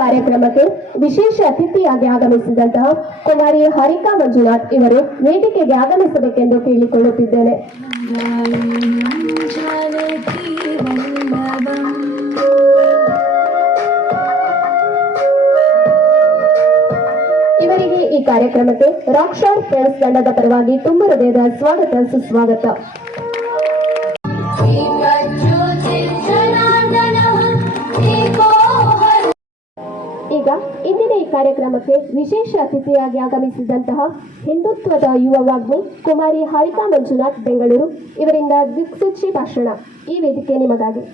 ಕಾರ್ಯಕ್ರಮಕ್ಕೆ ವಿಶೇಷ ಅತಿಥಿಯಾಗಿ ಆಗಮಿಸಿದಂತಹ ಕುಮಾರಿ ಹರಿಕಾ ಮಂಜುನಾಥ್ ಇವರು ವೇದಿಕೆಗೆ ಆಗಮಿಸಬೇಕೆಂದು ಕೇಳಿಕೊಳ್ಳುತ್ತಿದ್ದೇನೆ. ಇವರಿಗೆ ಈ ಕಾರ್ಯಕ್ರಮಕ್ಕೆ ರಾಕ್ ಸ್ಟಾರ್ ಫ್ರೆಂಡ್ಸ್ ತಂಡದ ಪರವಾಗಿ ತುಂಬ ಹೃದಯದ ಸ್ವಾಗತ ಸುಸ್ವಾಗತ. ಈಗ ಇಂದಿನ ಈ ಕಾರ್ಯಕ್ರಮಕ್ಕೆ ವಿಶೇಷ ಅತಿಥಿಯಾಗಿ ಆಗಮಿಸಿದಂತಹ ಹಿಂದುತ್ವದ ಯುವ ವಾಗ್ಮಿ ಕುಮಾರಿ ಹರಿಕಾ ಮಂಜುನಾಥ್ ಬೆಂಗಳೂರು ಇವರಿಂದ ದಿಕ್ಸೂಚಿ ಭಾಷಣ. ಈ ವೇದಿಕೆ ನಿಮಗಾಗಿ.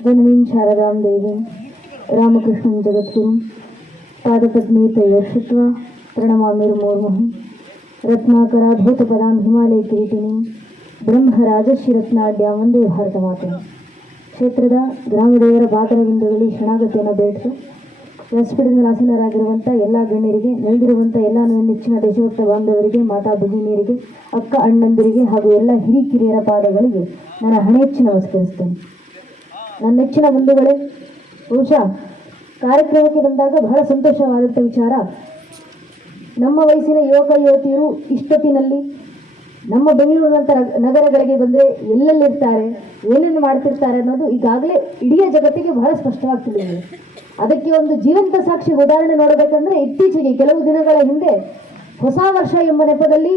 जननीं शारदां देवीं रामकृष्णं जगद्गुरुं पादपद्मे तैवर्षित्वा प्रणमामिर्मूर्मुहुः रत्नाकराधौतपदां हिमालय किरीटिनीं ಬ್ರಹ್ಮರಾಜಶ್ರೀರತ್ನಾಢ್ಯ ಒಂದೇ ಭಾರತ ಮಾತೆ. ಕ್ಷೇತ್ರದ ಗ್ರಾಮದೇವರ ಬಾದರವಿಂದಗಳಲ್ಲಿ ಶರಣಾಗತಿಯನ್ನು ಬೇಡಿತು. ವ್ಯಾಸಪೀಠದಲ್ಲಿ ಆಸೀನರಾಗಿರುವಂಥ ಎಲ್ಲ ಗಣ್ಯರಿಗೆ, ನೆಲೆದಿರುವಂಥ ಎಲ್ಲ ನನ್ನ ನೆಚ್ಚಿನ ದೇಶಭಕ್ತ ಬಾಂಧವರಿಗೆ, ಮಾತಾ ಭಗಿನಿಯರಿಗೆ, ಅಕ್ಕ ಅಣ್ಣಂದಿರಿಗೆ ಹಾಗೂ ಎಲ್ಲ ಹಿರಿಕಿರಿಯರ ಪಾದಗಳಿಗೆ ನಾನು ಹಣೆಚ್ಚಿ ನಮಸ್ಕರಿಸ್ತೇನೆ. ನನ್ನ ನೆಚ್ಚಿನ ಬಂಧುಗಳೇ, ಬಹುಶಃ ಕಾರ್ಯಕ್ರಮಕ್ಕೆ ಬಂದಾಗ ಬಹಳ ಸಂತೋಷವಾದಂಥ ವಿಚಾರ, ನಮ್ಮ ವಯಸ್ಸಿನ ಯುವಕ ಯುವತಿಯರು ಇಷ್ಟೊತ್ತಿನಲ್ಲಿ ನಮ್ಮ ಬೆಂಗಳೂರಿನಂಥ ನಗರಗಳಿಗೆ ಬಂದರೆ ಎಲ್ಲೆಲ್ಲಿರ್ತಾರೆ, ಏನೇನು ಮಾಡ್ತಿರ್ತಾರೆ ಅನ್ನೋದು ಈಗಾಗಲೇ ಇಡೀ ಜಗತ್ತಿಗೆ ಬಹಳ ಸ್ಪಷ್ಟವಾಗಿ ತಿಳಿದಿದೆ. ಅದಕ್ಕೆ ಒಂದು ಜೀವಂತ ಸಾಕ್ಷಿ ಉದಾಹರಣೆ ನೋಡಬೇಕಂದ್ರೆ, ಇತ್ತೀಚೆಗೆ ಕೆಲವು ದಿನಗಳ ಹಿಂದೆ ಹೊಸ ವರ್ಷ ಎಂಬ ನೆಪದಲ್ಲಿ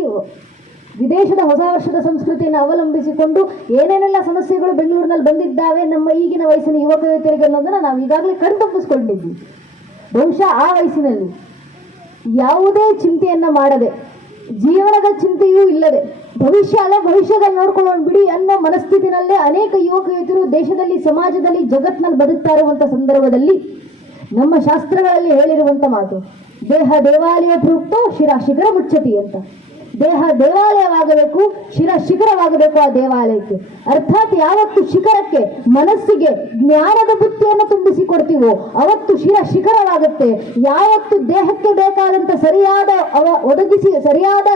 ವಿದೇಶದ ಹೊಸ ವರ್ಷದ ಸಂಸ್ಕೃತಿಯನ್ನು ಅವಲಂಬಿಸಿಕೊಂಡು ಏನೇನೆಲ್ಲ ಸಮಸ್ಯೆಗಳು ಬೆಂಗಳೂರಿನಲ್ಲಿ ಬಂದಿದ್ದಾವೆ ನಮ್ಮ ಈಗಿನ ವಯಸ್ಸಿನ ಯುವಕ ಯುವತಿಯರಿಗೆ ಅನ್ನೋದನ್ನು ನಾವು ಈಗಾಗಲೇ ಕಣ್ತಪ್ಪಿಸ್ಕೊಂಡಿದ್ವಿ. ಬಹುಶಃ ಆ ವಯಸ್ಸಿನಲ್ಲಿ ಯಾವುದೇ ಚಿಂತೆಯನ್ನು ಮಾಡದೆ, ಜೀವನದ ಚಿಂತೆಯೂ ಇಲ್ಲದೆ, ಭವಿಷ್ಯದಲ್ಲಿ ನೋಡ್ಕೊಳ್ಳೋಣ ಬಿಡಿ ಅನ್ನೋ ಮನಸ್ಥಿತಿನಲ್ಲೇ ಅನೇಕ ಯುವಕ ಯುವತಿಯರು ದೇಶದಲ್ಲಿ, ಸಮಾಜದಲ್ಲಿ, ಜಗತ್ತಿನಲ್ಲಿ ಬದುಕ್ತಾ ಇರುವಂಥ ಸಂದರ್ಭದಲ್ಲಿ ನಮ್ಮ ಶಾಸ್ತ್ರಗಳಲ್ಲಿ ಹೇಳಿರುವಂಥ ಮಾತು, ದೇಹ ದೇವಾಲಯ ಪ್ರೋಕ್ತೋ ಶಿರ ಶಿಖರ ಮುಚ್ಚತಿ ಅಂತ. ದೇಹ ದೇವಾಲಯವಾಗಬೇಕು, ಶಿರ ಶಿಖರವಾಗಬೇಕು ಆ ದೇವಾಲಯಕ್ಕೆ. ಅರ್ಥಾತ್ ಯಾವತ್ತು ಶಿಖರಕ್ಕೆ ಮನಸ್ಸಿಗೆ ಜ್ಞಾನದ ಬುತ್ತಿಯನ್ನು ತುಂಬಿಸಿಕೊಡ್ತೀವೋ ಅವತ್ತು ಶಿರ ಶಿಖರವಾಗುತ್ತೆ. ಯಾವತ್ತು ದೇಹಕ್ಕೆ ಬೇಕಾದಂಥ ಸರಿಯಾದ ಸರಿಯಾದ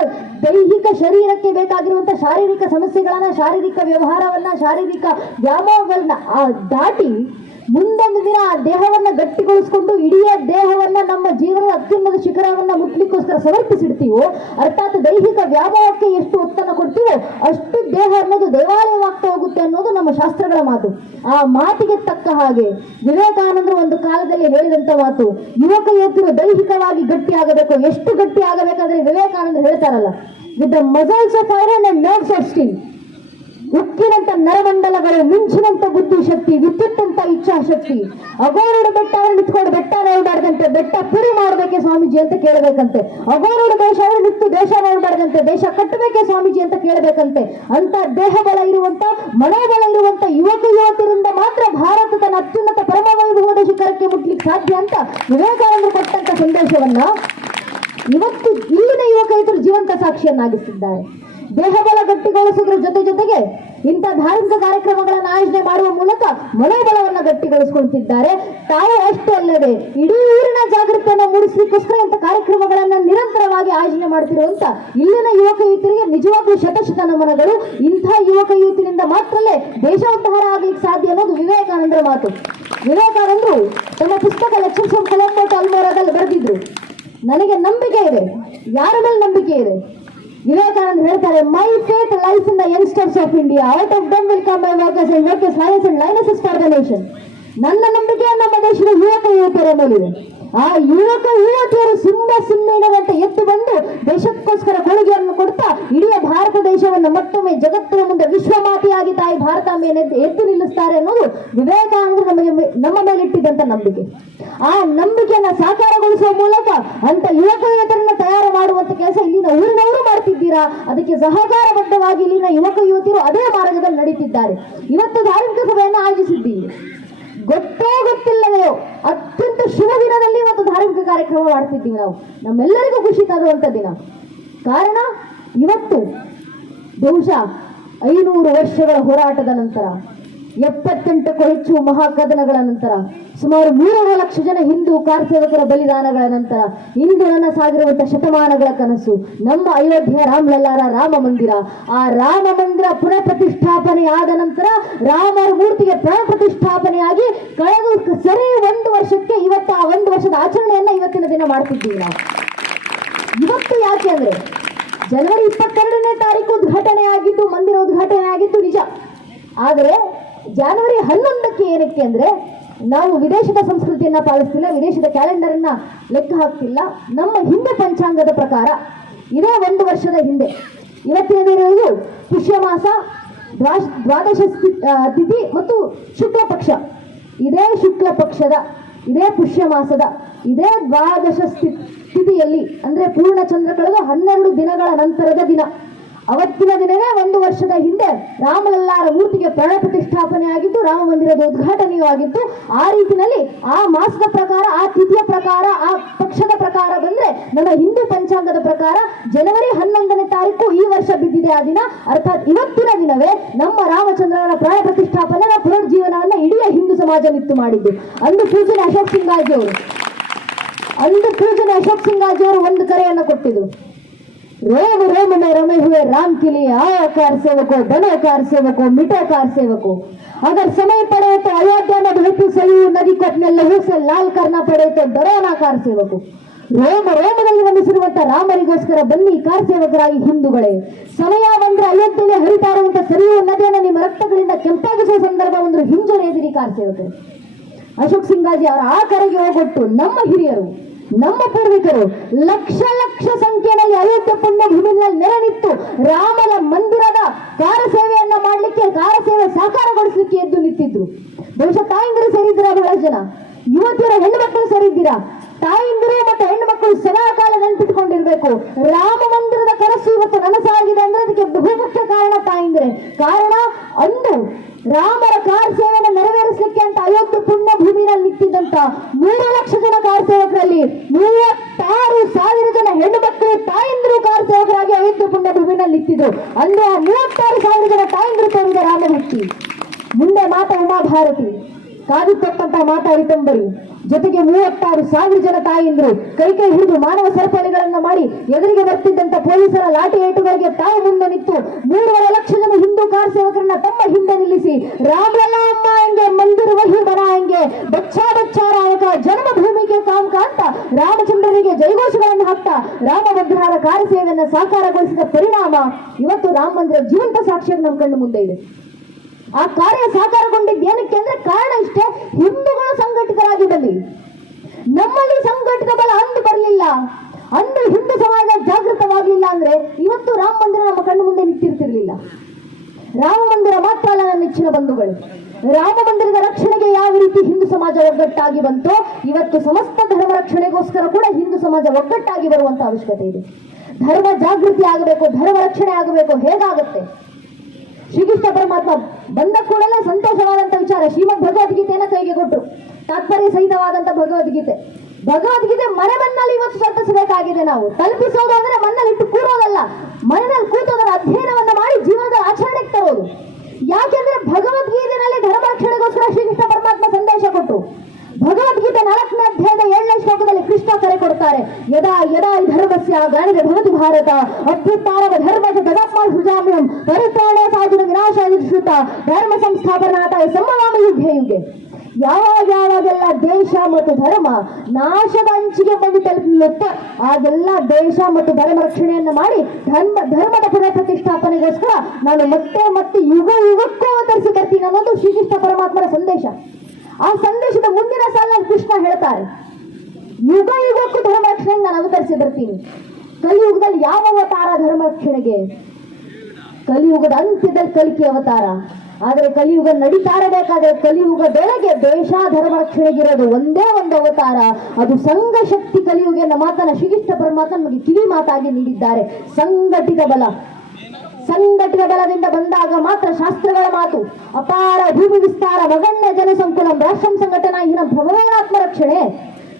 ದೈಹಿಕ ಶರೀರಕ್ಕೆ ಬೇಕಾಗಿರುವಂಥ ಶಾರೀರಿಕ ಸಮಸ್ಯೆಗಳನ್ನ, ಶಾರೀರಿಕ ವ್ಯವಹಾರವನ್ನ, ಶಾರೀರಿಕ ವ್ಯಾಮೋಹಗಳನ್ನ ದಾಟಿ ಮುಂದೊಂದು ದಿನ ಆ ದೇಹವನ್ನ ಗಟ್ಟಿಗೊಳಿಸ್ಕೊಂಡು ಇಡೀ ದೇಹವನ್ನ ನಮ್ಮ ಜೀವನದ ಅತ್ಯುನ್ನತ ಶಿಖರವನ್ನ ಮುಟ್ಲಿಕ್ಕೋಸ್ಕರ ಸಮರ್ಪಿಸಿಡ್ತೀವೋ, ಅರ್ಥಾತ್ ದೈಹಿಕ ವ್ಯಾಮೋಹಕ್ಕೆ ಎಷ್ಟು ಒತ್ತನ್ನು ಕೊಡ್ತೀವೋ ಅಷ್ಟು ದೇಹ ಅನ್ನೋದು ದೇವಾಲಯವಾಗ್ತಾ ಹೋಗುತ್ತೆ ಅನ್ನೋದು ನಮ್ಮ ಶಾಸ್ತ್ರಗಳ ಮಾತು. ಆ ಮಾತಿಗೆ ತಕ್ಕ ಹಾಗೆ ವಿವೇಕಾನಂದರು ಒಂದು ಕಾಲದಲ್ಲಿ ಹೇಳಿದಂತ ಮಾತು, ಯುವಕ ಯುವತಿಯರು ದೈಹಿಕವಾಗಿ ಗಟ್ಟಿ ಆಗಬೇಕು. ಎಷ್ಟು ಗಟ್ಟಿ ಆಗಬೇಕಾದ್ರೆ ವಿವೇಕಾನಂದರು ಹೇಳ್ತಾರಲ್ಲ, with the muscles of iron and nerves of steel. ಉಕ್ಕಿನಂತ ನರಮಂಡಲಗಳು, ಮಿಂಚಿನಂತ ಬುದ್ಧಿಶಕ್ತಿ, ವಿದ್ಯುತ್ತಂತ ಇಚ್ಛಾಶಕ್ತಿ. ಅಗೋರುಡು ಬೆಟ್ಟ ಅವರು ನಿಂತ್ಕೊಂಡು ಬೆಟ್ಟ ನೋಡ್ಬಾರ್ದಂತೆ, ಬೆಟ್ಟ ಪುರಿ ಮಾಡ್ಬೇಕೆ ಸ್ವಾಮೀಜಿ ಅಂತ ಕೇಳಬೇಕಂತೆ. ಅಗೋರುಡು ದೇಶ ಅವರು ನಿಂತು ದೇಶ ನೋಡ್ಬಾರ್ದಂತೆ, ದೇಶ ಕಟ್ಟಬೇಕೆ ಸ್ವಾಮೀಜಿ ಅಂತ ಕೇಳಬೇಕಂತೆ. ಅಂತ ದೇಹ ಬಲ ಇರುವಂತ, ಮನೋಬಲ ಇರುವಂತ ಯುವಕ ಯುವತಿಯರಿಂದ ಮಾತ್ರ ಭಾರತ ತನ್ನ ಅತ್ಯುನ್ನತ ಪರಮ ವೈಭವದ ಶಿಖರಕ್ಕೆ ಮುಟ್ಲಿಕ್ಕೆ ಸಾಧ್ಯ ಅಂತ ವಿವೇಕಾನಂದರು ಕೊಟ್ಟಂತ ಸಂದೇಶವನ್ನ ಇವತ್ತು ಇಲ್ಲಿನ ಯುವಕ ಯುವತಿಯರು ಜೀವಂತ ಸಾಕ್ಷಿಯನ್ನಾಗಿಸಿದ್ದಾರೆ. ದೇಹಬಲ ಗಟ್ಟಿಗೊಳಿಸೋದ್ರ ಜೊತೆಗೆ ಇಂಥ ಧಾರ್ಮಿಕ ಕಾರ್ಯಕ್ರಮಗಳನ್ನು ಆಯೋಜನೆ ಮಾಡುವ ಮೂಲಕ ಮನೋಬಲವನ್ನು ಗಟ್ಟಿಗೊಳಿಸಿಕೊಳ್ತಿದ್ದಾರೆ. ತಾವು ಅಷ್ಟೇ ಅಲ್ಲದೆ ಇಡೀ ಊರಿನ ಜಾಗೃತಿಯನ್ನು ಮೂಡಿಸಲಿಕ್ಕೋಸ್ಕರ ಇಂಥ ಕಾರ್ಯಕ್ರಮಗಳನ್ನು ನಿರಂತರವಾಗಿ ಆಯೋಜನೆ ಮಾಡ್ತಿರುವಂತ ಇಲ್ಲಿನ ಯುವಕ ಯುವತಿಯರಿಗೆ ನಿಜವಾಗ್ಲೂ ಶತಶತ ನಮನಗಳು. ಇಂಥ ಯುವಕ ಯುವತಿಯಿಂದ ಮಾತ್ರಲೇ ದೇಶ ಉದ್ಧಾರ ಆಗ್ಲಿಕ್ಕೆ ಸಾಧ್ಯ ಅನ್ನೋದು ವಿವೇಕಾನಂದರ ಮಾತು. ವಿವೇಕಾನಂದರು ತಮ್ಮ ಪುಸ್ತಕ ಲೆಕ್ಚರ್ಸ್ ಆಫ್ ಕೊಲಂಬೋ ಟು ಅಲ್ಮೋರಾದಲ್ಲಿ ಬರೆದಿದ್ರು, ನನಗೆ ನಂಬಿಕೆ ಇದೆ. ಯಾರ ಮೇಲೆ ನಂಬಿಕೆ ಇದೆ? ವಿವೇಕಾನಂದ ಹೇಳ್ತಾರೆ, my faith lies in the youngsters of India, out of them will come my workers and workers lions and lionesses for the nation. ನನ್ನ ನಂಬಿಕೆ ನಮ್ಮ ದೇಶದ ಯುವಕ ಯುವತಿಯರ ಮೇಲಿದೆ. ಆ ಯುವಕ ಯುವತಿಯರು ಸಿಂಹದಂತೆ ಎದ್ದು ಬಂದು ದೇಶಕ್ಕೋಸ್ಕರ ಕೊಡುಗೆಯನ್ನು ಕೊಡ್ತಾ ಇಡೀ ಭಾರತ ದೇಶ ದೇಶವನ್ನು ಮತ್ತೊಮ್ಮೆ ಜಗತ್ತಿನ ಮುಂದೆ ವಿಶ್ವಮಾತೆಯಾಗಿ ತಾಯಿ ಭಾರತಾಂಬೆಯನ್ನು ಎದ್ದು ನಿಲ್ಲಿಸ್ತಾರೆ ಅನ್ನೋದು ವಿವೇಕಾನಂದರು ನಮ್ಮ ಮೇಲೆ ಇಟ್ಟಿದ್ದಂತ ನಂಬಿಕೆ. ಆ ನಂಬಿಕೆಯನ್ನ ಸಾಕಾರಗೊಳಿಸುವ ಮೂಲಕ ಅಂತ ಯುವಕರನ್ನ ತಯಾರು ಮಾಡುವಂತ ಕೆಲಸ ಇಲ್ಲಿನ ಊರಿನವರು ಮಾಡ್ತಿದ್ದೀರಾ. ಅದಕ್ಕೆ ಸಹಕಾರಬದ್ಧವಾಗಿ ಇಲ್ಲಿನ ಯುವಕ ಯುವತಿಯರು ಅದೇ ಮಾರ್ಗದಲ್ಲಿ ನಡೀತಿದ್ದಾರೆ. ಇವತ್ತು ಧಾರ್ಮಿಕ ಸಭೆಯನ್ನು ಆಯೋಜಿಸಿದ್ದೀವಿ. ಗೊತ್ತೋ ಗೊತ್ತಿಲ್ಲದೆಯೋ ಅತ್ಯಂತ ಶುಭ ದಿನದಲ್ಲಿ ಇವತ್ತು ಧಾರ್ಮಿಕ ಕಾರ್ಯಕ್ರಮ ಮಾಡ್ತಿದ್ದೀವಿ. ನಾವು ನಮ್ಮೆಲ್ಲರಿಗೂ ಖುಷಿ ತರುವಂತ ದಿನ. ಕಾರಣ ಇವತ್ತು ಬಹುಶಃ 500 ವರ್ಷಗಳ ಹೋರಾಟದ ನಂತರ, 78ಕ್ಕೂ ಹೆಚ್ಚು ಮಹಾಕದನಗಳ ನಂತರ, ಸುಮಾರು 3 ಲಕ್ಷ ಜನ ಹಿಂದೂ ಕಾರ್ಸೇವಕರ ಬಲಿದಾನಗಳ ನಂತರ ಇಂದು ನನ್ನ ಸಾಗಿರುವಂತಹ ಶತಮಾನಗಳ ಕನಸು ನಮ್ಮ ಅಯೋಧ್ಯೆಯ ರಾಮಲಲ್ಲಾರ ರಾಮ ಮಂದಿರ. ಆ ರಾಮ ಮಂದಿರ ಪುನಃ ಪ್ರತಿಷ್ಠಾಪನೆ ಆದ ನಂತರ ರಾಮರ ಮೂರ್ತಿಗೆ ಪ್ರಾಣ ಪ್ರತಿಷ್ಠಾಪನೆಯಾಗಿ ಕಳೆದು ಸರಿ 1 ವರ್ಷಕ್ಕೆ ಇವತ್ತು ಆ 1 ವರ್ಷದ ಆಚರಣೆಯನ್ನ ಇವತ್ತಿನ ದಿನ ಮಾಡ್ತಿದ್ದೀವಿ ನಾವು. ಇವತ್ತು ಯಾಕೆ ಅಂದ್ರೆ ಜನವರಿ 22ನೇ ತಾರೀಕು ಉದ್ಘಾಟನೆ ಆಗಿದ್ದು, ಮಂದಿರ ಉದ್ಘಾಟನೆ ಆಗಿದ್ದು ನಿಜ. ಆದರೆ ಜನವರಿ 11ಕ್ಕೆ ಏನಕ್ಕೆ ಅಂದ್ರೆ ನಾವು ವಿದೇಶದ ಸಂಸ್ಕೃತಿಯನ್ನ ಪಾಲಿಸ್ತಿಲ್ಲ, ವಿದೇಶದ ಕ್ಯಾಲೆಂಡರ್ ಅನ್ನ ಲೆಕ್ಕ ಹಾಕ್ತಿಲ್ಲ. ನಮ್ಮ ಹಿಂದೂ ಪಂಚಾಂಗದ ಪ್ರಕಾರ ಇದೇ 1 ವರ್ಷದ ಹಿಂದೆ ಇವತ್ತಿನ ದಿನ ಪುಷ್ಯ ಮಾಸ ದ್ವಾದಶ ತಿಥಿ ಮತ್ತು ಶುಕ್ಲ ಪಕ್ಷ. ಇದೇ ಶುಕ್ಲ ಪಕ್ಷದ, ಇದೇ ಪುಷ್ಯ ಮಾಸದ, ಇದೇ ದ್ವಾದಶ ತಿಥಿಯಲ್ಲಿ ಅಂದ್ರೆ ಪೂರ್ಣ ಚಂದ್ರ ಕಳೆದು 12 ದಿನಗಳ ನಂತರದ ದಿನ, ಅವತ್ತಿನ ದಿನವೇ 1 ವರ್ಷದ ಹಿಂದೆ ರಾಮಲಲ್ಲಾರ ಮೂರ್ತಿಗೆ ಪ್ರಾಣ ಪ್ರತಿಷ್ಠಾಪನೆ ಆಗಿದ್ದು, ರಾಮ ಮಂದಿರದ ಉದ್ಘಾಟನೆಯೂ ಆಗಿದ್ದು. ಆ ರೀತಿಯಲ್ಲಿ ಆ ಮಾಸದ ಪ್ರಕಾರ, ಆ ತಿಥಿಯ ಪ್ರಕಾರ, ಆ ಪಕ್ಷದ ಪ್ರಕಾರ ಬಂದ್ರೆ ನಮ್ಮ ಹಿಂದೂ ಪಂಚಾಂಗದ ಪ್ರಕಾರ ಜನವರಿ 11ನೇ ತಾರೀಕು ಈ ವರ್ಷ ಬಿದ್ದಿದೆ ಆ ದಿನ. ಅರ್ಥಾತ್ ಇವತ್ತಿನ ದಿನವೇ ನಮ್ಮ ರಾಮಚಂದ್ರನ ಪ್ರಾಣ ಪ್ರತಿಷ್ಠಾಪನೆ ಪುನರ್ಜೀವನವನ್ನ ಇಡೀ ಹಿಂದೂ ಸಮಾಜ ನಿತ್ತು ಮಾಡಿದ್ದು. ಅಂದು ಪೂಜನೆ ಅಶೋಕ್ ಸಿಂಗಾಜಿ ಅವರು ಒಂದು ಕರೆಯನ್ನು ಕೊಟ್ಟಿದ್ರು. रोम रोम में रमे हुए राम के लिए आया कार सेवको, बनो कार सेवको, मिटो कार सेवको। अगर समय पड़े तो अयोध्या में बहती सरयू नदी को अपने लहू से लाल करना पड़े तो डरो ना कार सेवको। ರೋಮದಲ್ಲಿ ನಮಿಸಿರುವಂತ ರಾಮರಿಗೋಸ್ಕರ ಬನ್ನಿ ಕಾರ್ ಸೇವಕರಾಗಿ ಹಿಂದೂಗಳೇ. ಸಮಯ ಬಂದ್ರೆ ಅಯೋಧ್ಯೆಯಲ್ಲಿ ಹರಿತಾ ಇರುವಂತ ಸರಿಯೂ ನದಿಯನ್ನು ನಿಮ್ಮ ರಕ್ತಗಳಿಂದ ಕೆಂಪಾಗಿಸುವ ಸಂದರ್ಭ ಬಂದ್ರು ಹಿಂಜರಿದಿರಿ ಕಾರ್ ಸೇವಕರು. ಅಶೋಕ್ ಸಿಂಗಾಜಿ ಅವರ ಆ ಕರೆಗೆ ಹೋಗೊಟ್ಟು ನಮ್ಮ ಹಿರಿಯರು, ನಮ್ಮ ಪೂರ್ವಿಕರು ಲಕ್ಷ ಲಕ್ಷ ಸಂಖ್ಯೆಯಲ್ಲಿ ಅಯೋಧ್ಯೆ ಪುಣ್ಯ ಭೂಮಿಯಲ್ಲಿ ನೆರೆ ನಿಂತು ರಾಮನ ಮಂದಿರದ ಕಾರ ಸೇವೆಯನ್ನ ಮಾಡಲಿಕ್ಕೆ, ಕಾರ ಸೇವೆ ಸಾಕಾರಗೊಳಿಸಲಿಕ್ಕೆ ಎದ್ದು ನಿಂತಿದ್ರು. ಬಹುಶಃ ತಾಯಿಂದರು ಸೇರಿದ್ದೀರಾ, ಬಹಳ ಜನ ಯುವತಿಯರ ಹೆಣ್ಣು ಮಕ್ಕಳು ಸೇರಿದ್ದೀರಾ. ತಾಯಿಂದರು ಮತ್ತು ಹೆಣ್ಣು ಮಕ್ಕಳು ಸದಾ ಕಾಲ ನೆನಪಿಟ್ಕೊಂಡಿರ್ಬೇಕು. ರಾಮ ಮಂದಿರದ ಕನಸು ಇವತ್ತು ನನಸಾಗಿದೆ ಅಂದ್ರೆ ಅದಕ್ಕೆ ಬಹುಮುಖ್ಯ ಕಾರಣ ತಾಯಿಂದರೆ. ಕಾರಣ ಅಂದು ರಾಮರ ಕಾರ್ ಸೇವೆಯನ್ನು ನೆರವೇರಿಸಲಿಕ್ಕೆ ಅಂತ ಅಯೋಧ್ಯೆ ಪುಣ್ಯ ಭೂಮಿನಲ್ಲಿ ನಿಂತಿದ್ದಂತ 3 ಲಕ್ಷ ಜನ ಕಾರ್ ಸೇವಕರಲ್ಲಿ 36,000 ಜನ ಹೆಣ್ಣು ಮಕ್ಕಳು ತಾಯಿಂದರು ಕಾರ್ ಸೇವಕರಾಗಿ ಅಯೋಧ್ಯೆ ಪುಣ್ಯ ಭೂಮಿನಲ್ಲಿ ನಿಂತಿದ್ರು. ಅಂದ್ರೆ ಆ 36,000 ಜನ ತಾಯಿಂದರು ತೋರಿದ ರಾಮಭಕ್ತಿ. ಮುಂದೆ ಮಾತಾ ಉಮಾಭಾರತಿ, ಕಾದು ಕೊಟ್ಟಂತ ಮಾತಾ ರಿತಂಬರಿ, ಜೊತೆಗೆ 36,000 ಜನ ತಾಯಿಂದರು ಕೈ ಹಿಡಿದು ಮಾನವ ಸರಪಳಿಗಳನ್ನ ಮಾಡಿ ಎದುರಿಗೆ ಬರ್ತಿದ್ದಂತ ಪೊಲೀಸರ ಲಾಠಿ ಏಟುಗಳಿಗೆ ತಾವು ಮುಂದೆ ನಿಂತು 3.5 ಲಕ್ಷ ಜನ ಹಿಂದೂ ಕಾರ ಸೇವಕರನ್ನ ತಮ್ಮ ಹಿಂದೆ ನಿಲ್ಲಿಸಿ ರಾಮಲಲ್ಲಾ ಅಮ್ಮ ಹೆಂಗೆ ಮಂದಿರ ವಹಿ ಬನಾಯಂಗೆ, ಬಚ್ಚಾ ಬಚ್ಚಾ ರಾಯಕ ಜನ್ಮ ಭೂಮಿಗೆ ಕಾಮ್ ಅಂತ ರಾಮಚಂದ್ರನಿಗೆ ಜಯಘೋಷಗಳನ್ನು ಹಾಕ್ತಾ ರಾಮಭದ್ರರ ಕಾರ ಸೇವೆಯನ್ನು ಸಾಕಾರಗೊಳಿಸಿದ ಪರಿಣಾಮ ಇವತ್ತು ರಾಮ ಮಂದಿರ ಜೀವಂತ ಸಾಕ್ಷ್ಯ ನಮ್ಮ ಕಣ್ಣು ಮುಂದೆ ಇದೆ. ಆ ಕಾರ್ಯ ಸಾಕಾರಗೊಂಡಿದ್ದು ಏನಕ್ಕೆ ಅಂದ್ರೆ ಕಾರಣ ಇಷ್ಟೇ, ಹಿಂದೂಗಳು ಸಂಘಟಿತರಾಗಿ ಬನ್ನಿ. ನಮ್ಮಲ್ಲಿ ಸಂಘಟಿತ ಬಲ ಅಂದು ಬರಲಿಲ್ಲ, ಅಂದು ಹಿಂದೂ ಸಮಾಜ ಜಾಗೃತವಾಗಲಿಲ್ಲ ಅಂದ್ರೆ ಇವತ್ತು ರಾಮ ಮಂದಿರ ನಮ್ಮ ಕಣ್ಣು ಮುಂದೆ ನಿಂತಿರ್ತಿರ್ಲಿಲ್ಲ. ರಾಮ ಮಂದಿರ ಮಾತ್ರ ಅಲ್ಲ ನನ್ನ ನೆಚ್ಚಿನ ಬಂಧುಗಳು, ರಾಮ ಮಂದಿರದ ರಕ್ಷಣೆಗೆ ಯಾವ ರೀತಿ ಹಿಂದೂ ಸಮಾಜ ಒಗ್ಗಟ್ಟಾಗಿ ಬಂತೋ ಇವತ್ತು ಸಮಸ್ತ ಧರ್ಮ ರಕ್ಷಣೆಗೋಸ್ಕರ ಕೂಡ ಹಿಂದೂ ಸಮಾಜ ಒಗ್ಗಟ್ಟಾಗಿ ಬರುವಂತ ಅವಶ್ಯಕತೆ ಇದೆ. ಧರ್ಮ ಜಾಗೃತಿ ಆಗಬೇಕು, ಧರ್ಮ ರಕ್ಷಣೆ ಆಗಬೇಕು. ಹೇಗಾಗುತ್ತೆ? ಶ್ರೀಕೃಷ್ಣ ಪರಮಾತ್ಮ ಬಂದ ಕೂಡಲೇ ಸಂತೋಷವಾದಂತ ವಿಚಾರ, ಶ್ರೀಮದ್ ಭಗವದ್ಗೀತೆಯನ್ನ ಕೈಗೆ ಕೊಟ್ಟರು. ತಾತ್ಪರ್ಯ ಸಹಿತವಾದಂತ ಭಗವದ್ಗೀತೆ ಮನೆ ಮನ್ನಲ್ಲಿ ಇವತ್ತು ತಲುಪಿಸಬೇಕಾಗಿದೆ. ನಾವು ತಲುಪಿಸೋದು ಅಂದ್ರೆ ಮನ್ನಲ್ಲಿ ಇಟ್ಟು ಕೂರೋದಲ್ಲ, ಮನೆಯಲ್ಲಿ ಕೂತೋದರ ಅಧ್ಯಯನವನ್ನ ಮಾಡಿ ಜೀವನದ ಆಚರಣೆಗೆ ತರೋದು. ಯಾಕೆಂದ್ರೆ ಭಗವದ್ಗೀತೆಯಲ್ಲಿ ಧರ್ಮ ರಕ್ಷಣೆಗೋಸ್ಕರ ಶ್ರೀಕೃಷ್ಣ ಪರಮಾತ್ಮ ಸಂದೇಶ ಕೊಟ್ಟರು. ಭಗವದ್ಗೀತೆ 4ನೇ ಅಧ್ಯಾಯದ 7ನೇ ಶ್ಲೋಕದಲ್ಲಿ ಕೃಷ್ಣ ಕರೆ ಕೊಡ್ತಾರೆ, ಯದಾ ಯದಾ ಧರ್ಮಸ್ಯ ಗಾಳಿಗೆ ಭವತಿ ಭಾರತ ಅತ್ಯುತ್ತಾರವ ಧರ್ಮದ ತದಾತ್ಮ ಸುಜಾಮ್ಯಂ ಪರಿತ್ರಾಣ ಸಾಧನ ವಿನಾಶಾಯ ಶ್ರುತ ಧರ್ಮ ಸಂಸ್ಥಾಪನಾಥ ಸಂಭವಾಮ ಯುಗೆ ಯುಗೆ. ಯಾವಾಗೆಲ್ಲ ದೇಶ ಮತ್ತು ಧರ್ಮ ನಾಶದ ಅಂಚಿಗೆ ಬಂದು ತಲುಪಲಿರುತ್ತೋ ಆಗೆಲ್ಲ ದೇಶ ಮತ್ತು ಧರ್ಮ ರಕ್ಷಣೆಯನ್ನು ಮಾಡಿ ಧರ್ಮದ ಪುನಃ ಪ್ರತಿಷ್ಠಾಪನೆಗೋಸ್ಕರ ನಾನು ಮತ್ತೆ ಯುಗ ಯುಗಕ್ಕೂ ಅವತರಿಸಿ ಬರ್ತೀನಿ ಅನ್ನೋದು ಶ್ರೀಕೃಷ್ಣ ಪರಮಾತ್ಮರ ಸಂದೇಶ. ಆ ಸಂದೇಶದ ಮುಂದಿನ ಸಾಲಿನಲ್ಲಿ ಕೃಷ್ಣ ಹೇಳ್ತಾರೆ, ಯುಗ ಯುಗಕ್ಕೂ ಧರ್ಮ ರಕ್ಷಣೆಗೆ ನಾನು ಅವತರಿಸಿ ಬರ್ತೀನಿ. ಕಲಿಯುಗದಲ್ಲಿ ಯಾವ ಅವತಾರ ಧರ್ಮ ರಕ್ಷಣೆಗೆ? ಕಲಿಯುಗದ ಅಂತ್ಯದಲ್ಲಿ ಕಲಿಕೆ ಅವತಾರ. ಆದರೆ ಕಲಿಯುಗ ನಡೀತಾ ಇರಬೇಕಾದ್ರೆ ಕಲಿಯುಗದೊಳಗೆ ದೇಶ ಧರ್ಮ ರಕ್ಷಣೆಗಿರೋದು ಒಂದೇ ಒಂದು ಅವತಾರ, ಅದು ಸಂಘ ಶಕ್ತಿ ಕಲಿಯುಗ ಎನ್ನ ಮಾತನ್ನ ಶ್ರೀಕೃಷ್ಣ ಪರಮಾತ್ಮ ನಮಗೆ ಕಿವಿ ಮಾತಾಗಿ ನೀಡಿದ್ದಾರೆ. ಸಂಘಟಿತ ಬಲ, ಸಂಘಟಿತ ಬಲದಿಂದ ಬಂದಾಗ ಮಾತ್ರ ಶಾಸ್ತ್ರಗಳ ಮಾತು ಅಪಾರ ಭೂಮಿ ವಿಸ್ತಾರ ಮಗಣ್ಯ ಜನಸಂಕುಲ ರಾಷ್ಟ್ರಂ ಸಂಘಟನಾ ಹೀನ ಭಗವೇನಾತ್ಮ ರಕ್ಷಣೆ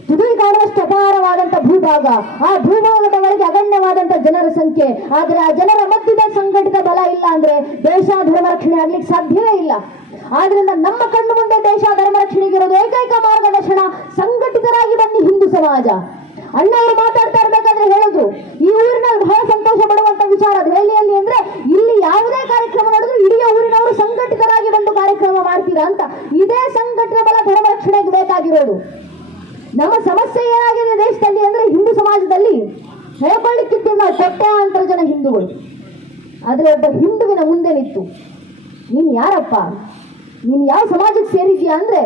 ತುದಿ ಕಾಣುವಷ್ಟು ಅಪಾರವಾದಂತ ಭೂಭಾಗ, ಆ ಭೂಭಾಗದ ಒಳಗೆ ಅಗಣ್ಯವಾದಂತ ಜನರ ಸಂಖ್ಯೆ. ಆದ್ರೆ ಆ ಜನರ ಮಧ್ಯದ ಸಂಘಟಿತ ಬಲ ಇಲ್ಲ ಅಂದ್ರೆ ದೇಶ ಧರ್ಮ ರಕ್ಷಣೆ ಆಗ್ಲಿಕ್ಕೆ ಸಾಧ್ಯವೇ ಇಲ್ಲ. ಆದ್ರಿಂದ ನಮ್ಮ ಕಣ್ಣು ಮುಂದೆ ದೇಶ ಧರ್ಮ ರಕ್ಷಣೆಗಿರೋದು ಏಕೈಕ ಮಾರ್ಗದರ್ಶನ ಸಂಘಟಿತರಾಗಿ ಬನ್ನಿ ಹಿಂದೂ ಸಮಾಜ. ಅಣ್ಣ ಅವರು ಮಾತಾಡ್ತಾ ಇರ್ಬೇಕಾದ್ರೆ ಹೇಳಿದ್ರು, ಈ ಊರಿನಲ್ಲಿ ಬಹಳ ಸಂತೋಷ ಪಡುವಂತ ವಿಚಾರ ಅದು ಹೇಳಿ ಅಂದ್ರೆ ಇಲ್ಲಿ ಯಾವುದೇ ಕಾರ್ಯಕ್ರಮ ನಡೆದ್ರು ಇಡೀ ಊರಿನವರು ಸಂಘಟಿತರಾಗಿ ಬಂದು ಕಾರ್ಯಕ್ರಮ ಮಾಡ್ತೀರಾ ಅಂತ. ಇದೇ ಸಂಘಟಿತ ಬಲ ಧರ್ಮ ರಕ್ಷಣೆಗೆ ಬೇಕಾಗಿರೋದು. ನಮ್ಮ ಸಮಸ್ಯೆ ಏನಾಗಿದೆ ದೇಶದಲ್ಲಿ ಅಂದ್ರೆ ಹಿಂದೂ ಸಮಾಜದಲ್ಲಿ ಹೇಳ್ಕೊಳ್ಳಿಕ್ಕಿತ್ತು ನಾವು ಕೋಟ್ಯಾಂತರ ಜನ ಹಿಂದೂಗಳು. ಆದ್ರೆ ಒಬ್ಬ ಹಿಂದುವಿನ ಮುಂದೆ ನಿಂತು ನೀನ್ ಯಾರಪ್ಪ, ನೀನ್ ಯಾವ ಸಮಾಜಕ್ಕೆ ಸೇರಿದ್ಯಾ ಅಂದ್ರೆ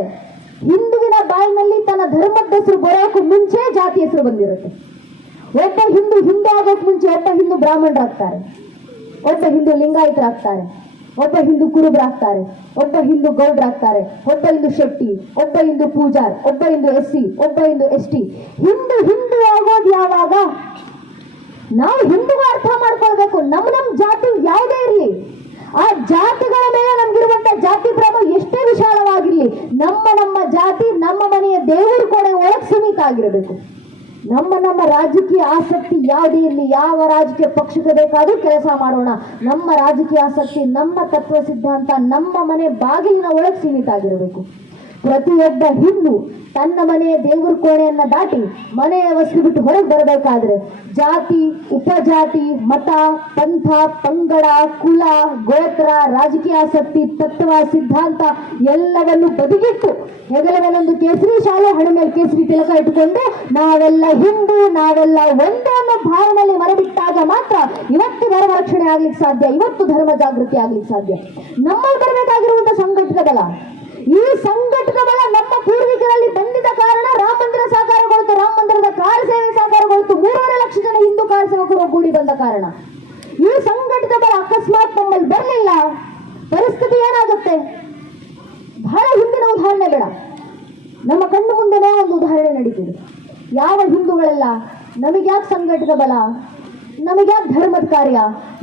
ಹಿಂದುವಿನ ಬಾಯಿನಲ್ಲಿ ತನ್ನ ಧರ್ಮದ ಹೆಸರು ಬರೋಕ್ಕೂ ಮುಂಚೆ ಜಾತಿ ಹೆಸರು ಬಂದಿರುತ್ತೆ. ಒಬ್ಬ ಹಿಂದೂ ಹಿಂದೂ ಆಗೋಕ್ ಮುಂಚೆ ಒಬ್ಬ ಹಿಂದೂ ಬ್ರಾಹ್ಮಣರಾಗ್ತಾರೆ, ಒಬ್ಬ ಹಿಂದೂ ಲಿಂಗಾಯತರಾಗ್ತಾರೆ, ಒಬ್ಬ ಹಿಂದೂ ಕುರುಬರಾಗ್ತಾರೆ, ಒಬ್ಬ ಹಿಂದೂ ಗೌಡ್ರಾಗ್ತಾರೆ, ಒಬ್ಬ ಹಿಂದೂ ಶೆಟ್ಟಿ, ಒಬ್ಬ ಹಿಂದೂ ಪೂಜಾರ್, ಒಬ್ಬ ಹಿಂದೂ SC, ಒಬ್ಬ ಹಿಂದೂ ST. ಹಿಂದೂ ಹಿಂದೂ ಆಗೋದು ಯಾವಾಗ? ನಾವು ಹಿಂದೂಗಳು ಅರ್ಥ ಮಾಡ್ಕೊಳ್ಬೇಕು. ನಮ್ಮ ಜಾತಿ ಯಾವುದೇ ಇರಲಿ, ಆ ಜಾತಿಗಳ ಮೇಲೆ ನಮ್ಗಿರುವಂತ ಜಾತಿ ಪ್ರೇಮ ಎಷ್ಟೇ ವಿಶಾಲವಾಗಿರ್ಲಿ, ನಮ್ಮ ಜಾತಿ ನಮ್ಮ ಮನೆಯ ದೇವರು ಕೂಡ ಒಳಗೆ ಸೀಮಿತ ಆಗಿರಬೇಕು. ನಮ್ಮ ರಾಜಕೀಯ ಆಸಕ್ತಿ ಯಾವುದೇ ಇರಲಿ, ಯಾವ ರಾಜಕೀಯ ಪಕ್ಷಕ್ಕೆ ಬೇಕಾದ್ರೂ ಕೆಲಸ ಮಾಡೋಣ. ನಮ್ಮ ರಾಜಕೀಯ ಆಸಕ್ತಿ, ನಮ್ಮ ತತ್ವ ಸಿದ್ಧಾಂತ ನಮ್ಮ ಮನೆ ಬಾಗಿಲಿನ ಒಳಗೆ ಸೀಮಿತ ಆಗಿರಬೇಕು. ಪ್ರತಿಯೊಬ್ಬ ಹಿಂದೂ ತನ್ನ ಮನೆಯ ದೇವರ ಕೋಣೆಯನ್ನ ದಾಟಿ ಮನೆಯ ವಸ್ತು ಬಿಟ್ಟು ಹೊರಗೆ ಬರಬೇಕಾದ್ರೆ ಜಾತಿ, ಉಪಜಾತಿ, ಮತ, ಪಂಥ, ಪಂಗಡ, ಕುಲ, ಗೋತ್ರ, ರಾಜಕೀಯ ಆಸಕ್ತಿ, ತತ್ವ ಸಿದ್ಧಾಂತ ಎಲ್ಲವನ್ನು ಬದಿಗಿಟ್ಟು ಹೆಗಲವನ್ನೊಂದು ಕೇಸರಿ ಶಾಲೆ, ಹಣೆ ಮೇಲೆ ಕೇಸರಿ ತಿಲಕ ಇಟ್ಟುಕೊಂಡು ನಾವೆಲ್ಲ ಹಿಂದೂ, ನಾವೆಲ್ಲ ಒಂದೇ ಅನ್ನೋ ಭಾವನೆಯಲ್ಲಿ ಮರಬಿಟ್ಟಾಗ ಮಾತ್ರ ಇವತ್ತು ಧರ್ಮ ರಕ್ಷಣೆ ಆಗ್ಲಿಕ್ಕೆ ಸಾಧ್ಯ, ಇವತ್ತು ಧರ್ಮ ಜಾಗೃತಿ ಆಗ್ಲಿಕ್ಕೆ ಸಾಧ್ಯ. ನಮ್ಮಲ್ಲಿ ಬರಬೇಕಾಗಿರುವಂತಹ ಸಂಘಟಿತ ಬಲ, ಈ ಸಂಘಟಿತ ಬಲ ನಮ್ಮ ಪೂರ್ವಿಕರಲ್ಲಿ ಬಂದಿದ್ದ ಕಾರಣ ರಾಮ ಮಂದಿರ ಸಾಕಾರಗೊಳ್ತು, ರಾಮ ಮಂದಿರದ ಕಾರ ಸೇವೆ ಸಾಕಾರಗೊಳ್ತು, 3.5 ಲಕ್ಷ ಜನ ಹಿಂದೂ ಕಾರ ಸೇವಕರು ಒಗ್ಗೂಡಿ ಬಂದ ಕಾರಣ. ಈ ಸಂಘಟಿತ ಬಲ ಅಕಸ್ಮಾತ್ ನಮ್ಮಲ್ಲಿ ಬರಲಿಲ್ಲ, ಪರಿಸ್ಥಿತಿ ಏನಾಗುತ್ತೆ? ಬಹಳ ಹಿಂದಿನ ಉದಾಹರಣೆ ಬೇಡ, ನಮ್ಮ ಕಣ್ಣು ಮುಂದೆನೇ ಒಂದು ಉದಾಹರಣೆ ನಡೀತಿದೆ. ಯಾವ ಹಿಂದೂಗಳೆಲ್ಲ ನಮಗೆ ಯಾಕೆ ಸಂಘಟಿತ ಬಲ, ನಮಗೆ ಯಾಕೆ ಧರ್ಮದ ಕಾರ್ಯ,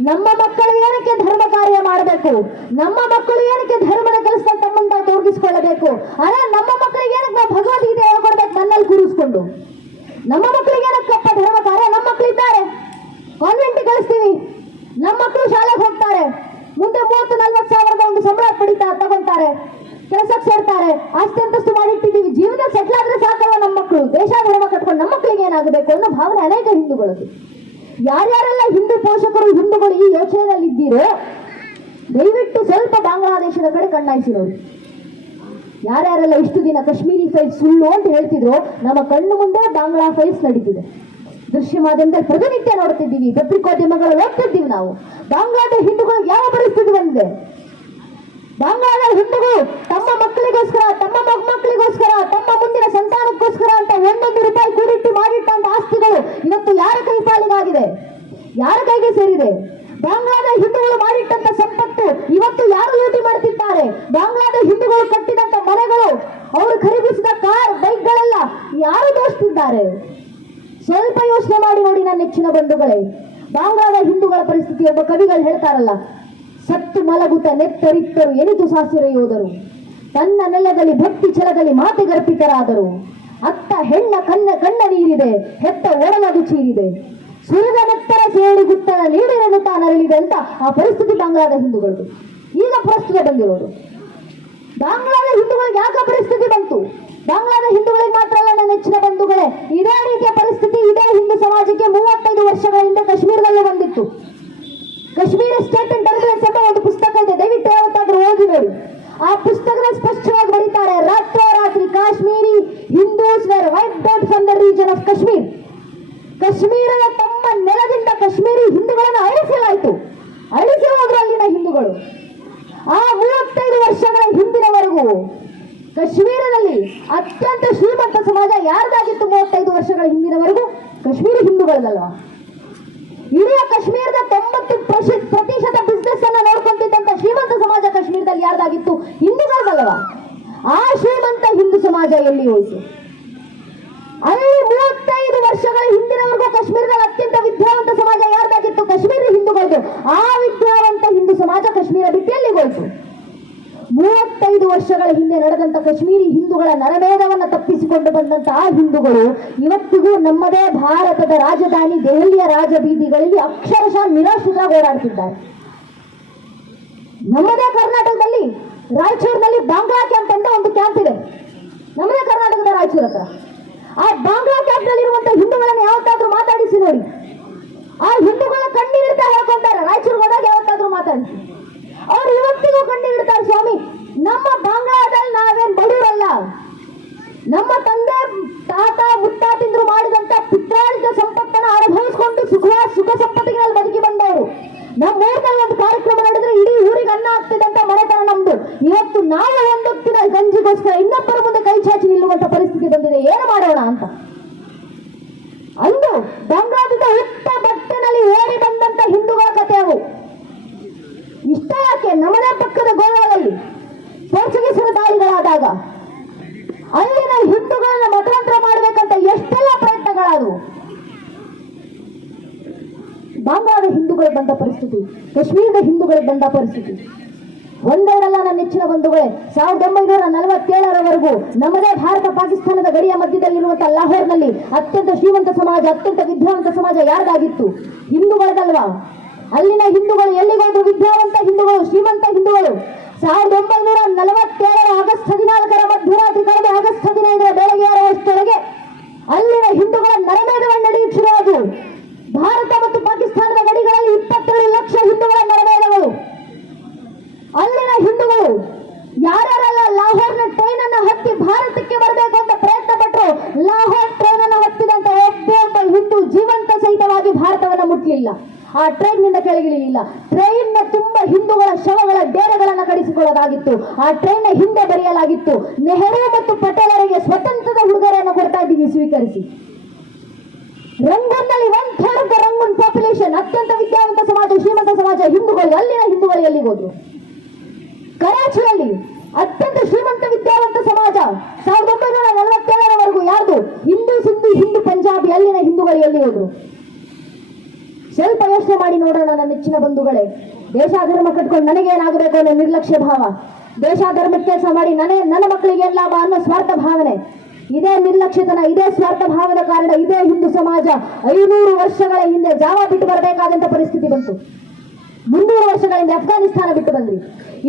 ನಮ್ಮ ಮಕ್ಕಳು ಏನಕ್ಕೆ ಧರ್ಮ ಕಾರ್ಯ ಮಾಡಬೇಕು, ನಮ್ಮ ಮಕ್ಕಳು ಏನಕ್ಕೆ ಧರ್ಮದ ಕೆಲಸದಲ್ಲಿ ತಮ್ಮಂತ ತೊಡಗಿಸಿಕೊಳ್ಳಬೇಕು, ಅಲ್ಲ ನಮ್ಮ ಮಕ್ಕಳಿಗೆ ಏನಕ್ಕೆ ನಾವು ಭಗವದ್ಗೀತೆ ಹೇಳ್ಕೊಡ್ಬೇಕು ನನ್ನಲ್ಲಿ ಕೂರಿಸ್ಕೊಂಡು, ನಮ್ಮ ಮಕ್ಕಳಿಗೆ ಏನಕ್ಕಪ್ಪ ಧರ್ಮ ಕಾರ್ಯ, ನಮ್ಮ ಮಕ್ಕಳು ಇದ್ದಾರೆ ಕಾನ್ವೆಂಟ್ ಕಳಿಸ್ತೀವಿ, ನಮ್ಮ ಮಕ್ಕಳು ಶಾಲೆಗೆ ಹೋಗ್ತಾರೆ, ಮುಂದೆ 30-40 ಸಾವಿರದ ಒಂದು ಸಂಬಳ ತಗೊಂತಾರೆ, ಕೆಲಸಕ್ಕೆ ಸೇರ್ತಾರೆ, ಆಸ್ತಿ ಅಂತಸ್ತು ಮಾಡಿಟ್ಟಿದ್ದೀವಿ, ಜೀವನದಲ್ಲಿ ಸೆಟ್ಲ್ ಆದ್ರೆ ಸಾಕಲ್ಲ ನಮ್ಮ ಮಕ್ಕಳು, ದೇಶ ಧರ್ಮ ಕಟ್ಕೊಂಡು ನಮ್ಮ ಮಕ್ಕಳಿಗೆ ಏನಾಗಬೇಕು ಅನ್ನೋ ಭಾವನೆ ಅನೇಕ ಹಿಂದೂಗಳದ್ದು. ಯಾರ್ಯಾರೆಲ್ಲ ಹಿಂದೂ ಪೋಷಕರು ಹಿಂದೂಗಳು ಈ ಯೋಚನೆಯಲ್ಲಿ ಇದ್ದೀರೋ ದಯವಿಟ್ಟು ಸ್ವಲ್ಪ ಬಾಂಗ್ಲಾದೇಶದ ಕಡೆ ಕಣ್ಣಾಯಿಸಿ ನೋಡಿ. ಯಾರ್ಯಾರೆಲ್ಲ ಇಷ್ಟು ದಿನ ಕಾಶ್ಮೀರಿ ಫೈಲ್ಸ್ ಸುಳ್ಳು ಅಂತ ಹೇಳ್ತಿದ್ರು, ನಮ್ಮ ಕಣ್ಣು ಮುಂದೆ ಬಾಂಗ್ಲಾ ಫೈಲ್ಸ್ ನಡೀತಿದೆ. ದೃಶ್ಯ ಮಾಧ್ಯಮದಲ್ಲಿ ಪ್ರತಿನಿತ್ಯ ನೋಡ್ತಿದ್ದೀವಿ, ಪತ್ರಿಕೋದ್ಯಮಗಳು ಓದ್ತಿದ್ದೀವಿ ನಾವು. ಬಾಂಗ್ಲಾದ ಹಿಂದೂಗಳಿಗೆ ಯಾವ ಪರಿಸ್ಥಿತಿ ಬಂದಿದೆ? ಬಾಂಗ್ಲಾದ ಹಿಂದೂಗಳು ತಮ್ಮ ಮಕ್ಕಳಿಗೋಸ್ಕರ, ತಮ್ಮ ಮೊಮ್ಮಕ್ಕಳಿಗೋಸ್ಕರ, ತಮ್ಮ ಮುಂದಿನ ಸಂತಾನಕ್ಕೋಸ್ಕರ ಅಂತ 1 ರೂಪಾಯಿ ಕೂಡಿಟ್ಟು ಮಾಡಿಟ್ಟಂತ ಆಸ್ತಿಗಳು ಇವತ್ತು ಯಾರ ಕೈ ಪಾಲಿಗಾಗಿದೆ, ಯಾರ ಕೈಗೆ ಸೇರಿದೆ? ಬಾಂಗ್ಲಾದ ಹಿಂದೂಗಳು ಮಾಡಿಟ್ಟಂತ ಸಂಪತ್ತು ಇವತ್ತು ಯಾರು ಲೂಟಿ ಮಾಡ್ತಿದ್ದಾರೆ? ಬಾಂಗ್ಲಾದ ಹಿಂದೂಗಳು ಕಟ್ಟಿದಂತ ಮನೆಗಳು, ಅವರು ಖರೀದಿಸಿದ ಕಾರ್, ಬೈಕ್ಗಳೆಲ್ಲ ಯಾರು ದೋಸ್ತಿದ್ದಾರೆ? ಸ್ವಲ್ಪ ಯೋಚನೆ ಮಾಡಿ ನೋಡಿ ನನ್ನ ನೆಚ್ಚಿನ ಬಂಧುಗಳೇ. ಬಾಂಗ್ಲಾದ ಹಿಂದೂಗಳ ಪರಿಸ್ಥಿತಿ ಒಬ್ಬ ಕವಿಗಳು ಹೇಳ್ತಾರಲ್ಲ, ಸತ್ತು ಮಲಗುತ್ತ ನೆತ್ತರಿತ್ತರು ಎನಿತು ಸಾಸಿರೆಯೋದರು, ತನ್ನ ನೆಲದಲ್ಲಿ ಭಕ್ತಿ ಛಲದಲ್ಲಿ ಮಾತೆಗರ್ಪಿತರಾದರು, ಅತ್ತ ಹೆಣ್ಣ ಕಣ್ಣ ನೀರಿದೆ, ಹೆತ್ತ ಒಡಲದು ಚೀರಿದೆ, ಸುರಿದ ನೆತ್ತರ ಸೇರಿ ಗುತ್ತನ ನೀಡಿರಲು ತಾನರಳಿದೆ ಅಂತ ಆ ಪರಿಸ್ಥಿತಿ ಬಾಂಗ್ಲಾದ ಹಿಂದೂಗಳದು ಈಗ ಪ್ರಸ್ತುತ ಬಂದಿರೋದು. ಬಾಂಗ್ಲಾದ ಹಿಂದೂಗಳಿಗೆ ಯಾಕೆ ಪರಿಸ್ಥಿತಿ ಬಂತು? ಬಾಂಗ್ಲಾದ ಹಿಂದೂಗಳಿಗೆ ಮಾತ್ರ ಅಲ್ಲ ನನ್ನ ನೆಚ್ಚಿನ ಬಂಧುಗಳೇ, ಇದೇ ರೀತಿಯ ಪರಿಸ್ಥಿತಿ ಇದೇ ಹಿಂದೂ ಸಮಾಜಕ್ಕೆ 35 ವರ್ಷಗಳ ಹಿಂದೆ ಕಾಶ್ಮೀರದಲ್ಲೂ ಬಂದಿತ್ತು. ಕಾಶ್ಮೀರ ಸ್ಟೇಟ್ ಅಂಡ್ ಟರ್ಬುಲೆನ್ಸ್ ಎಂಬ ಒಂದು ಪುಸ್ತಕ ಇದೆ, ದಯವಿಟ್ಟು ಯಾವತ್ತಾದ್ರೂ ಓದಿ ನೋಡಿ. ಆ ಪುಸ್ತಕದಲ್ಲಿ ಸ್ಪಷ್ಟವಾಗಿ ಬರೀತಾರೆ, ರಾತ್ರೋರಾತ್ರಿ Kashmiri Hindus were wiped out from the region of Kashmir. ಕಾಶ್ಮೀರದ ತಮ್ಮ ನೆಲದಿಂದ ಕಾಶ್ಮೀರಿ ಹಿಂದೂಗಳನ್ನು ಅಳಿಸಲಾಯಿತು, ಅಳಿಸಿ ಹೋದ್ರು ಅಲ್ಲಿನ ಹಿಂದೂಗಳು. ಆ 35 ವರ್ಷಗಳ ಹಿಂದಿನವರೆಗೂ ಕಾಶ್ಮೀರದಲ್ಲಿ ಅತ್ಯಂತ ಶ್ರೀಮಂತ ಸಮಾಜ ಯಾರ್ದಾಗಿತ್ತು? 35 ವರ್ಷಗಳ ಹಿಂದಿನವರೆಗೂ ಕಾಶ್ಮೀರಿ ಹಿಂದೂಗಳದಲ್ವಾ? ಇಡೀ ಕಾಶ್ಮೀರದ 90% ಬಿಸ್ನೆಸ್ ಅನ್ನ ಸಮಾಜ ಎಲ್ಲಿ ಹೋಯಿತು? ಅಲ್ಲಿ 35 ವರ್ಷಗಳ ಹಿಂದಿನವರೆಗೂ ಕಾಶ್ಮೀರದಲ್ಲಿ ಅತ್ಯಂತ ವಿದ್ಯಾವಂತ ಸಮಾಜ ಯಾರ್ದಾಗಿತ್ತು? ಕಾಶ್ಮೀರಿ ಹಿಂದೂಗಳದ್ದು. ಆ ವಿದ್ಯಾವಂತ ಹಿಂದೂ ಸಮಾಜ ಕಾಶ್ಮೀರ ಬಿಟ್ಟು ಎಲ್ಲಿಗೆ ಹೋಯಿತು? 35 ವರ್ಷಗಳ ಹಿಂದೆ ನಡೆದಂತ ಕಾಶ್ಮೀರಿ ಹಿಂದೂಗಳ ನರಮೇಧವನ್ನ ತಪ್ಪಿಸಿಕೊಂಡು ಬಂದಂತ ಆ ಹಿಂದೂಗಳು ಇವತ್ತಿಗೂ ನಮ್ಮದೇ ಭಾರತದ ರಾಜಧಾನಿ ದೆಹಲಿಯ ರಾಜಬೀದಿಗಳಲ್ಲಿ ಅಕ್ಷರಶಃ ನಿರಾಶ್ರಿತರಾಗಿ ಓಡಾಡ್ತಿದ್ದಾರೆ. ನಮ್ಮದೇ ಕರ್ನಾಟಕದಲ್ಲಿ ರಾಯಚೂರಿನಲ್ಲಿ ಬಾಂಗ್ಲಾ ಕ್ಯಾಂಪ್ ಅಂತ ಒಂದು ಕ್ಯಾಂಪ್ ಇದೆ. ನಮ್ಮದೇ ಕರ್ನಾಟಕದ ರಾಯಚೂರ್ ಹತ್ರ. ಆ ಬಾಂಗ್ಲಾ ಕ್ಯಾಂಪ್ ನಲ್ಲಿರುವಂತ ಹಿಂದೂಗಳನ್ನ ಯಾವತ್ತಾದ್ರೂ ಮಾತಾಡಿಸಿ ನೋಡಿ. ಆ ಹಿಂದೂಗಳ ಕಣ್ಣೀರಿಡ್ತಾ ಹೇಳ್ಕೊಂತಾರೆ. ರಾಯಚೂರು ಹೋದಾಗ ಯಾವತ್ತಾದ್ರೂ ಮಾತಾಡಿಸಿ. ಅವ್ರು ಇವತ್ತಿಗೂ ಕಣ್ಣೀರಿಡ್ತಾರೆ, ಸ್ವಾಮಿ ನಮ್ಮ ಬಾಂಗ್ಲಾದಲ್ಲಿ ನಾವೇನ್ ಬಡವರಲ್ಲ, ನಮ್ಮ ತಂದೆ ತಾತ ಮುತ್ತಾತಿಂದ್ರು ಮಾಡಿದಂತ ಪಿತ್ರಾರ್ಜಿತ ಸಂಪತ್ತನ್ನು ಅನುಭವಿಸಿಕೊಂಡು ಸುಖ ಸಂಪತ್ತಿನಲ್ಲಿ ಬದುಕಿ ಬಂದವರು. ನಮ್ಮ ಊರಿನಲ್ಲಿ ಒಂದು ಕಾರ್ಯಕ್ರಮ ನಡೆದ್ರೆ ಇಡೀ ಊರಿಗೆ ಅನ್ನ ಆಗ್ತಿದಂತ ಮನೆತನ ನಮ್ದು. ಇವತ್ತು ನಾವು ಒಂದೊತ್ತಿನ ಗಂಜಿಗೋಸ್ಕರ ಇನ್ನೊಬ್ಬರ ಮುಂದೆ ಕೈ ಚಾಚಿ ನಿಲ್ಲುವಂತ ಪರಿಸ್ಥಿತಿ ಬಂದಿದೆ. ಏನು ಮಾಡೋಣ ಅಂತ ಅಂದು ಬಂಗಾಳದಿಂದ ಉಟ್ಟ ಬಟ್ಟೆನಲ್ಲಿ ಓಡಿ ಬಂದಂತ ಹಿಂದೂಗಳ ಕಥೆ ಅವು. ಇಷ್ಟ ಯಾಕೆ? ನಮ್ಮದೇ ಪಕ್ಕದ ಗೋವಾದಲ್ಲಿ ಪೋರ್ಚುಗೀಸರ ದಾಳಿಗಳಾದಾಗ ಅಲ್ಲಿನ ಹಿಂದೂಗಳನ್ನ ಮತಾಂತರ ಮಾಡಬೇಕಂತ ಎಷ್ಟೆಲ್ಲ ಪ್ರಯತ್ನಗಳಾದವು. ಬಾಂಗ್ಲಾದ ಹಿಂದೂಗಳಿಗೆ ಬಂದ ಪರಿಸ್ಥಿತಿ, ಕಾಶ್ಮೀರದ ಹಿಂದೂಗಳಿಗೆ ಬಂದ ಪರಿಸ್ಥಿತಿ ಒಂದೆರಡಲ್ಲ. ನನ್ನ ನೆಚ್ಚಿನ ಬಂಧುಗಳೇ, 1947ರವರೆಗೂ ನಮ್ಮದೇ ಭಾರತ ಪಾಕಿಸ್ತಾನದ ಗಡಿಯ ಮಧ್ಯದಲ್ಲಿರುವಂತಹ ಲಾಹೋರ್ನಲ್ಲಿ ಅತ್ಯಂತ ಶ್ರೀಮಂತ ಸಮಾಜ, ಅತ್ಯಂತ ವಿದ್ಯಾವಂತ ಸಮಾಜ ಯಾರ್ದಾಗಿತ್ತು? ಹಿಂದೂಗಳದಲ್ವಾ? ಅಲ್ಲಿನ ಹಿಂದೂಗಳು ಎಲ್ಲಿಗೋದ್ರು? ವಿದ್ಯಾವಂತ ಹಿಂದೂಗಳು, ಶ್ರೀಮಂತ ಹಿಂದೂಗಳು. 1947 ಆಗಸ್ಟ್ 14 ಮಧ್ಯರಾತ್ರಿ ಕಳೆದ ಆಗಸ್ಟ್ 15 ಬೆಳಗ್ಗೆ 6 ವರ್ಷದೊಳಗೆ ಅಲ್ಲಿನ ಹಿಂದೂಗಳ ನರಮೇಧವನ್ನು ನಡೆಯುವ ಶುರುವಾದವು. ಭಾರತ ಮತ್ತು ಪಾಕಿಸ್ತಾನದ ಗಡಿಗಳಲ್ಲಿ 22 ಲಕ್ಷ ಹಿಂದೂಗಳ ನರಮೇಧಗಳು. ಅಲ್ಲಿನ ಹಿಂದೂಗಳು ಯಾರ್ಯಾರೆಲ್ಲ ಲಾಹೋರ್ನ ಟ್ರೈನ್ ಅನ್ನು ಹತ್ತಿ ಭಾರತಕ್ಕೆ ಬರಬೇಕು ಅಂತ ಪ್ರಯತ್ನ ಪಟ್ಟರು, ಲಾಹೋರ್ ಟ್ರೈನ್ ಅನ್ನು ಹತ್ತಿದಂತ ಒಬ್ಬ ಹಿಂದೂ ಜೀವಂತ ಸಹಿತವಾಗಿ ಭಾರತವನ್ನು ಮುಟ್ಟಲಿಲ್ಲ. ಆ ಟ್ರೈನ್ ನಿಂದ ಕೆಳಗಿಳಿಯಲಿಲ್ಲ. ಟ್ರೈನ್ ನ ತುಂಬಾ ಹಿಂದೂಗಳ ಶವಗಳ ಡೇರೆಗಳನ್ನು ಕಡಿಸಿಕೊಳ್ಳಲಾಗಿತ್ತು. ಆ ಟ್ರೈನ್ ನ ಹಿಂದೆ ಬರೆಯಲಾಗಿತ್ತು, ನೆಹರು ಮತ್ತು ಪಟೇಲರಿಗೆ ಸ್ವತಂತ್ರದ ಉಡುಗೊರೆಯನ್ನು ಕೊಡ್ತಾ ಇದ್ದೀವಿ, ಸ್ವೀಕರಿಸಿ. ರಂಗೂನ್ನಲ್ಲಿ 1/3 ರಂಗೂನ್ ಪಾಪ್ಯುಲೇಷನ್, ಅತ್ಯಂತ ವಿದ್ಯಾವಂತ ಸಮಾಜ, ಶ್ರೀಮಂತ ಸಮಾಜ ಹಿಂದೂಗಳು. ಅಲ್ಲಿನ ಹಿಂದೂಗಳು ಎಲ್ಲಿಗೆ ಹೋದ್ರು? ಕರಾಚಿಯಲ್ಲಿ ಅತ್ಯಂತ ಶ್ರೀಮಂತ ವಿದ್ಯಾವಂತ ಸಮಾಜ 1947ರವರೆಗೂ ಯಾರ್ದು? ಹಿಂದೂ ಸಿಂಧು, ಹಿಂದೂ ಪಂಜಾಬಿ. ಅಲ್ಲಿನ ಹಿಂದೂಗಳು ಎಲ್ಲಿ ಹೋದ್ರು? ಸ್ವಲ್ಪ ಯೋಚನೆ ಮಾಡಿ ನೋಡೋಣ ನನ್ನ ನೆಚ್ಚಿನ ಬಂಧುಗಳೇ. ದೇಶ ಧರ್ಮ ಕಟ್ಕೊಂಡು ನನಗೇನಾಗಬೇಕು ಅನ್ನೋ ನಿರ್ಲಕ್ಷ್ಯ ಭಾವ, ದೇಶ ಧರ್ಮಕ್ಕೆ ಕೆಲಸ ಮಾಡಿ ನನ್ನ ಮಕ್ಕಳಿಗೆ ಏನ್ ಲಾಭ ಅನ್ನೋ ಸ್ವಾರ್ಥ ಭಾವನೆ, ಇದೇ ನಿರ್ಲಕ್ಷ್ಯತನ, ಇದೇ ಸ್ವಾರ್ಥ ಭಾವದ ಕಾರಣ ಇದೇ ಹಿಂದೂ ಸಮಾಜ 500 ವರ್ಷಗಳ ಹಿಂದೆ ಜಾವ ಬಿಟ್ಟು ಬರಬೇಕಾದಂತ ಪರಿಸ್ಥಿತಿ ಬಂತು. 300 ವರ್ಷಗಳಿಂದ ಅಫ್ಘಾನಿಸ್ತಾನ ಬಿಟ್ಟು ಬಂದ್ರಿ,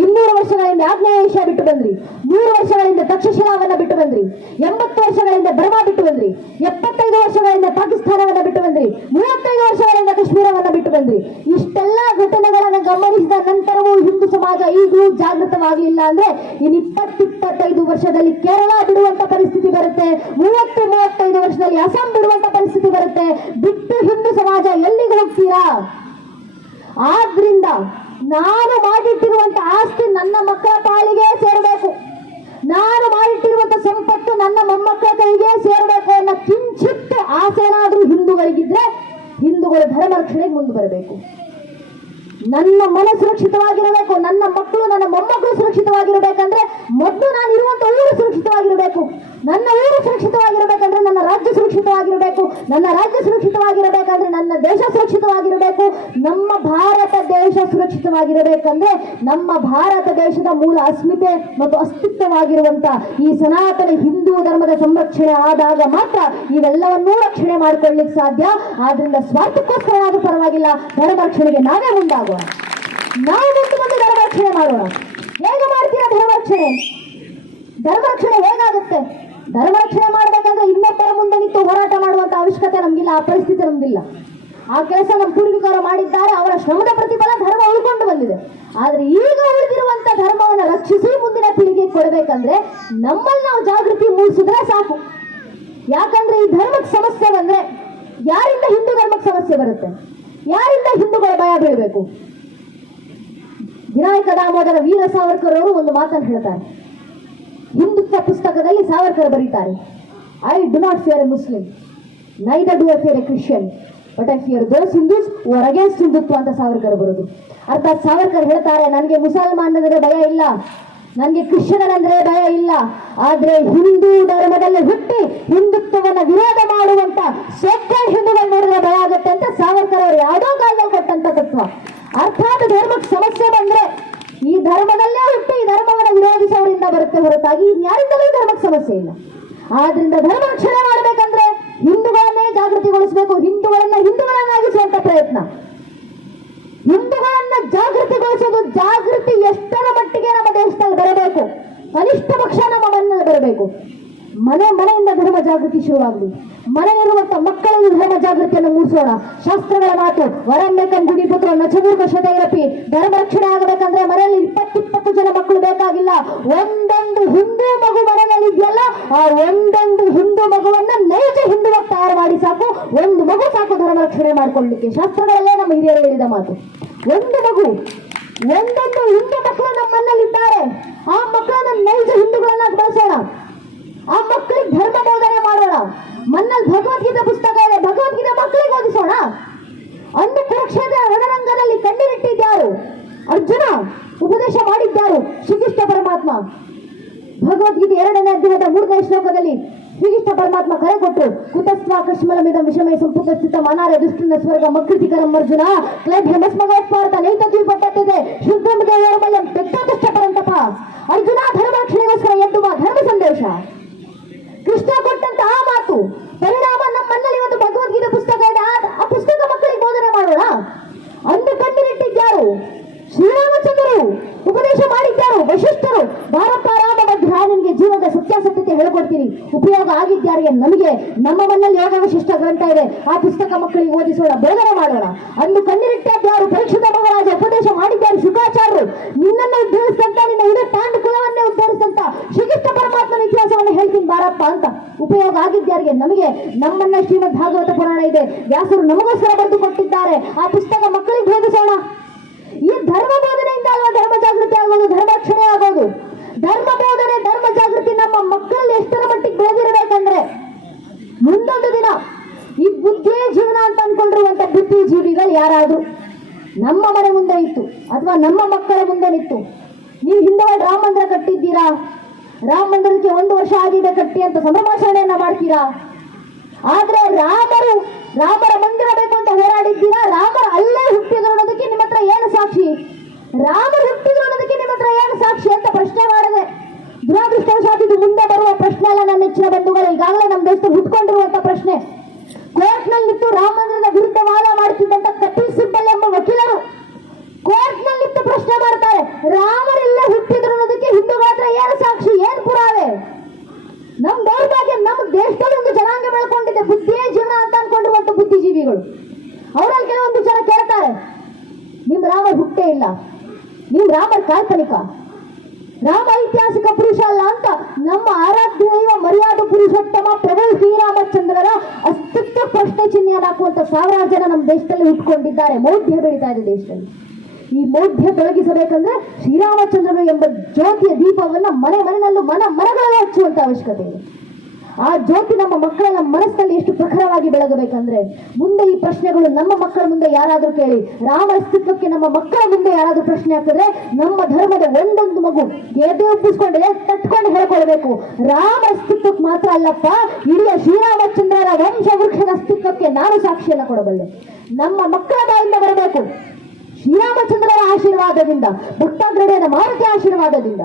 200 ವರ್ಷಗಳಿಂದ ಆಗ್ನೇಯ ಏಷ್ಯಾ ಬಿಟ್ಟು ಬಂದ್ರಿ, 100 ವರ್ಷಗಳಿಂದ ತಕ್ಷಶಿಲಾವನ್ನ ಬಿಟ್ಟು ಬಂದ್ರಿ, 80 ವರ್ಷಗಳಿಂದ ಬರ್ಮಾ ಬಿಟ್ಟು ಬಂದ್ರಿ, 75 ವರ್ಷಗಳಿಂದ ಪಾಕಿಸ್ತಾನವನ್ನ ಬಿಟ್ಟು ಬಂದ್ರಿ, 35 ವರ್ಷಗಳಿಂದ ಕಾಶ್ಮೀರವನ್ನ ಬಿಟ್ಟು ಬಂದ್ರಿ. ಇಷ್ಟೆಲ್ಲಾ ಘಟನೆಗಳನ್ನು ಗಮನಿಸಿದ ನಂತರವೂ ಹಿಂದೂ ಸಮಾಜ ಈಗಲೂ ಜಾಗೃತವಾಗಲಿಲ್ಲ ಅಂದ್ರೆ ಇನ್ನು 20-25 ವರ್ಷದಲ್ಲಿ ಕೇರಳ ಬಿಡುವಂತ ಪರಿಸ್ಥಿತಿ ಬರುತ್ತೆ, 30-35 ವರ್ಷದಲ್ಲಿ ಅಸ್ಸಾಂ ಬಿಡುವಂತ ಪರಿಸ್ಥಿತಿ ಬರುತ್ತೆ. ಬಿಟ್ಟು ಹಿಂದೂ ಸಮಾಜ ಎಲ್ಲಿಗೆ ಹೋಗ್ತೀರಾ? ಆದ್ರಿಂದ ನಾನು ಮಾಡಿಟ್ಟಿರುವಂತ ಆಸ್ತಿ ನನ್ನ ಮಕ್ಕಳ ಪಾಲಿಗೆ ಸೇರಬೇಕು, ನಾನು ಮಾಡಿಟ್ಟಿರುವಂತ ಸಂಪತ್ತು ನನ್ನ ಮೊಮ್ಮಕ್ಕಳ ಕೈಗೆ ಸೇರಬೇಕು ಅನ್ನೋ ಕಿಂಚಿತ್ ಆಸೆ ಏನಾದ್ರೂ ಹಿಂದೂಗಳಿಗಿದ್ರೆ ಹಿಂದೂಗಳ ಧರ್ಮ ರಕ್ಷಣೆಗೆ ಮುಂದೆ ಬರಬೇಕು. ನನ್ನ ಮನ ಸುರಕ್ಷಿತವಾಗಿರಬೇಕು, ನನ್ನ ಮಕ್ಕಳು ನನ್ನ ಮೊಮ್ಮಕ್ಕಳು ಸುರಕ್ಷಿತವಾಗಿರಬೇಕಂದ್ರೆ ಮೊದಲು ನಾನು ಇರುವಂತ ಊರು ಸುರಕ್ಷಿತವಾಗಿರಬೇಕು. ನನ್ನ ಊರು ಸುರಕ್ಷಿತವಾಗಿರಬೇಕಂದ್ರೆ ನನ್ನ ರಾಜ್ಯ ಸುರಕ್ಷಿತವಾಗಿರಬೇಕು, ನನ್ನ ರಾಜ್ಯ ಸುರಕ್ಷಿತವಾಗಿರಬೇಕಂದ್ರೆ ನನ್ನ ದೇಶ ಸುರಕ್ಷಿತವಾಗಿರಬೇಕು. ನಮ್ಮ ಭಾರತ ದೇಶ ಸುರಕ್ಷಿತವಾಗಿರಬೇಕಂದ್ರೆ ನಮ್ಮ ಭಾರತ ದೇಶದ ಮೂಲ ಅಸ್ಮಿತೆ ಮತ್ತು ಅಸ್ತಿತ್ವವಾಗಿರುವಂತ ಈ ಸನಾತನ ಹಿಂದೂ ಧರ್ಮದ ಸಂರಕ್ಷಣೆ ಆದಾಗ ಮಾತ್ರ ಇವೆಲ್ಲವನ್ನೂ ರಕ್ಷಣೆ ಮಾಡಿಕೊಳ್ಳಿಕ್ಕೆ ಸಾಧ್ಯ. ಆದ್ರಿಂದ ಸ್ವಾರ್ಥಕ್ಕೋಸ್ಕರ ಆದ್ರೂ ಪರವಾಗಿಲ್ಲ, ಧರ್ಮ ರಕ್ಷಣೆಗೆ ನಾವೇ ಮುಂದಾಗೋಣ, ನಾವು ಮುಂದೆ ಧರ್ಮ ರಕ್ಷಣೆ ಮಾಡೋಣ. ಹೇಗೆ ಮಾಡ್ತೀರಾ ಧರ್ಮ ರಕ್ಷಣೆ? ಧರ್ಮ ರಕ್ಷಣೆ ಹೇಗಾಗುತ್ತೆ? ಧರ್ಮ ರಕ್ಷಣೆ ಮಾಡಬೇಕಂದ್ರೆ ಇನ್ನೊಬ್ಬರ ಮುಂದೆ ನಿಂತು ಹೋರಾಟ ಮಾಡುವಂತ ಅವಶ್ಯಕತೆ ನಮ್ಗಿಲ್ಲ, ಆ ಪರಿಸ್ಥಿತಿ ನಮ್ಗಿಲ್ಲ. ಆ ಕೆಲಸ ನಮ್ಮ ಪೂರ್ವಿಕರು ಮಾಡಿದ್ದಾರೆ, ಅವರ ಶ್ರಮದ ಪ್ರತಿಫಲ ಧರ್ಮ ಉಳ್ಕೊಂಡು ಬಂದಿದೆ. ಆದ್ರೆ ಈಗ ಉಳಿದಿರುವಂತ ಧರ್ಮವನ್ನು ರಕ್ಷಿಸಿ ಮುಂದಿನ ಪೀಳಿಗೆ ಕೊಡಬೇಕಂದ್ರೆ ನಮ್ಮಲ್ಲಿ ನಾವು ಜಾಗೃತಿ ಮೂಡಿಸಿದ್ರೆ ಸಾಕು. ಯಾಕಂದ್ರೆ ಈ ಧರ್ಮಕ್ಕೆ ಸಮಸ್ಯೆ ಬಂದ್ರೆ ಯಾರಿಂದ ಹಿಂದೂ ಧರ್ಮಕ್ಕೆ ಸಮಸ್ಯೆ ಬರುತ್ತೆ? ಯಾರಿಂದ ಹಿಂದೂಗಳ ಭಯ ಬೀಳಬೇಕು? ವಿನಾಯಕ ದಾಮೋದರ ವೀರ ಸಾವರ್ಕರ್ ಅವರು ಒಂದು ಮಾತನ್ನು ಹೇಳ್ತಾರೆ. ಹಿಂದುತ್ವ ಪುಸ್ತಕದಲ್ಲಿ ಸಾವರ್ಕರ್ ಬರೀತಾರೆ, I do not fear A Muslim, neither do I fear A Christian, but I fear those Hindus who are against Hindutva ಅಂತ ಸಾವರ್ಕರ್ ಬರೋದು. ಅರ್ಥಾತ್ ಸಾವರ್ಕರ್ ಹೇಳ್ತಾರೆ, ನನಗೆ ಮುಸಲ್ಮಾನರಿಗೆ ಭಯ ಇಲ್ಲ, ನನಗೆ ಕ್ರಿಶ್ಚಿಯನರಂದ್ರೆ ಭಯ ಇಲ್ಲ, ಆದ್ರೆ ಹಿಂದೂ ಧರ್ಮದಲ್ಲಿ ಹುಟ್ಟಿ ಹಿಂದುತ್ವವನ್ನ ವಿರೋಧ ಮಾಡುವಂತ ಸೆಕ್ಯುಲರ್ ಹಿಂದೂಗಳು ನೋಡಿದ್ರೆ ಭಯ ಆಗುತ್ತೆ ಅಂತ ಸಾವರ್ಕರ್ ಅವರು ಯಾವುದೋ ಕಾಲದಲ್ಲಿ ಕೊಟ್ಟಂತ ತತ್ವ. ಅರ್ಥಾತ್ ಧರ್ಮಕ್ಕೆ ಸಮಸ್ಯೆ ಬಂದ್ರೆ ಈ ಧರ್ಮದಲ್ಲೇ ಹುಟ್ಟಿ ಈ ಧರ್ಮವನ್ನು ವಿರೋಧಿಸೋರಿಂದ ಬರುತ್ತೆ ಹೊರತಾಗಿ ಇನ್ಯಾರಿಂದಲೂ ಈ ಧರ್ಮಕ್ಕೆ ಸಮಸ್ಯೆ ಇಲ್ಲ. ಆದ್ರಿಂದ ಧರ್ಮ ರಕ್ಷಣೆ ಮಾಡಬೇಕಂದ್ರೆ ಹಿಂದೂಗಳನ್ನೇ ಜಾಗೃತಿಗೊಳಿಸಬೇಕು, ಹಿಂದೂಗಳನ್ನಾಗಿಸುವಂತ ಪ್ರಯತ್ನ, ಹಿಂದೂಗಳನ್ನ ಜಾಗೃತಿಗೊಳಿಸೋದು. ಜಾಗೃತಿ ಎಷ್ಟರ ಮಟ್ಟಿಗೆ ನಮ್ಮ ದೇಶದಲ್ಲಿ ಬರಬೇಕು, ಕನಿಷ್ಠ ಪಕ್ಷ ನಮ್ಮ ಮನೆಯಲ್ಲಿ ಬರಬೇಕು. ಮನೆಯಿಂದ ಧರ್ಮ ಜಾಗೃತಿ ಶುರುವಾಗಲಿ, ಮನೆಯಲ್ಲಿರುವಂತ ಮಕ್ಕಳಲ್ಲಿ ಧರ್ಮ ಜಾಗೃತಿಯನ್ನು ಮೂಡಿಸೋಣ. ಶಾಸ್ತ್ರಗಳ ಮಾತು ವರಮ್ಯಕಂ ಗುಣಿಪುತ್ರ ನಚಮೂರ್ಖಶತೈರಪಿ, ಧರ್ಮ ರಕ್ಷಣೆ ಆಗಬೇಕಂದ್ರೆ ಮನೆಯಲ್ಲಿ 20 ಜನ ಮಕ್ಕಳು ಬೇಕಾಗಿಲ್ಲ. ಒಂದೊಂದು ಹಿಂದೂ ಮಗು ಮನೆಯಲ್ಲಿ ಇದೆಯಲ್ಲ, ಆ ಒಂದೊಂದು ಹಿಂದೂ ಮಗುವನ್ನ ನೈಜ ಹಿಂದುವಾಗಿ ತಯಾರು ಮಾಡಿ ಸಾಕು. ಒಂದು ಮಗು ಸಾಕು ಧರ್ಮ ರಕ್ಷಣೆ ಮಾಡ್ಕೊಳ್ಳಿಕ್ಕೆ. ಶಾಸ್ತ್ರಗಳಲ್ಲೇ ನಮ್ಮ ಹಿರಿಯರು ಹೇಳಿದ ಮಾತು, ಒಂದು ಮಗು, ಒಂದೊಂದು ಹಿಂದೂ ಮಕ್ಕಳು ನಮ್ಮ ಮನೆಯಲ್ಲಿದ್ದಾರೆ. ಆ ಮಕ್ಕಳನ್ನ ನೈಜ ಹಿಂದೂಗಳನ್ನ ಬೆಳೆಸೋಣ, ಆ ಮಕ್ಕಳಿಗೆ ಧರ್ಮ ಬೋಧನೆ ಮಾಡೋಣ. ಮನ್ನಲ್ಲಿ ಭಗವದ್ಗೀತೆ ಪುಸ್ತಕ ಇದೆ, ಭಗವದ್ಗೀತೆ ಮಕ್ಕಳಿಗೆ ಓದಿಸೋಣ. ಅಂದು ಕುರುಕ್ಷೇತ್ರ ರಣರಂಗದಲ್ಲಿ ಕಣ್ಣೀರಿಟ್ಟಿದ್ಯಾರು? ಅರ್ಜುನ. ಉಪದೇಶ ಮಾಡಿದ್ಯಾರು? ಶ್ರೀಕೃಷ್ಣ ಪರಮಾತ್ಮ. ಭಗವದ್ಗೀತೆ 2ನೇ ಅಧ್ಯಾಯದ 3ನೇ ಶ್ಲೋಕದಲ್ಲಿ ಶ್ರೀಕೃಷ್ಣ ಪರಮಾತ್ಮ ಕರೆ ಕೊಟ್ಟರು, ಕುತಸ್ವ ಕಶ್ಮಲಮಿದಂ ವಿಷಮಯ ಸಂಪುಟ ಸ್ಥಿತ ಮನಾರ ದುಷ್ಟನ ಸ್ವರ್ಗ ಮಕೃತಿಕರಂ ಅರ್ಜುನ ಕ್ಲೇಭ್ಯ ಭಸ್ಮಗೋತ್ಪಾರ್ಥ ನೈತದ್ವೀಪಟ್ಟತ್ತಿದೆ ಶುದ್ಧಂ ದೇವರಮಯಂ ತೆಕ್ತದುಷ್ಟ ಪರಂತಪ. ಅರ್ಜುನ, ಧರ್ಮ ರಕ್ಷಣೆಗೋಸ್ಕರ ಎದ್ದು ಬಾ, ಧರ್ಮ ಸಂದೇಶ ಕೃಷ್ಣ ಕೊಟ್ಟಂತ ಆ ಮಾತು ಪರಿಣಾಮ ನಮ್ಮ ಮನೆಯಲ್ಲಿ ಒಂದು ಭಗವದ್ಗೀತೆ ಪುಸ್ತಕ ಇದೆ, ಆ ಪುಸ್ತಕ ಮಕ್ಕಳಿಗೆ ಬೋಧನೆ ಮಾಡೋಣ. ಅಂದು ಕಣ್ಣಿರಿಟ್ಟಿದ್ಯಾರು? ಶ್ರೀರಾಮಚಂದ್ರರು. ಉಪದೇಶ ಮಾಡಿದ್ಯಾರು? ವಶಿಷ್ಠರು. ಭಾರತ ರಾಮ ಮಧ್ಯ ನಿಮಗೆ ಜೀವನದ ಸತ್ಯಾಸತ್ಯತೆ ಹೇಳ್ಕೊಡ್ತೀನಿ, ಉಪಯೋಗ ಆಗಿದ್ಯಾರಿಗೆ? ನಮಗೆ ನಮ್ಮ ಮನೆಯಲ್ಲಿ ಯೋಗ ವಿಶಿಷ್ಟ ಗ್ರಂಥ ಇದೆ, ಆ ಪುಸ್ತಕ ಮಕ್ಕಳಿಗೆ ಓದಿಸೋಣ, ಬೋಧನೆ ಮಾಡೋಣ. ಅಂದು ಕಣ್ಣಿರಿಟ್ಟಿದ್ಯಾರು? ಪರೀಕ್ಷಿತ ಮಹಾರಾಜ. ಉಪದೇಶ ಮಾಡಿದ್ಯಾರು? ಶುಕಾಚಾರ್ಯರು. ನಿನ್ನನ್ನು ಉದ್ಧರಿಸಿದಂತ, ನಿನ್ನ ಇಡೀ ತಾಂಡ ಕುಲವನ್ನೇ ಉದ್ಧರಿಸಿದಂತ ಶ್ರೀಕೃಷ್ಣ ಪರಮಾತ್ಮನ ಇತಿಹಾಸವನ್ನು ಹೇಳ್ತೀನಿ ಬಾರಪ್ಪ ಅಂತ. ಉಪಯೋಗ ಆಗಿದ್ಯಾರಿಗೆ? ನಮಗೆ. ನಮ್ಮನ್ನ ಶ್ರೀಮದ್ ಭಾಗವತ ಪುರಾಣ ಇದೆ, ವ್ಯಾಸರು ನಮಗೋಸ್ಕರ ಬರೆದು ಕೊಟ್ಟಿದ್ದಾರೆ, ಆ ಪುಸ್ತಕ ಮಕ್ಕಳಿಗೆ ಓದಿಸೋಣ. ಈ ಧರ್ಮ ಬೋಧನೆಯಿಂದ ಅಲ್ವಾ ಧರ್ಮ ಜಾಗೃತಿ ಆಗೋದು, ಧರ್ಮ ರಕ್ಷಣೆ ಆಗೋದು. ಧರ್ಮ ಬೋಧನೆ, ಧರ್ಮ ಜಾಗೃತಿ ನಮ್ಮ ಮಕ್ಕಳಲ್ಲಿ ಎಷ್ಟರ ಮಟ್ಟಿಗೆ ಬೆಳೆದಿರಬೇಕಂದ್ರೆ ಮುಂದೊಂದು ದಿನ ಈ ಬುದ್ಧಿಯೇ ಜೀವನ ಅಂತ ಅನ್ಕೊಂಡಿರುವಂತ ಬುದ್ಧಿಜೀವಿಗಳು ಯಾರಾದ್ರೂ ನಮ್ಮ ಮನೆ ಮುಂದೆ ಇತ್ತು ಅಥವಾ ನಮ್ಮ ಮಕ್ಕಳ ಮುಂದೆ ನಿಂತು, ನೀವು ಹಿಂದೆ ರಾಮ ಮಂದಿರ ಕಟ್ಟಿದ್ದೀರಾ, ರಾಮ ಮಂದಿರಕ್ಕೆ 1 ವರ್ಷ ಆಗಿದೆ ಕಟ್ಟಿ ಅಂತ ಸಂಭ್ರಮಾಚರಣೆಯನ್ನ ಮಾಡ್ತೀರಾ. ಆದ್ರೆ ರಾಮರ ಮಂದಿರ ಬೇಕು ಅಂತ ಹೋರಾಡಿದ್ದೀರಾ? ರಾಮರ ಅಲ್ಲೇ ಹುಟ್ಟಿದ್ರು ಅನ್ನೋದಕ್ಕೆ ನಿಮ್ಮ ಹತ್ರ ಏನು ಸಾಕ್ಷಿ? ರಾಮರು ಹುಟ್ಟಿದ್ರು ಅನ್ನೋದಕ್ಕೆ ನಿಮ್ಮ ಹತ್ರ ಏನು ಸಾಕ್ಷಿ ಅಂತ ಪ್ರಶ್ನೆ ಮಾಡಿದೆ. ದುರಾದೃಷ್ಟವಶಾತ್ ಇದು ಮುಂದೆ ಬರುವ ಪ್ರಶ್ನೆ ಅಲ್ಲ ನನ್ನ ನೆಚ್ಚಿನ ಬಂಧುಗಳು, ಈಗಾಗಲೇ ನಮ್ಮ ದೇಶದಲ್ಲಿ ಹುಟ್ಕೊಂಡಿರುವಂತ ಪ್ರಶ್ನೆ. ಕೋರ್ಟ್ನಲ್ಲಿತ್ತು ರಾಮ ಮಂದಿರದ ವಿರುದ್ಧ ವಾದ ಮಾಡ್ತಿದ್ದಂತ ಕಪಿಲ್ ಸಿಬ್ಬಲ್ ಎಂಬ ವಕೀಲರು ಕೋರ್ಟ್ನಲ್ಲಿತ್ತು ಪ್ರಶ್ನೆ ಮಾಡ್ತಾರೆ, ರಾಮರೆಲ್ಲ ಹುಟ್ಟಿದ್ರು ಅನ್ನೋದಕ್ಕೆ ಹಿಂದೂಗಳ ಹತ್ರ ಏನು ಸಾಕ್ಷಿ, ಏನು ಪುರಾವೆ? ನಮ್ ದೌರ್ಭಾಗ್ಯ, ನಮ್ಮ ದೇಶದಲ್ಲಿ ಒಂದು ಜನಾಂಗ ಬೆಳ್ಕೊಂಡಿದೆ, ಬುದ್ಧಿಯೇ ಜೀವನ ಅಂತ ಅನ್ಕೊಂಡಿರುವಂತ ಬುದ್ಧಿಜೀವಿಗಳು. ಅವರಲ್ಲಿ ಕೆಲವೊಂದು ಜನ ಕೇಳ್ತಾರೆ, ನಿಮ್ ರಾಮ ಹುಟ್ಟೇ ಇಲ್ಲ, ನಿಮ್ ರಾಮರ್ ಕಾಲ್ಪನಿಕ, ರಾಮ ಐತಿಹಾಸಿಕ ಪುರುಷ ಅಲ್ಲ ಅಂತ ನಮ್ಮ ಆರಾಧ್ಯ ದೈವ ಮರ್ಯಾದ ಪುರುಷೋತ್ತಮ ಪ್ರಭು ಶ್ರೀರಾಮಚಂದ್ರರ ಅಸ್ತಿತ್ವ ಪ್ರಶ್ನೆ ಚಿಹ್ನೆಯನ್ನು ಹಾಕುವಂತ ಸಾವಿರಾರು ಜನ ನಮ್ಮ ದೇಶದಲ್ಲಿ ಹುಟ್ಕೊಂಡಿದ್ದಾರೆ. ಮೌಢ್ಯ ಬೆಳೀತಾ ಇದೆ ದೇಶದಲ್ಲಿ. ಈ ಮೌಢ್ಯ ತೊಲಗಿಸಬೇಕಂದ್ರೆ ಶ್ರೀರಾಮಚಂದ್ರನು ಎಂಬ ಜ್ಯೋತಿಯ ದೀಪವನ್ನ ಮನೆಯಲ್ಲೂ ಮನಗಳಲ್ಲಿ ಹಚ್ಚುವಂತ ಅವಶ್ಯಕತೆ ಇದೆ. ಆ ಜ್ಯೋತಿ ನಮ್ಮ ಮಕ್ಕಳ ಮನಸ್ಸಲ್ಲಿ ಎಷ್ಟು ಪ್ರಖರವಾಗಿ ಬೆಳಗಬೇಕಂದ್ರೆ ಮುಂದೆ ಈ ಪ್ರಶ್ನೆಗಳು ನಮ್ಮ ಮಕ್ಕಳ ಮುಂದೆ ಯಾರಾದ್ರೂ ಕೇಳಿ, ರಾಮ ಅಸ್ತಿತ್ವಕ್ಕೆ ನಮ್ಮ ಮಕ್ಕಳ ಮುಂದೆ ಯಾರಾದ್ರೂ ಪ್ರಶ್ನೆ ಹಾಕಿದ್ರೆ ನಮ್ಮ ಧರ್ಮದ ಒಂದೊಂದು ಮಗು ಎದೆ ಒಪ್ಪಿಸ್ಕೊಂಡು ತಟ್ಕೊಂಡು ಹೇಳ್ಕೊಳ್ಬೇಕು, ರಾಮ ಅಸ್ತಿತ್ವಕ್ಕೆ ಮಾತ್ರ ಅಲ್ಲಪ್ಪ, ಇಡೀ ಶ್ರೀರಾಮಚಂದ್ರರ ವಂಶ ವೃಕ್ಷದ ಅಸ್ತಿತ್ವಕ್ಕೆ ನಾನು ಸಾಕ್ಷಿಯನ್ನ ಕೊಡಬಲ್ಲೆ. ನಮ್ಮ ಮಕ್ಕಳ ಬಾಯಿಂದ ಬರಬೇಕು ಶ್ರೀರಾಮಚಂದ್ರರ ಆಶೀರ್ವಾದದಿಂದ, ಭಕ್ತಾಗ್ರಡೆಯ ಮಾರುತಿ ಆಶೀರ್ವಾದದಿಂದ.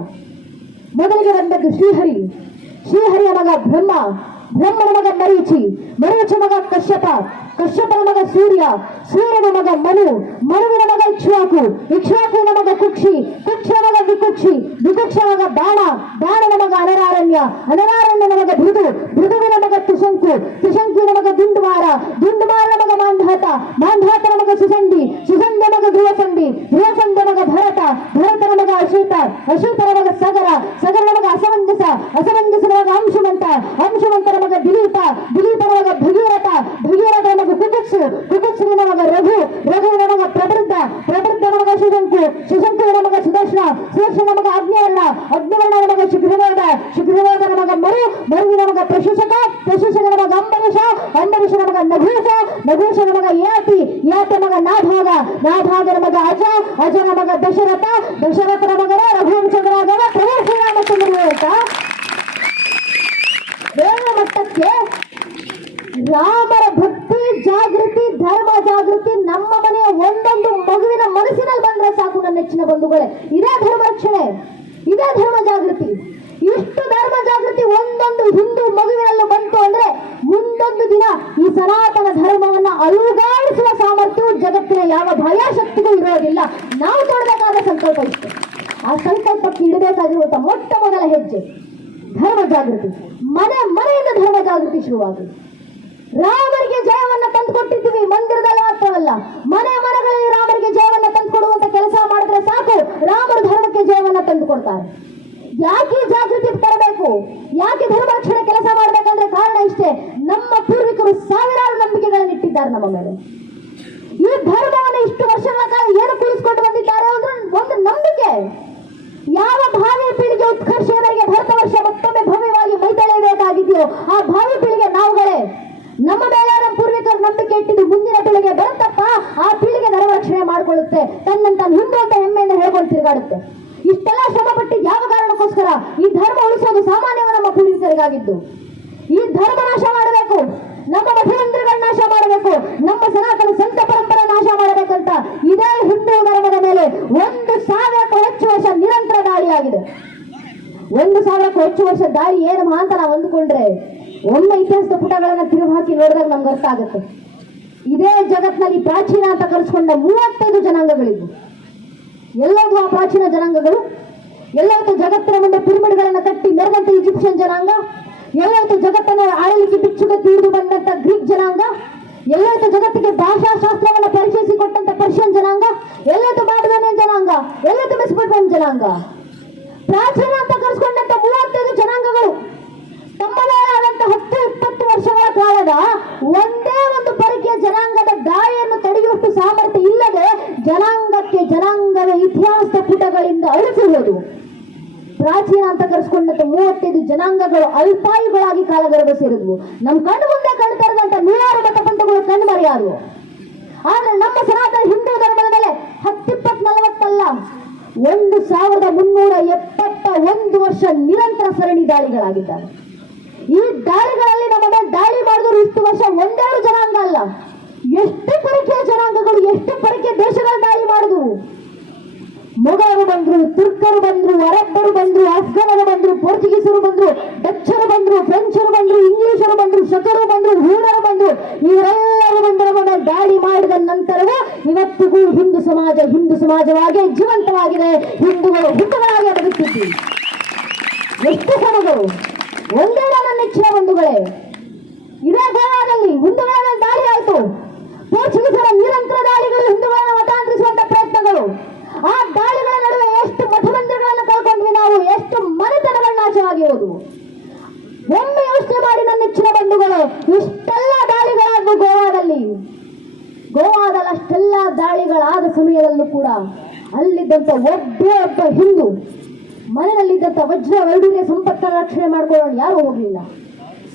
ಮೊದಲಿಗೆ ಬಂದದ್ದು ಶ್ರೀಹರಿಯ ಮಗ ಬ್ರಹ್ಮನ ಮಗ ಮರೀಚಿ ಮಗ ಕಶ್ಯಪನ ಮಗ ಸೂರ್ಯನ ಮಗ ಮನುವಿನ ಮಗ ಇಕ್ಷ್ವಾಕುವಿನ ಮಗ ಕುಕ್ಷಿಯ ಮಗ ವಿಕುಕ್ಷ ಮಗ ಬಾಣನ ಮಗ ಅನರಾರಣ್ಯನ ಮಗ ಭೃಗುವಿನ ಮಗ ತುಶಂಕುವಿನ ಮಗ ದುಂಡುಮಾರನ ಮಗ ಮಾಂಧಾತನ ಮಗ ಸುಸಂಧಿಯ ಮಗ ಧ್ರುವಸಂಧ್ಯ ಮಗ ಭರತನ ಮಗ ಅಶ್ವತರ ಮಗ ಸಗರನ ಮಗ ಅಸಮಂಜಸನ ಮಗ ಅಂಶುಮಂತರ ಮಗ ದಿಲೀಪನ ಮಗ ಭಗೀರಥನ ಮಗ ಕುಕುತ್ಸುವಿನ ಮಗ ರಘುವಿನ ಮಗ ಪ್ರಬೃದ್ಧನ ಮಗ ಶುಶಂಕುವಿನ ಮಗ ಸುದರ್ಶನ ಮಗ ಅಗ್ನಿವರ್ಣನ ಮಗ ಶುಕ್ರವೇದನ ಮಗ ಮರುವಿನ ಮಗ ಪ್ರಶೂಷಕನ ಮಗ ಅಂಬರೀಷನ ಮಗ ನಭೂಷನ ಮಗ ಯಾತ ಮಗ ನಾಭಾಗನ ಮಗ ಅಜನ ಮಗ ದಶರಥನ ಮಗ ರಘುವಂಶರಾದವ ಪ್ರಭು ರಾಮರ ಭಕ್ತಿ ಜಾಗೃತಿ, ಧರ್ಮ ಜಾಗೃತಿ ನಮ್ಮ ಮನೆಯ ಒಂದೊಂದು ಮಗುವಿನ ಮನಸ್ಸಿನಲ್ಲಿ ಬಂದ್ರೆ ಸಾಕು ನನ್ನ ನೆಚ್ಚಿನ ಬಂಧುಗಳೇ. ಇದೇ ಧರ್ಮ ರಕ್ಷಣೆ, ಇದೇ ಧರ್ಮ ಜಾಗೃತಿ. ಇಷ್ಟು ಧರ್ಮ ಜಾಗೃತಿ ಒಂದೊಂದು ಹಿಂದೂ ಮಗುವಿನಲ್ಲೂ ಬಂತು ಅಂದ್ರೆ ಮುಂದೊಂದು ದಿನ ಈ ಸನಾತನ ಧರ್ಮವನ್ನ ಅಲುಗಾಡಿಸುವ ಸಾಮರ್ಥ್ಯವು ಜಗತ್ತಿನ ಯಾವ ಭಯಶಕ್ತಿಗೂ ಇರೋದಿಲ್ಲ. ನಾವು ತೊಡಬೇಕಾದ ಸಂಕಲ್ಪ ಇಷ್ಟು. ಆ ಸಂಕಲ್ಪಕ್ಕೆ ಇಡಬೇಕಾಗಿರುವಂತಹ ಮೊಟ್ಟ ಮೊದಲ ಹೆಜ್ಜೆ ಧರ್ಮ ಜಾಗೃತಿ. ಮನೆಯಿಂದ ಧರ್ಮ ಜಾಗೃತಿ ಶುರುವಾಗುವುದು. ರಾಮರಿಗೆ ಜಯವನ್ನ ತಂದುಕೊಟ್ಟಿದ್ದೀವಿ, ಮಂದಿರದಲ್ಲಿ ಮಾತ್ರವಲ್ಲ, ಮನೆಗಳಲ್ಲಿ ರಾಮರಿಗೆ ಜಯವನ್ನ ತಂದುಕೊಡುವಂತ ಕೆಲಸ ಮಾಡಿದ್ರೆ ಸಾಕು, ರಾಮರು ಧರ್ಮಕ್ಕೆ ಜಯವನ್ನ ತಂದುಕೊಡ್ತಾರೆ. ಯಾಕೆ ಜಾಗೃತಿ ತರಬೇಕು, ಯಾಕೆ ಧರ್ಮ ರಕ್ಷಣೆ ಕೆಲಸ ಮಾಡಬೇಕಂದ್ರೆ ಕಾರಣ ಇಷ್ಟೇ. ನಮ್ಮ ಪೂರ್ವಿಕರು ಸಾವಿರಾರು ನಂಬಿಕೆಗಳನ್ನು ಇಟ್ಟಿದ್ದಾರೆ ನಮ್ಮ ಮೇಲೆ. ಈ ಧರ್ಮವನ್ನು ಇಷ್ಟು ವರ್ಷಗಳ ಕಾಲ ಏನು ಕೂರಿಸಿಕೊಂಡು ಬಂದಿದ್ದಾರೆ ಅಂದ್ರೆ ಒಂದು ನಂಬಿಕೆ. ಯಾವ ಭಾವಿ ಪೀಳಿಗೆ ಉತ್ಕರ್ಷವರೆಗೆ ಭರತ ವರ್ಷ ಮತ್ತೊಮ್ಮೆ ಭವ್ಯವಾಗಿ ಮೈತಳೆಯಬೇಕಾಗಿದೆಯೋ ಆ ಭಾವಿ ಪೀಳಿಗೆ ನಾವುಗಳೇ. ನಮ್ಮ ಮೇಲೆ ನಮ್ಮ ಪೂರ್ವಿಕರು ನಂಬಿಕೆ ಇಟ್ಟಿದ್ದು ಮುಂದಿನ ಪೀಳಿಗೆ ಬರುತ್ತಪ್ಪ, ಆ ಪೀಳಿಗೆ ಧರ್ಮ ರಕ್ಷಣೆ ಮಾಡಿಕೊಳ್ಳುತ್ತೆ, ತನ್ನ ಹಿಂದೂ ಅಂತ ಹೆಮ್ಮೆಯಿಂದ ಹೇಳ್ಕೊಂಡು ತಿರುಗಾಡುತ್ತೆ. ಇಷ್ಟೆಲ್ಲ ಶ್ರಮ ಪಟ್ಟು ಯಾವ ಕಾರಣಕ್ಕೋಸ್ಕರ ಈ ಧರ್ಮ ಉಳಿಸೋದು ಸಾಮಾನ್ಯವ ನಮ್ಮ ಪೂರ್ವಿಕರಿಗಾಗಿದ್ದು. ಈ ಧರ್ಮ ನಾಶ ಮಾಡಬೇಕು, ನಮ್ಮ ಮಠಮಂದಿರಗಳ ನಾಶ ಮಾಡಬೇಕು, ನಮ್ಮ ಸನಾತನ ಸಂತ ಪರಂಪರೆ ನಾಶ ಮಾಡಬೇಕಂತ ಇದೇ ಹಿಂದೂ ಧರ್ಮದ ಮೇಲೆ 1,000ಕ್ಕೂ ಹೆಚ್ಚು ವರ್ಷ ನಿರಂತರ ದಾಳಿಯಾಗಿದೆ. 1,000ಕ್ಕೂ ಹೆಚ್ಚು ವರ್ಷ ದಾಳಿ ಏನು ಅಂತ ನಾವು ಅಂದುಕೊಂಡ್ರೆ ಒಮ್ಮೆ ಇತಿಹಾಸದ ಪುಟಗಳನ್ನು ತಿರುಗಿ ಹಾಕಿ ನೋಡಿದಾಗ ನಮ್ಗೆ ಅರ್ಥ ಆಗುತ್ತೆ. ಇದೇ ಜಗತ್ತಿನಲ್ಲಿ ಪ್ರಾಚೀನ ಅಂತ ಕರೆಸ್ಕೊಂಡ 35 ಜನಾಂಗಗಳಿದ್ವು. ಎಲ್ಲವೂ ಆ ಪ್ರಾಚೀನ ಜನಾಂಗಗಳು. ಎಲ್ಲವೂ ಜಗತ್ತಿನ ಮುಂದೆ ಪಿರಮಿಡ್ಗಳನ್ನು ಕಟ್ಟಿ ಮೆರೆದಂತ ಈಜಿಪ್ಷಿಯನ್ ಜನಾಂಗ, ಎಲ್ಲವೂ ಜಗತ್ತನ್ನು ಆಳಲಿಕ್ಕೆ ಬಿಚ್ಚುಗತ್ತಿ ಹಿಡಿದು ಬಂದಂತ ಗ್ರೀಕ್ ಜನಾಂಗ, ಎಲ್ಲವೂ ಜಗತ್ತಿಗೆ ಭಾಷಾಶಾಸ್ತ್ರವನ್ನು ಪರಿಚಯಿಸಿಕೊಟ್ಟಂತ ಪರ್ಷಿಯನ್ ಜನಾಂಗ, ಎಲ್ಲವೂ ಬಾಬಿಲೋನಿಯನ್ ಜನಾಂಗ, ಎಲ್ಲವೂ ಮೆಸೊಪೊಟೇಮಿಯನ್ ಜನಾಂಗ. ಪ್ರಾಚೀನ ಅಂತ ಕರೆಸ್ಕೊಂಡಂತ 35 ಜನಾಂಗಗಳು ತಮ್ಮದೇ ಆದಂತ 10-20 ವರ್ಷಗಳ ಕಾಲದ ಒಂದೇ ಒಂದು ಪರಿಕೆಯ ಜನಾಂಗದ ದಾಳಿಯನ್ನು ತಡೆಯುವಷ್ಟು ಸಾಮರ್ಥ್ಯ ಇಲ್ಲದೆ ಜನಾಂಗದ ಇತಿಹಾಸದ ಪುಟಗಳಿಂದ ಅಳಿಸಿರುವುದು. ಪ್ರಾಚೀನ ಅಂತ ಕರೆಸ್ಕೊಂಡಂತ 35 ಜನಾಂಗಗಳು ಅಲ್ಪಾಯುಗಳಾಗಿ ಕಾಲಗರ್ಭ ಸೇರಿದ್ವು. ನಮ್ಮ ಕಣ್ಣು ಮುಂದೆ ಕಾಣ್ತಾ ಇರುವಂತ 100 ಮತಪಂಥಗಳು ಕಣ್ಣು ಮರೆಯಾದವು. ಆದ್ರೆ ನಮ್ಮ ಸನಾತನ ಹಿಂದೂ ಧರ್ಮದ ಮೇಲೆ 10-20-40 ಅಲ್ಲ, 1,371 ವರ್ಷ ನಿರಂತರ ಸರಣಿ ದಾಳಿಗಳಾಗಿದ್ದಾರೆ. ಈ ದಾಳಿಗಳಲ್ಲಿ ನಮ್ಮ ಮೇಲೆ ದಾಳಿ ಮಾಡಿದ್ರು ಇಷ್ಟು ವರ್ಷ ಒಂದೆರಡು ಜನಾಂಗ ಅಲ್ಲ, ಎಷ್ಟು ಪರಿಚಯ ಜನಾಂಗಗಳು, ಎಷ್ಟು ಪರಿಚಯ ದೇಶಗಳ ದಾಳಿ ಮಾಡಿದ್ರು. ಮೊಘಲರು ಬಂದ್ರು, ತುರ್ಕರು ಬಂದ್ರು, ಅರಬ್ಬರು ಬಂದ್ರು, ಅಫ್ಘಾನರು ಬಂದ್ರು, ಪೋರ್ಚುಗೀಸರು ಬಂದ್ರು, ಡಚ್ಚರು ಬಂದ್ರು, ಫ್ರೆಂಚರು ಬಂದ್ರು, ಇಂಗ್ಲಿಷರು ಬಂದ್ರು, ಶಕರು ಬಂದ್ರು, ಹೂಣರು ಬಂದ್ರು. ಇವರೆಲ್ಲರೂ ಬಂದು ನಮ್ಮ ಮೇಲೆ ದಾಳಿ ಮಾಡಿದ ನಂತರವೂ ಇವತ್ತಿಗೂ ಹಿಂದೂ ಸಮಾಜವಾಗಿ ಜೀವಂತವಾಗಿದೆ. ಹಿಂದೂಗಳಾಗಿ ಬದುಕ್ತಿದ್ವಿ. ಎಷ್ಟು ಶ್ರಮಗಳು, ಒಂದೇ ನನ್ನ ನೆಚ್ಚಿನ ಬಂಧುಗಳೇ. ಇದೇ ಗೋವಾದಲ್ಲಿ ಹಿಂದೂಗಳ ಮೇಲೆ ದಾಳಿ ಆಯಿತು. ಪೋರ್ಚುಗೀಸರ ನಿರಂತರ ದಾಳಿಗಳು, ಹಿಂದೂಗಳನ್ನು ಮತಾಂತರಿಸುವಂತ ಪ್ರಯತ್ನಗಳು. ಆ ದಾಳಿಗಳ ನಡುವೆ ಎಷ್ಟು ಮಠಮಂದಿರಗಳನ್ನು ಕಳ್ಕೊಂಡ್ವಿ ನಾವು, ಎಷ್ಟು ಮನೆತನಗಳು ನಾಶವಾಗಿ ಹೋದವು. ಒಮ್ಮೆ ಯೋಚನೆ ಮಾಡಿ ನನ್ನ ನೆಚ್ಚಿನ ಬಂಧುಗಳು, ಇಷ್ಟೆಲ್ಲ ದಾಳಿಗಳಾದವು ಗೋವಾದಲ್ಲಿ ಅಷ್ಟೆಲ್ಲ ದಾಳಿಗಳಾದ ಸಮಯದಲ್ಲೂ ಕೂಡ ಅಲ್ಲಿದ್ದಂತ ಒಬ್ಬ ಹಿಂದೂ ಮನೆಯಲ್ಲಿದ್ದಂತ ವಜ್ರ ವೈಡೂರ್ಯ ಸಂಪತ್ತನ್ನು ರಕ್ಷಣೆ ಮಾಡ್ಕೊಳ್ಳೋಣ ಯಾರು ಹೋಗ್ಲಿಲ್ಲ.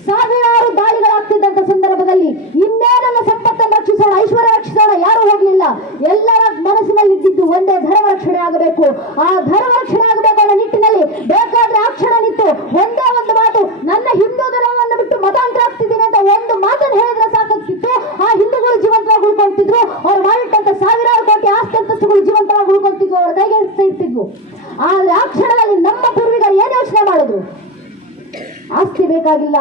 ಸಾವಿರಾರು ದಾಳಿಗಳಾಗ್ತಿದ್ದಂತ ಸಂದರ್ಭದಲ್ಲಿ ಇನ್ನೇನನ್ನ ಸಂಪತ್ತನ್ನು ರಕ್ಷಿಸೋಣ, ಐಶ್ವರ್ಯ ರಕ್ಷಿಸೋಣ ಯಾರು ಹೋಗ್ಲಿಲ್ಲ. ಎಲ್ಲರ ಮನಸ್ಸಿನಲ್ಲಿ ಇದ್ದಿದ್ದು ಒಂದೇ, ಧರ್ಮ ರಕ್ಷಣೆ ಆಗಬೇಕು. ಆ ಧರ್ಮ ರಕ್ಷಣೆ ಆಗಬೇಕು ಅನ್ನೋ ನಿಟ್ಟಿನಲ್ಲಿ ಬೇಕಾದ್ರೆ ಆ ಕ್ಷಣ ನಿಂತು ಒಂದೇ ಒಂದು ಮಾತು, ನನ್ನ ಹಿಂದೂ ಧರ್ಮವನ್ನು ಬಿಟ್ಟು ಮತಾಂತರ ಆಗ್ತಿದ್ದೀನಿ ಅಂತ ಒಂದು ಮಾತನ್ನು ಹೇಳಿದ್ರೆ ಸಾಕಾಗ್ತಿತ್ತು. ಆ ಹಿಂದೂಗಳು ಜೀವಂತವಾಗಿ ಉಳ್ಕೊಳ್ತಿದ್ರು. ಅವ್ರು ಮಾಡಿಟ್ಟಂತ ಸಾವಿರಾರು ಕೋಟಿ ಆಸ್ತಿ ಅಂತಸ್ತುಗಳು ಜೀವಂತವಾಗಿ ಉಳ್ಕೊಳ್ತಿದ್ವು, ಅವ್ರ ಕೈಗೆ ಇರ್ತಿದ್ವು. ಆದ್ರೆ ಆ ಕ್ಷಣದಲ್ಲಿ ನಮ್ಮ ಪೂರ್ವಿಕರು ಏನ್ ಯೋಚನೆ ಮಾಡಿದ್ರು? ಆಸ್ತಿ ಬೇಕಾಗಿಲ್ಲ,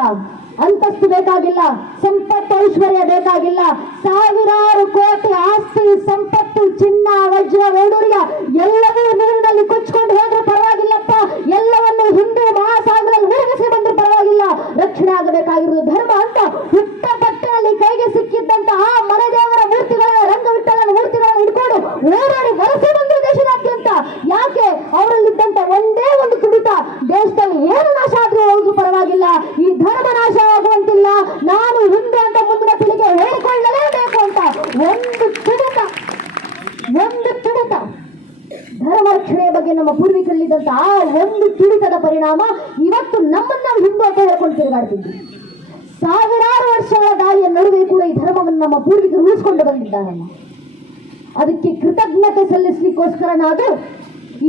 ಅಂತಸ್ತು ಬೇಕಾಗಿಲ್ಲ, ಸಂಪತ್ತು ಐಶ್ವರ್ಯ ಬೇಕಾಗಿಲ್ಲ, ಸಾವಿರಾರು ಕೋಟಿ ಆಸ್ತಿ ಸಂಪತ್ತು ಚಿನ್ನ ವಜ್ರ ವೈಡೂರ್ಯ ಎಲ್ಲವೂ ನೀರಿನಲ್ಲಿ ಕೊಚ್ಚಿಕೊಂಡು ಹೋದ್ರೂ ಪರವಾಗಿಲ್ಲಪ್ಪ, ಎಲ್ಲವನ್ನು ಹಿಂದೂ ಮಹಾಸಾಗರದಲ್ಲಿ ಮುಳುಗಿಸಿ ಬಂದ್ರೂ ಪರವಾಗಿಲ್ಲ, ರಕ್ಷಣೆ ಆಗಬೇಕಾಗಿರುವುದು ಧರ್ಮ ಅಂತ ಹುಟ್ಟ ಪಟ್ಟಣದಲ್ಲಿ ಕೈಗೆ ಸಿಕ್ಕಿದ್ದಂತ ಆ ಮನೆದೇವರ ಮೂರ್ತಿಗಳನ್ನ, ರಂಗವಿಠಲನ ಮೂರ್ತಿಗಳನ್ನ ಹಿಡ್ಕೊಂಡು ಓಡಾಡಿ ವಲಸೆ ಬಂದ್ರು ದೇಶದಾದ್ಯಂತ. ಯಾಕೆ? ಅವರಲ್ಲಿದ್ದಂತ ಒಂದೇ ಒಂದು ತುಡಿತ, ದೇಶದಲ್ಲಿ ಏನು ನಾಶ ಆದ್ರೂ ಹೋದ್ರೂ ಪರವಾಗಿಲ್ಲ, ಈ ಧರ್ಮ ನಾಶ ಆಗುವಂತಿಲ್ಲ, ನಾನು ಹಿಂದೂ ಅಂತ ಮುಂದಿನ ಪೀಳಿಗೆ ಹೇಳಿಕೊಳ್ಳಲೇಬೇಕು ಅಂತ ಒಂದು ತುಡಿತ. ಧರ್ಮ ರಕ್ಷಣೆಯ ಬಗ್ಗೆ ನಮ್ಮ ಪೂರ್ವಿಕರಲ್ಲಿದ್ದಂತ ಆ ಒಂದು ತುಡಿತದ ಪರಿಣಾಮ ಇವತ್ತು ನಮ್ಮನ್ನ ನಾವು ಹಿಂದೂ ಅಂತ ಹೇಳ್ಕೊಂಡು ತಿರುಗಾಡ್ತಿದ್ವಿ. ಸಾವಿರಾರು ವರ್ಷಗಳ ದಾಳಿಯ ನಡುವೆ ಕೂಡ ಈ ಧರ್ಮವನ್ನು ನಮ್ಮ ಪೂರ್ವಿಕರು ಉಳಿಸ್ಕೊಂಡು ಬಂದಿದ್ದಾರಲ್ಲ, ಅದಕ್ಕೆ ಕೃತಜ್ಞತೆ ಸಲ್ಲಿಸಲಿಕ್ಕೋಸ್ಕರನಾದ್ರೂ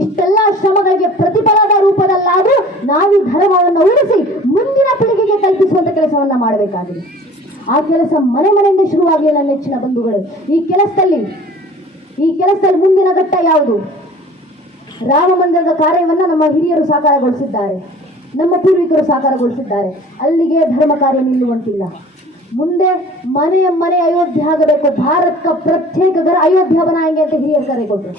ಇಷ್ಟೆಲ್ಲ ಶ್ರಮಗಳಿಗೆ ಪ್ರತಿಫಲದ ರೂಪದಲ್ಲಾದ್ರೂ ನಾವು ಈ ಧರ್ಮವನ್ನು ಉಳಿಸಿ ಮುಂದಿನ ಪೀಳಿಗೆಗೆ ಕಲ್ಪಿಸುವಂತ ಕೆಲಸವನ್ನ ಮಾಡಬೇಕಾಗಿದೆ. ಆ ಕೆಲಸ ಮನೆ ಮನೆಯಿಂದ ಶುರುವಾಗಲಿ ನನ್ನ ನೆಚ್ಚಿನ ಬಂಧುಗಳು. ಈ ಕೆಲಸದಲ್ಲಿ ಮುಂದಿನ ಘಟ್ಟ ಯಾವುದು? ರಾಮ ಮಂದಿರದ ಕಾರ್ಯವನ್ನು ನಮ್ಮ ಹಿರಿಯರು ಸಾಕಾರಗೊಳಿಸಿದ್ದಾರೆ, ನಮ್ಮ ಪೂರ್ವಿಕರು ಸಾಕಾರಗೊಳಿಸಿದ್ದಾರೆ. ಅಲ್ಲಿಗೆ ಧರ್ಮ ಕಾರ್ಯ ನಿಲ್ಲುವಂತಿಲ್ಲ. ಮುಂದೆ ಮನೆ ಅಯೋಧ್ಯೆ ಆಗಬೇಕು. ಭಾರತ ಪ್ರತ್ಯೇಕ ಘರ ಅಯೋಧ್ಯ ಬನಾಯಂಗೆ ಅಂತ ಹಿರಿಯರು ಕರೆ ಕೊಟ್ಟರು.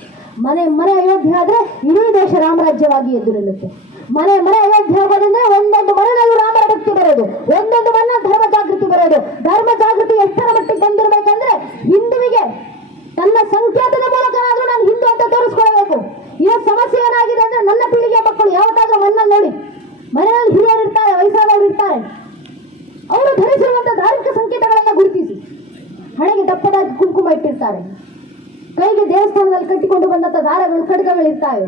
ಮನೆ ಅಯೋಧ್ಯೆ ಆದ್ರೆ ಇಡೀ ದೇಶ ರಾಮರಾಜ್ಯವಾಗಿ ಎದ್ದು ನಿಲ್ಲುತ್ತೆ. ಮನೆ ಅಯೋಧ್ಯೆ ಆಗೋದಂದ್ರೆ ಒಂದೊಂದು ಮನೆಯಲ್ಲೂ ರಾಮರ ಭಕ್ತಿ ಬರೋದು, ಒಂದೊಂದು ಮನೆ ಧರ್ಮ ಜಾಗೃತಿ ಬರೋದು. ಧರ್ಮ ಜಾಗೃತಿ ಎಷ್ಟರ ಮಟ್ಟಿಗೆ ಬಂದಿರಬೇಕಂದ್ರೆ ಹಿಂದುವಿಗೆ ತನ್ನ ಸಂಕೇತದ ಮೂಲಕನಾದ್ರೂ ನಾನು ಹಿಂದೂ ಅಂತ ತೋರಿಸ್ಕೊಳ್ಬೇಕು. ಇವತ್ತು ಸಮಸ್ಯೆ ಏನಾಗಿದೆ ಅಂದ್ರೆ ನನ್ನ ಪೀಳಿಗೆ ಮಕ್ಕಳು ಯಾವತ್ತಾದ್ರೂ ಮಣ್ಣಲ್ಲಿ ನೋಡಿ, ಮನೆಯಲ್ಲಿ ಹಿರಿಯರು ಇರ್ತಾರೆ, ವಯಸ್ಸಾದವರು ಇರ್ತಾರೆ, ಅವರು ಧರಿಸಿರುವಂತಹ ಧಾರ್ಮಿಕ ಸಂಕೇತಗಳನ್ನ ಗುರುತಿಸಿ ಹಣೆಗೆ ದಪ್ಪದಾಗಿ ಕುಂಕುಮ ಇಟ್ಟಿರ್ತಾರೆ, ಕೈಗೆ ದೇವಸ್ಥಾನದಲ್ಲಿ ಕಟ್ಟಿಕೊಂಡು ಬಂದಂತ ದಾರಗಳು ಖಡ್ಗಗಳಿರ್ತಾವೆ,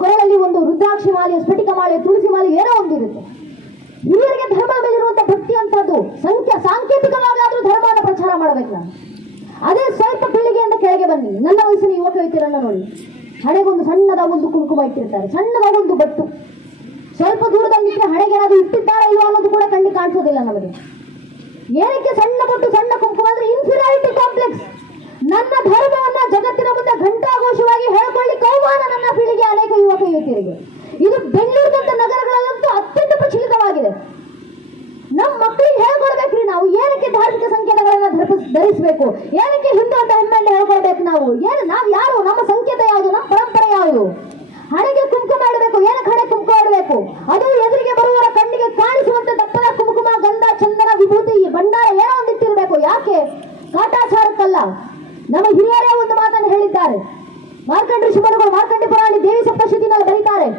ಕೊರಳಲ್ಲಿ ಒಂದು ರುದ್ರಾಕ್ಷಿ ಮಾಲೆ, ಸ್ಫಟಿಕ ಮಾಲೆ, ತುಳಸಿ ಮಾಲೆ ಏನೋ ಒಂದಿರುತ್ತೆ. ಹಿರಿಯರಿಗೆ ಧರ್ಮದ ಮೇಲಿರುವಂತಹ ಭಕ್ತಿ ಅಂತದ್ದು ಸಾಂಕೇತಿಕವಾಗಾದ್ರೂ ಧರ್ಮವನ್ನು ಪ್ರಚಾರ ಮಾಡಬೇಕು. ನಾನು ಅದೇ ಸ್ವಲ್ಪ ಪೀಳಿಗೆಯಿಂದ ಕೆಳಗೆ ಬನ್ನಿ, ನನ್ನ ವಯಸ್ಸಿನ ಯುವಕ ಯುವತಿಯರನ್ನ ನೋಡಿ, ಹಣೆಗೊಂದು ಸಣ್ಣದಾದ ಒಂದು ಕುಂಕುಮ ಇಟ್ಟಿರ್ತಾರೆ, ಸಣ್ಣದಾದ ಒಂದು ಬಟ್ಟು. ಸ್ವಲ್ಪ ದೂರದಲ್ಲಿ ಹಣೆಗೆ ಏನಾದ್ರು ಇಟ್ಟಿದ್ದಾರಾ ಇಲ್ವಾ ಅನ್ನೋದು ಕೂಡ ಕಣ್ಣಿಗೆ ಕಾಣಿಸೋದಿಲ್ಲ ನಮಗೆ. ಏನಕ್ಕೆ ಸಣ್ಣ ಬಟ್ಟು ಸಣ್ಣ ಕುಂಕುಮ ಅಂದ್ರೆ ಇನ್ಫೀರಿಯಾರಿಟಿ ಕಾಂಪ್ಲೆಕ್ಸ್. ನನ್ನ ಧರ್ಮವನ್ನ ಜಗತ್ತಿನ ಮುಂದೆ ಘಂಟಾಘೋಷವಾಗಿ ಹೇಳ್ಕೊಳ್ಳಿಕ್ಕೆ ಅವಮಾನ ನನ್ನ ಪೀಳಿಗೆ ಅನೇಕ ಯುವಕ ಯುವತಿಯರಿಗೆ. ಇದು ಬೆಂಗಳೂರಿನಂತ ನಗರಗಳಲ್ಲಂತೂ ಅತ್ಯಂತ ಪ್ರಚಲಿತವಾಗಿದೆ. ನಮ್ಮ ಮಕ್ಕಳಿಗೆ ಹೇಳ್ಕೊಡ್ಬೇಕ್ರಿ ನಾವು ಏನಕ್ಕೆ ಧಾರ್ಮಿಕ ಸಂಕೇತಗಳನ್ನ ಧರಿಸಬೇಕು, ಏನಕ್ಕೆ ಹಿಂದೂ ಅಂತ ಹೆಮ್ಮೆಯಿಂದ ಹೇಳ್ಕೊಡ್ಬೇಕು. ನಾವು ಯಾರು, ನಮ್ಮ ಸಂಕೇತ ಯಾವುದು, ನಮ್ಮ ಪರಂಪರೆ ಯಾವುದು? ಹಣೆಗೆ ಕುಂಕುಮ ಇಡಬೇಕು. ಏನಕ್ಕೆ ಹಣೆ ಕುಂಕುಮ ಇಡಬೇಕು? ಅದು ಎದುರಿಗೆ ಬರುವವರ ಕಣ್ಣಿಗೆ ಕಾಣಿಸುವಂತೆ ದಪ್ಪದ ಕುಂಕುಮ, ಗಂಧ, ಚಂದನ, ವಿಭೂತಿ, ಭಂಡಾರ ಏನೋ ಒಂದಿಟ್ಟಿರಬೇಕು. ಯಾಕೆ? ಕಾಟಾಚಾರಕ್ಕಲ್ಲ. ನಮ್ಮ ಹಿರಿಯರೇ ಒಂದು ಮಾತನ್ನು ಹೇಳಿದ್ದಾರೆ. ಮಾರ್ಕಂಡ ಋಷಿಮುನಿಗಳು ಮಾರ್ಕಂಡ ಪುರಾಣಿ ದೇವಿ ಸಪ್ತಶತಿನಲ್ಲಿ ಬರೀತಾರೆ,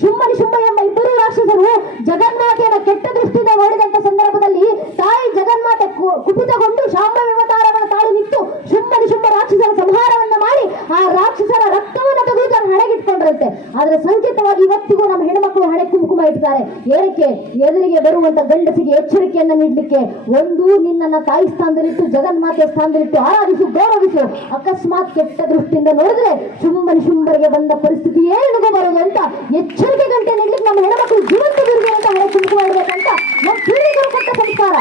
ಶುಂಭನಿ ಶುಂಭ ಎಂಬ ಇಬ್ಬರು ರಾಕ್ಷಸರು ಜಗನ್ಮಾತೆಯನ್ನು ಕೆಟ್ಟ ದೃಷ್ಟಿಯಿಂದ ನೋಡಿದಂತ ಸಂದರ್ಭದಲ್ಲಿ ತಾಯಿ ಜಗನ್ಮಾತೆ ಕುಪಿತಗೊಂಡು ಶಾಂಭವಿ ಅವತಾರವನ್ನು ತಾಳಿ ನಿಂತು ಶುಂಭನಿ ಶುಂಭ ರಾಕ್ಷಸರ ಸಂಹಾರವನ್ನು ಮಾಡಿ ಆ ರಾಕ್ಷಸರ ರಕ್ತವನ್ನು ತೆಗೆದು ಹಣೆಗಿಟ್ಕೊಂಡಿರುತ್ತೆ. ಆದ್ರೆ ಸಂಕೇತವಾಗಿ ಇವತ್ತಿಗೂ ನಮ್ಮ ಹೆಣ್ಣುಮಕ್ಕಳು ಹಣೆ ಕುಂಕುಮ ಇಡ್ತಾರೆ. ಏನಕ್ಕೆ? ಎದುರಿಗೆ ಬರುವಂತ ಗಂಡಸಿಗೆ ಎಚ್ಚರಿಕೆಯನ್ನ ನೀಡಲಿಕ್ಕೆ. ಒಂದು, ನಿನ್ನನ್ನ ತಾಯಿ ಸ್ಥಾನದಲ್ಲಿಟ್ಟು ಜಗನ್ಮಾತೆ ಸ್ಥಾನದಲ್ಲಿಟ್ಟು ಆರಾಧಿಸು, ಗೌರವಿಸು. ಅಕಸ್ಮಾತ್ ಕೆಟ್ಟ ದೃಷ್ಟಿಯಿಂದ ನೋಡಿದ್ರೆ ಶುಂಭನಿ ಶುಂಭರಿಗೆ ಬಂದ ಪರಿಸ್ಥಿತಿ ಏನಿಗೂ ಬರೋದು ಅಂತ ಎಚ್ಚರಿಕೆ ಗಂಟೆ ನೀಡಲಿಕ್ಕೆ ನಮ್ಮ ಹೆಣ್ಣುಮಕ್ಕಳು ಜೀವಂತ ದುರ್ಗೆ ಅಂತ ಹಣೆ ಕುಂಕುಮ ಇಡಬೇಕಂತ ನಮ್ಮ ಪೀಳಿಗೆಗಳು ಕೊಟ್ಟ ಸಂಸ್ಕಾರ.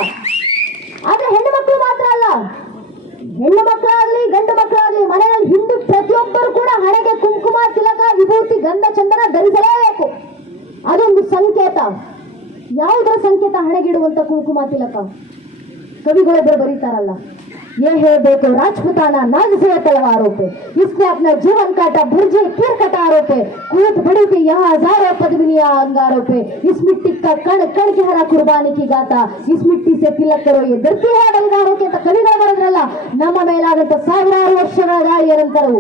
ಆದ್ರೆ ಹೆಣ್ಣು ಮಕ್ಕಳು ಮಾತ್ರ ಅಲ್ಲ, ಹೆಣ್ಣು ಮಕ್ಕಳಾಗ್ಲಿ ಗಂಡು ಮಕ್ಕಳಾಗ್ಲಿ ಮನೆಯಲ್ಲಿ ಹಿಂದೂ ಪ್ರತಿಯೊಬ್ಬರು ಕೂಡ ಹಣೆಗೆ ಕುಂಕುಮ, ತಿಲಕ, ವಿಭೂತಿ, ಗಂಧ, ಚಂದನ ಧರಿಸಲೇಬೇಕು. ಅದೊಂದು ಸಂಕೇತ. ಯಾವುದರ ಸಂಕೇತ? ಹಣೆಗಿಡುವಂತ ಕುಂಕುಮ, ತಿಲಕ. ಕವಿಗಳೊಬ್ಬರು ಬರೀತಾರಲ್ಲ, ये है देखो राजपुताना नाज से तलवारों पे, इसने अपना जीवन काटा भुर्जे फिर कटारों पे, कूद पड़ी थी यहाँ हजारों पद्मिनियां अंगारों पे, इस मिट्टी का कण कण के हरा कुर्बानी की गाता, इस मिट्टी से तिलक करो ये धरती है बलिदानों के ಅಂತ ಕವಿಗಳು ಬರೆದ್ರಲ್ಲ. ನಮ್ಮ ಮೇಲಾದಂತ ಸಾವಿರಾರು ವರ್ಷಗಳ ದಾಳಿಯ ನಂತರವು,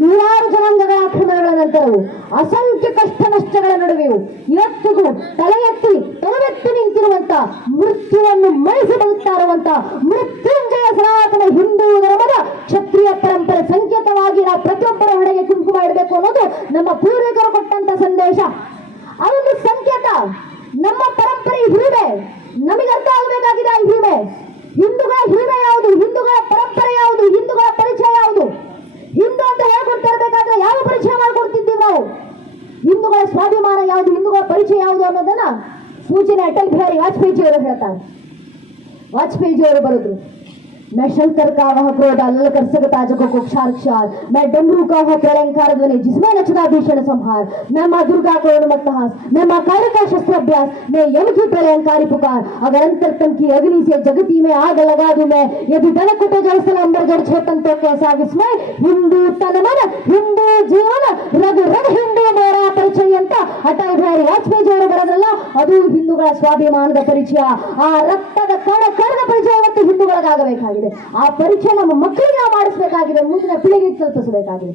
ನೂರಾರು ಜನಾಂಗಗಳ ಆಕ್ರಮಣಗಳ ನಂತರವು, ಅಸಂಖ್ಯ ಕಷ್ಟ ನಷ್ಟಗಳ ನಡುವೆಯೂ ಇವತ್ತಿಗೂ ತಲೆ ಎತ್ತಿ ತಲೆವೆತ್ತಿ ನಿಂತಿರುವಂತ, ಮೃತ್ಯುವನ್ನು ಮಣಿಸಿ ಬದುಕ್ತಾ ಇರುವಂತ ಮೃತ್ಯುಂಜಯ ಸನಾತನ ಹಿಂದೂ ಧರ್ಮದ ಕ್ಷತ್ರಿಯ ಪರಂಪರೆ ಸಂಕೇತವಾಗಿ ನಾವು ಪ್ರತಿಯೊಬ್ಬರ ಹಣೆಗೆ ಕುಂಕುಮ ಇಡಬೇಕು ಅನ್ನೋದು ನಮ್ಮ ಪೂರ್ವಿಕರು ಕೊಟ್ಟಂತ ಸಂದೇಶ. ಅದೊಂದು ಸಂಕೇತ. ನಮ್ಮ ಪರಂಪರೆ ಹಿರಿಮೆ ನಮಗೆ ಅರ್ಥ ಆಗಬೇಕಾಗಿದೆ. ಈ ಹಿರಿಮೆ, ಹಿಂದೂಗಳ ಹಿರಿಮೆ ಯಾವುದು, ಹಿಂದೂಗಳ ಪರಂಪರೆ ಯಾವುದು, ಹಿಂದೂಗಳ ಪರಿಚಯ ಯಾವುದು? ಹಿಂದೂ ಅಂತ ಹೇಳ್ಕೊಡ್ತಾ ಇರಬೇಕಾದ್ರೆ ಯಾವ ಪರಿಚಯ ಮಾಡ್ಕೊಡ್ತಿದ್ದೀವಿ ನಾವು? ಹಿಂದೂಗಳ ಸ್ವಾಭಿಮಾನ ಯಾವುದು, ಹಿಂದೂಗಳ ಪರಿಚಯ ಯಾವುದು ಅನ್ನೋದನ್ನ ಸೂಚನೆ ಅಟಲ್ ಬಿಹಾರಿ ವಾಜಪೇಯಿಜಿಯವರು ಹೇಳ್ತಾರೆ. ವಾಜಪೇಯಿಜಿಯವರು ಬರೆದ್ರು, मैं शंकर का वह क्रोध लल कर सकता जगो को क्षार क्षार, मैं डमरू का वह प्रलंकार ध्वनि जिसमें नचता भीषण संहार, मैं माँ दुर्गा को उन्मत्तहास, मैं माँ काली का शस्त्र अभ्यास, मैं यम की प्रलंकारी पुकार, अगर अंतरतम की अग्नि से जगती में आग लगा दूं मैं, यदि डनक उठे जल अंबर जड़ छेतन तो कैसा विस्मय, हिंदू तन मन हिंदू जीवन रग रग हिंदू मेरा ಪರಿಚಯ ಅಂತ ಅಟಲ್ ಬಿಹಾರಿ ವಾಜಪೇಯಿ ಅವರು ಬರೋದ್ರಲ್ಲ, ಅದು ಹಿಂದೂಗಳ ಸ್ವಾಭಿಮಾನದ ಪರಿಚಯ. ಆ ರಕ್ತದ ಕಣದ ಪರಿಚಯ ಇವತ್ತು ಹಿಂದೂಗಳಿಗಾಗಬೇಕಾಗಿದೆ. ಆ ಪರಿಚಯ ನಮ್ಮ ಮಕ್ಕಳಿಗೆ ನಾವು ಮಾಡಿಸಬೇಕಾಗಿದೆ, ಮುಂದಿನ ಪೀಳಿಗೆಗೆ ತಲುಪಿಸಬೇಕಾಗಿದೆ.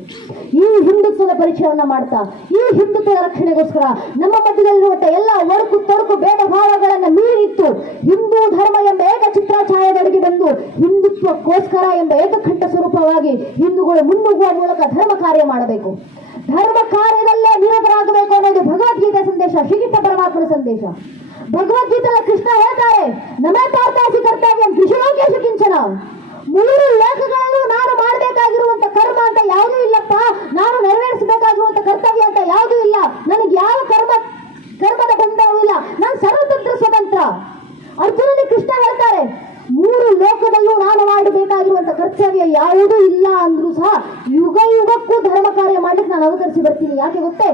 ಈ ಹಿಂದುತ್ವದ ಪರಿಚಯವನ್ನ ಮಾಡ್ತಾ, ಈ ಹಿಂದುತ್ವದ ರಕ್ಷಣೆಗೋಸ್ಕರ ನಮ್ಮ ಮಧ್ಯದಲ್ಲಿರುವಂತಹ ಎಲ್ಲ ಒಡಕು ತೊಡಕು ಭೇದ ಭಾವಗಳನ್ನ ಮೀರಿತ್ತು ಹಿಂದೂ ಧರ್ಮ ಎಂಬ ಏಕ ಚಿತ್ರಾಛಾಯದೊಳಗೆ ಬಂದು ಹಿಂದುತ್ವಕ್ಕೋಸ್ಕರ ಎಂಬ ಏಕಖಂಡ ಸ್ವರೂಪವಾಗಿ ಹಿಂದೂಗಳು ಮುನ್ನುಗ್ಗುವ ಮೂಲಕ ಧರ್ಮ ಕಾರ್ಯ ಮಾಡಬೇಕು. ಧರ್ಮ ಕಾರ್ಯದಲ್ಲೇ ನಿರತರಾಗಬೇಕು ಅನ್ನೋದು ಭಗವದ್ಗೀತೆ ಸಂದೇಶ, ಶ್ರೀಕೃಷ್ಣ ಪರಮಾತ್ಮನ ಸಂದೇಶ. ಭಗವದ್ಗೀತೆಯಲ್ಲಿ ಕೃಷ್ಣ ಹೇಳ್ತಾರೆ, ನಮೇ ಪಾರ್ಥಾಸಿ ಕರ್ತವ್ಯ ಕೃಷಿಲೋಕೇಶು ಕಿಂಚನ. 3 ಲೋಕಗಳಲ್ಲೂ ನಾನು ಮಾಡಬೇಕಾಗಿರುವಂತ ಕರ್ಮ ಅಂತ ಯಾವುದೂ ಇಲ್ಲಪ್ಪ, ನಾನು ನೆರವೇರಿಸಬೇಕಾಗಿರುವಂತ ಕರ್ತವ್ಯ ಅಂತ ಯಾವುದೂ ಇಲ್ಲ, ನನಗೆ ಯಾವ ಕರ್ಮದ ಬಂಧವೂ ಇಲ್ಲ, ನಾನು ಸರ್ವತಂತ್ರ ಸ್ವತಂತ್ರ. ಅರ್ಜುನನಿಗೆ ಕೃಷ್ಣ ವರ್ತವ್ಯ ಯಾವುದೂ ಇಲ್ಲ ಅಂದ್ರೂ ಸಹ ಯುಗ ಯುಗಕ್ಕೂ ಧರ್ಮ ಕಾರ್ಯ ಮಾಡ್ಲಿಕ್ಕೆ ನಾನು ಅವತರಿಸಿ ಬರ್ತೀನಿ. ಯಾಕೆ ಗೊತ್ತೇ?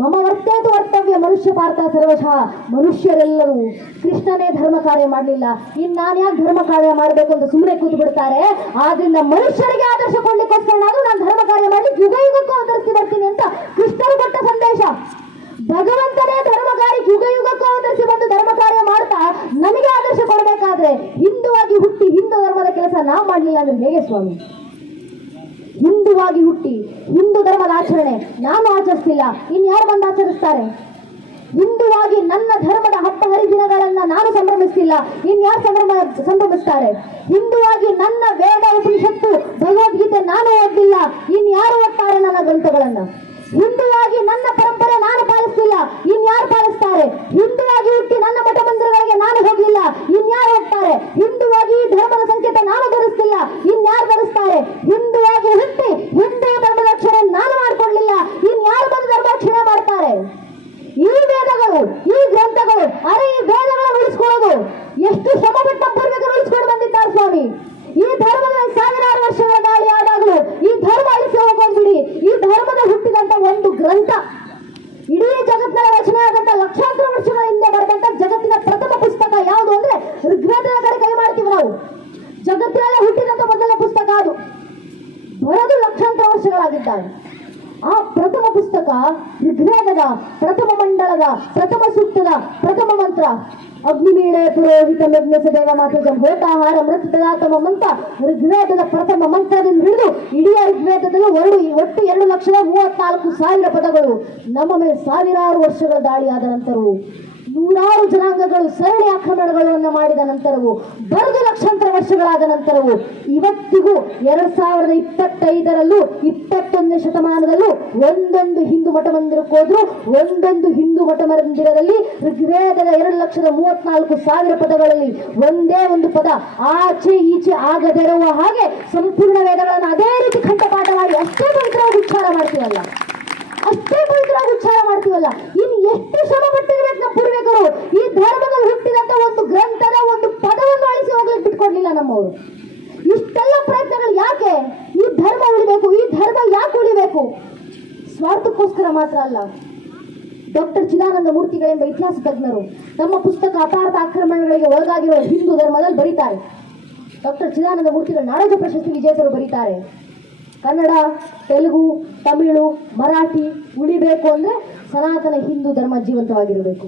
ಮಮ ವರ್ತೇತು ವರ್ತವ್ಯ ಮನುಷ್ಯ ಪಾರ್ಥ ಸರ್ವಶಃ. ಮನುಷ್ಯರೆಲ್ಲರೂ ಕೃಷ್ಣನೇ ಧರ್ಮ ಕಾರ್ಯ ಮಾಡಲಿಲ್ಲ, ಇನ್ನು ನಾನು ಯಾಕೆ ಧರ್ಮ ಕಾರ್ಯ ಮಾಡಬೇಕು ಅಂತ ಸುಮ್ಮನೆ ಕೂತು ಬಿಡ್ತಾರೆ. ಆದ್ರಿಂದ ಮನುಷ್ಯರಿಗೆ ಆದರ್ಶ ಕೊಡ್ಲಿಕ್ಕೋಸ್ಕರ ನಾನು ಧರ್ಮ ಕಾರ್ಯ ಮಾಡ್ಲಿಕ್ಕೆ ಯುಗ ಯುಗಕ್ಕೂ ಅವತರಿಸಿ ಬರ್ತೀನಿ ಅಂತ ಕೃಷ್ಣರು ಕೊಟ್ಟ ಸಂದೇಶ. ಭಗವಂತನೇ ಧರ್ಮ ಕಾರ್ಯ ಯುಗ ಯುಗಕ್ಕೂ ಅವತರಿಸಿ ಬಂದು ಧರ್ಮ ಕಾರ್ಯ ಮಾಡ್ತಾ ನಮಗೆ ಆದರ್ಶ ಕೊಡಬೇಕಾದ್ರೆ ಹಿಂದುವಾಗಿ ಹುಟ್ಟಿ ಹಿಂದೂ ಧರ್ಮದ ಕೆಲಸ ನಾವು ಮಾಡಲಿಲ್ಲ ಅಂದ್ರೆ ಹೇಗೆ ಸ್ವಾಮಿ? ಹಿಂದುವಾಗಿ ಹುಟ್ಟಿ ಹಿಂದೂ ಧರ್ಮದ ಆಚರಣೆ ನಾನು ಆಚರಿಸ್ತಿಲ್ಲ, ಇನ್ಯಾರು ಬಂದು ಆಚರಿಸ್ತಾರೆ? ಹಿಂದುವಾಗಿ ನನ್ನ ಧರ್ಮದ ಹಬ್ಬ ಹರಿದಿನಗಳನ್ನ ನಾನು ಸಂಭ್ರಮಿಸ್ತಿಲ್ಲ, ಇನ್ಯಾರು ಸಂಭ್ರಮಿಸ್ತಾರೆ? ಹಿಂದುವಾಗಿ ನನ್ನ ವೇದ ಉಪನಿಷತ್ತು ಭಗವದ್ಗೀತೆ ನಾನು ಓದಿಲ್ಲ, ಇನ್ಯಾರು ಓದ್ತಾರೆ ನನ್ನ ಗ್ರಂಥಗಳನ್ನ? ಹಿಂದುವಾಗಿ ನನ್ನ ಪರಂಪರೆ ನಾನು ಪಾಲಿಸ್ತಿಲ್ಲ, ಇನ್ಯಾರು ಪಾಲಿಸ್ತಾರೆ? ಹಿಂದುವಾಗಿ ಹುಟ್ಟಿ ನನ್ನ ಮಠ ಮಂದಿರಗಳಿಗೆ ನಾನು ಹೋಗಲಿಲ್ಲ, ಇನ್ಯಾರು ಹೋಗ್ತಾರೆ? ಹಿಂದುವಾಗಿ ಈ ಧರ್ಮದ ಸಂಕೇತ ನಾನು ಧರಿಸ್ತಿಲ್ಲ, ಇನ್ಯಾರು ಧರಿಸ್ತಾರೆ? ಹಿಂದುವಾಗಿ ಹುಟ್ಟಿ ಹಿಂದೂ ಧರ್ಮದ ರಕ್ಷಣೆ ನಾನು ಮಾಡ್ಕೊಳ್ಳಿಲ್ಲ, ಇನ್ಯಾರು ಬಂದು ಧರ್ಮ ರಕ್ಷಣೆ ಮಾಡ್ತಾರೆ? ಈ ವೇದಗಳು, ಈ ಗ್ರಂಥಗಳು, ಅರೆ ಈ ವೇದಗಳನ್ನು ಉಳಿಸ್ಕೊಳ್ಳೋದು ಎಷ್ಟು ಶ್ರಮ ಪಟ್ಟ ಪೂರ್ವಿಕರು ಉಳಿಸ್ಕೊಂಡು ಬಂದಿದ್ದಾರೆ ಸ್ವಾಮಿ. ಈ ಧರ್ಮದ ಸಾವಿರಾರು ವರ್ಷಗಳ ದಾಳಿ ಆದಾಗಲೂ ಈ ಧರ್ಮ ಅಳಿಸಿ ಹೋಗೋದ್ಬಿಡಿ. ಈ ಧರ್ಮದ ಹುಟ್ಟಿದಂತ ಒಂದು ಗ್ರಂಥ, ಇಡೀ ಜಗತ್ತಿನ ರಚನೆ ಆದಂತ ಲಕ್ಷಾಂತರ ವರ್ಷಗಳ ಹಿಂದೆ ಬರೆದಂತ ಜಗತ್ತಿನ ಪ್ರಥಮ ಪುಸ್ತಕ ಯಾವುದು ಅಂದ್ರೆ ಋಗ್ವೇದದ ಕಡೆ ಕೈ ಮಾಡ್ತೀವಿ ನಾವು. ಜಗತ್ತಿನಲ್ಲೇ ಹುಟ್ಟಿದಂತ ಮೊದಲ ಪುಸ್ತಕ ಅದು, ಬರೆದು ಲಕ್ಷಾಂತರ ವರ್ಷಗಳಾಗಿದ್ದಾವೆ. ಆ ಪ್ರಥಮ ಪುಸ್ತಕ ಋಗ್ವೇದದ ಪ್ರಥಮ ಮಂಡಲದ ಪ್ರಥಮ ಸೂಕ್ತದ ಪ್ರಥಮ ಮಂತ್ರ ಅಗ್ನಿಮೀಳೆ ಪುರೋಹಿತ ಯಜ್ಞಸದೇವ ಮಾತೃಜಂ ಹೋತಾಹಾರ ಮೃತ ದಯಾತಮಂ ಅಂತ ಋಗ್ವೇದದ ಪ್ರಥಮ ಮಂತ್ರದಿಂದ ಹಿಡಿದು ಇಡೀ ಋಗ್ವೇದದಲ್ಲಿ ಒಟ್ಟು 2,34,000 ಪದಗಳು. ನಮ್ಮ ಮೇಲೆ ಸಾವಿರಾರು ವರ್ಷಗಳ ದಾಳಿಯಾದ ನಂತರವೂ, ನೂರಾರು ಜನಾಂಗಗಳು ಸರಣಿ ಆಕ್ರಮಣಗಳನ್ನು ಮಾಡಿದ ನಂತರವೂ, ಬರೆದು ಲಕ್ಷಾಂತರ ವರ್ಷಗಳಾದ ನಂತರವೂ, ಇವತ್ತಿಗೂ 2025ರಲ್ಲೂ 21ನೇ ಶತಮಾನದಲ್ಲೂ ಒಂದೊಂದು ಹಿಂದೂ ಮಠ ಮಂದಿರಕ್ಕೆ ಹೋದ್ರು ಒಂದೊಂದು ಹಿಂದೂ ಮಠ ಮಂದಿರದಲ್ಲಿ ಋಗ್ವೇದದ 2,34,000 ಪದಗಳಲ್ಲಿ ಒಂದೇ ಒಂದು ಪದ ಆಚೆ ಈಚೆ ಆಗದಿರುವ ಹಾಗೆ ಸಂಪೂರ್ಣ ವೇದಗಳನ್ನು ಅದೇ ರೀತಿ ಕಂಠಪಾಠ ಮಾಡಿ ಅಷ್ಟೇ ಪವಿತ್ರವಾಗಿ ಉಚ್ಚಾರ ಮಾಡ್ತೀವಲ್ಲ, ಇನ್ನು ಎಷ್ಟು ಶ್ರಮ ಪಟ್ಟಿರ್ಬೇಕು ನಮ್ಮ ಪೂರ್ವಿಕರು. ಈ ಧರ್ಮದಲ್ಲಿ ಹುಟ್ಟಿದಂತ ಒಂದು ಗ್ರಂಥದ ಒಂದು ಪದವನ್ನು ಅಳಿಸಿ ಹೋಗ್ಲಿಕ್ಕೆ ಬಿಟ್ಕೊಡ್ಲಿಲ್ಲ ನಮ್ಮವರು. ಇಷ್ಟೆಲ್ಲ ಪ್ರಯತ್ನಗಳು ಯಾಕೆ? ಈ ಧರ್ಮ ಉಳಿಬೇಕು, ಈ ಧರ್ಮ ಯಾಕೆ ಉಳಿಬೇಕು? ಸ್ವಾರ್ಥಕ್ಕೋಸ್ಕರ ಮಾತ್ರ ಅಲ್ಲ. ಡಾಕ್ಟರ್ ಚಿದಾನಂದ ಮೂರ್ತಿಗಳೆಂಬ ಇತಿಹಾಸ ತಜ್ಞರು ತಮ್ಮ ಪುಸ್ತಕ ಅಪಾರ್ಥ ಆಕ್ರಮಣಗಳಿಗೆ ಒಳಗಾಗಿರುವ ಹಿಂದೂ ಧರ್ಮದಲ್ಲಿ ಬರೀತಾರೆ. ಡಾಕ್ಟರ್ ಚಿದಾನಂದ ಮೂರ್ತಿಗಳು ನಾಡೋಜ ಪ್ರಶಸ್ತಿ ವಿಜೇತರು ಬರೀತಾರೆ, ಕನ್ನಡ, ತೆಲುಗು, ತಮಿಳು, ಮರಾಠಿ ಉಳಿಬೇಕು ಅಂದ್ರೆ ಸನಾತನ ಹಿಂದೂ ಧರ್ಮ ಜೀವಂತವಾಗಿರಬೇಕು.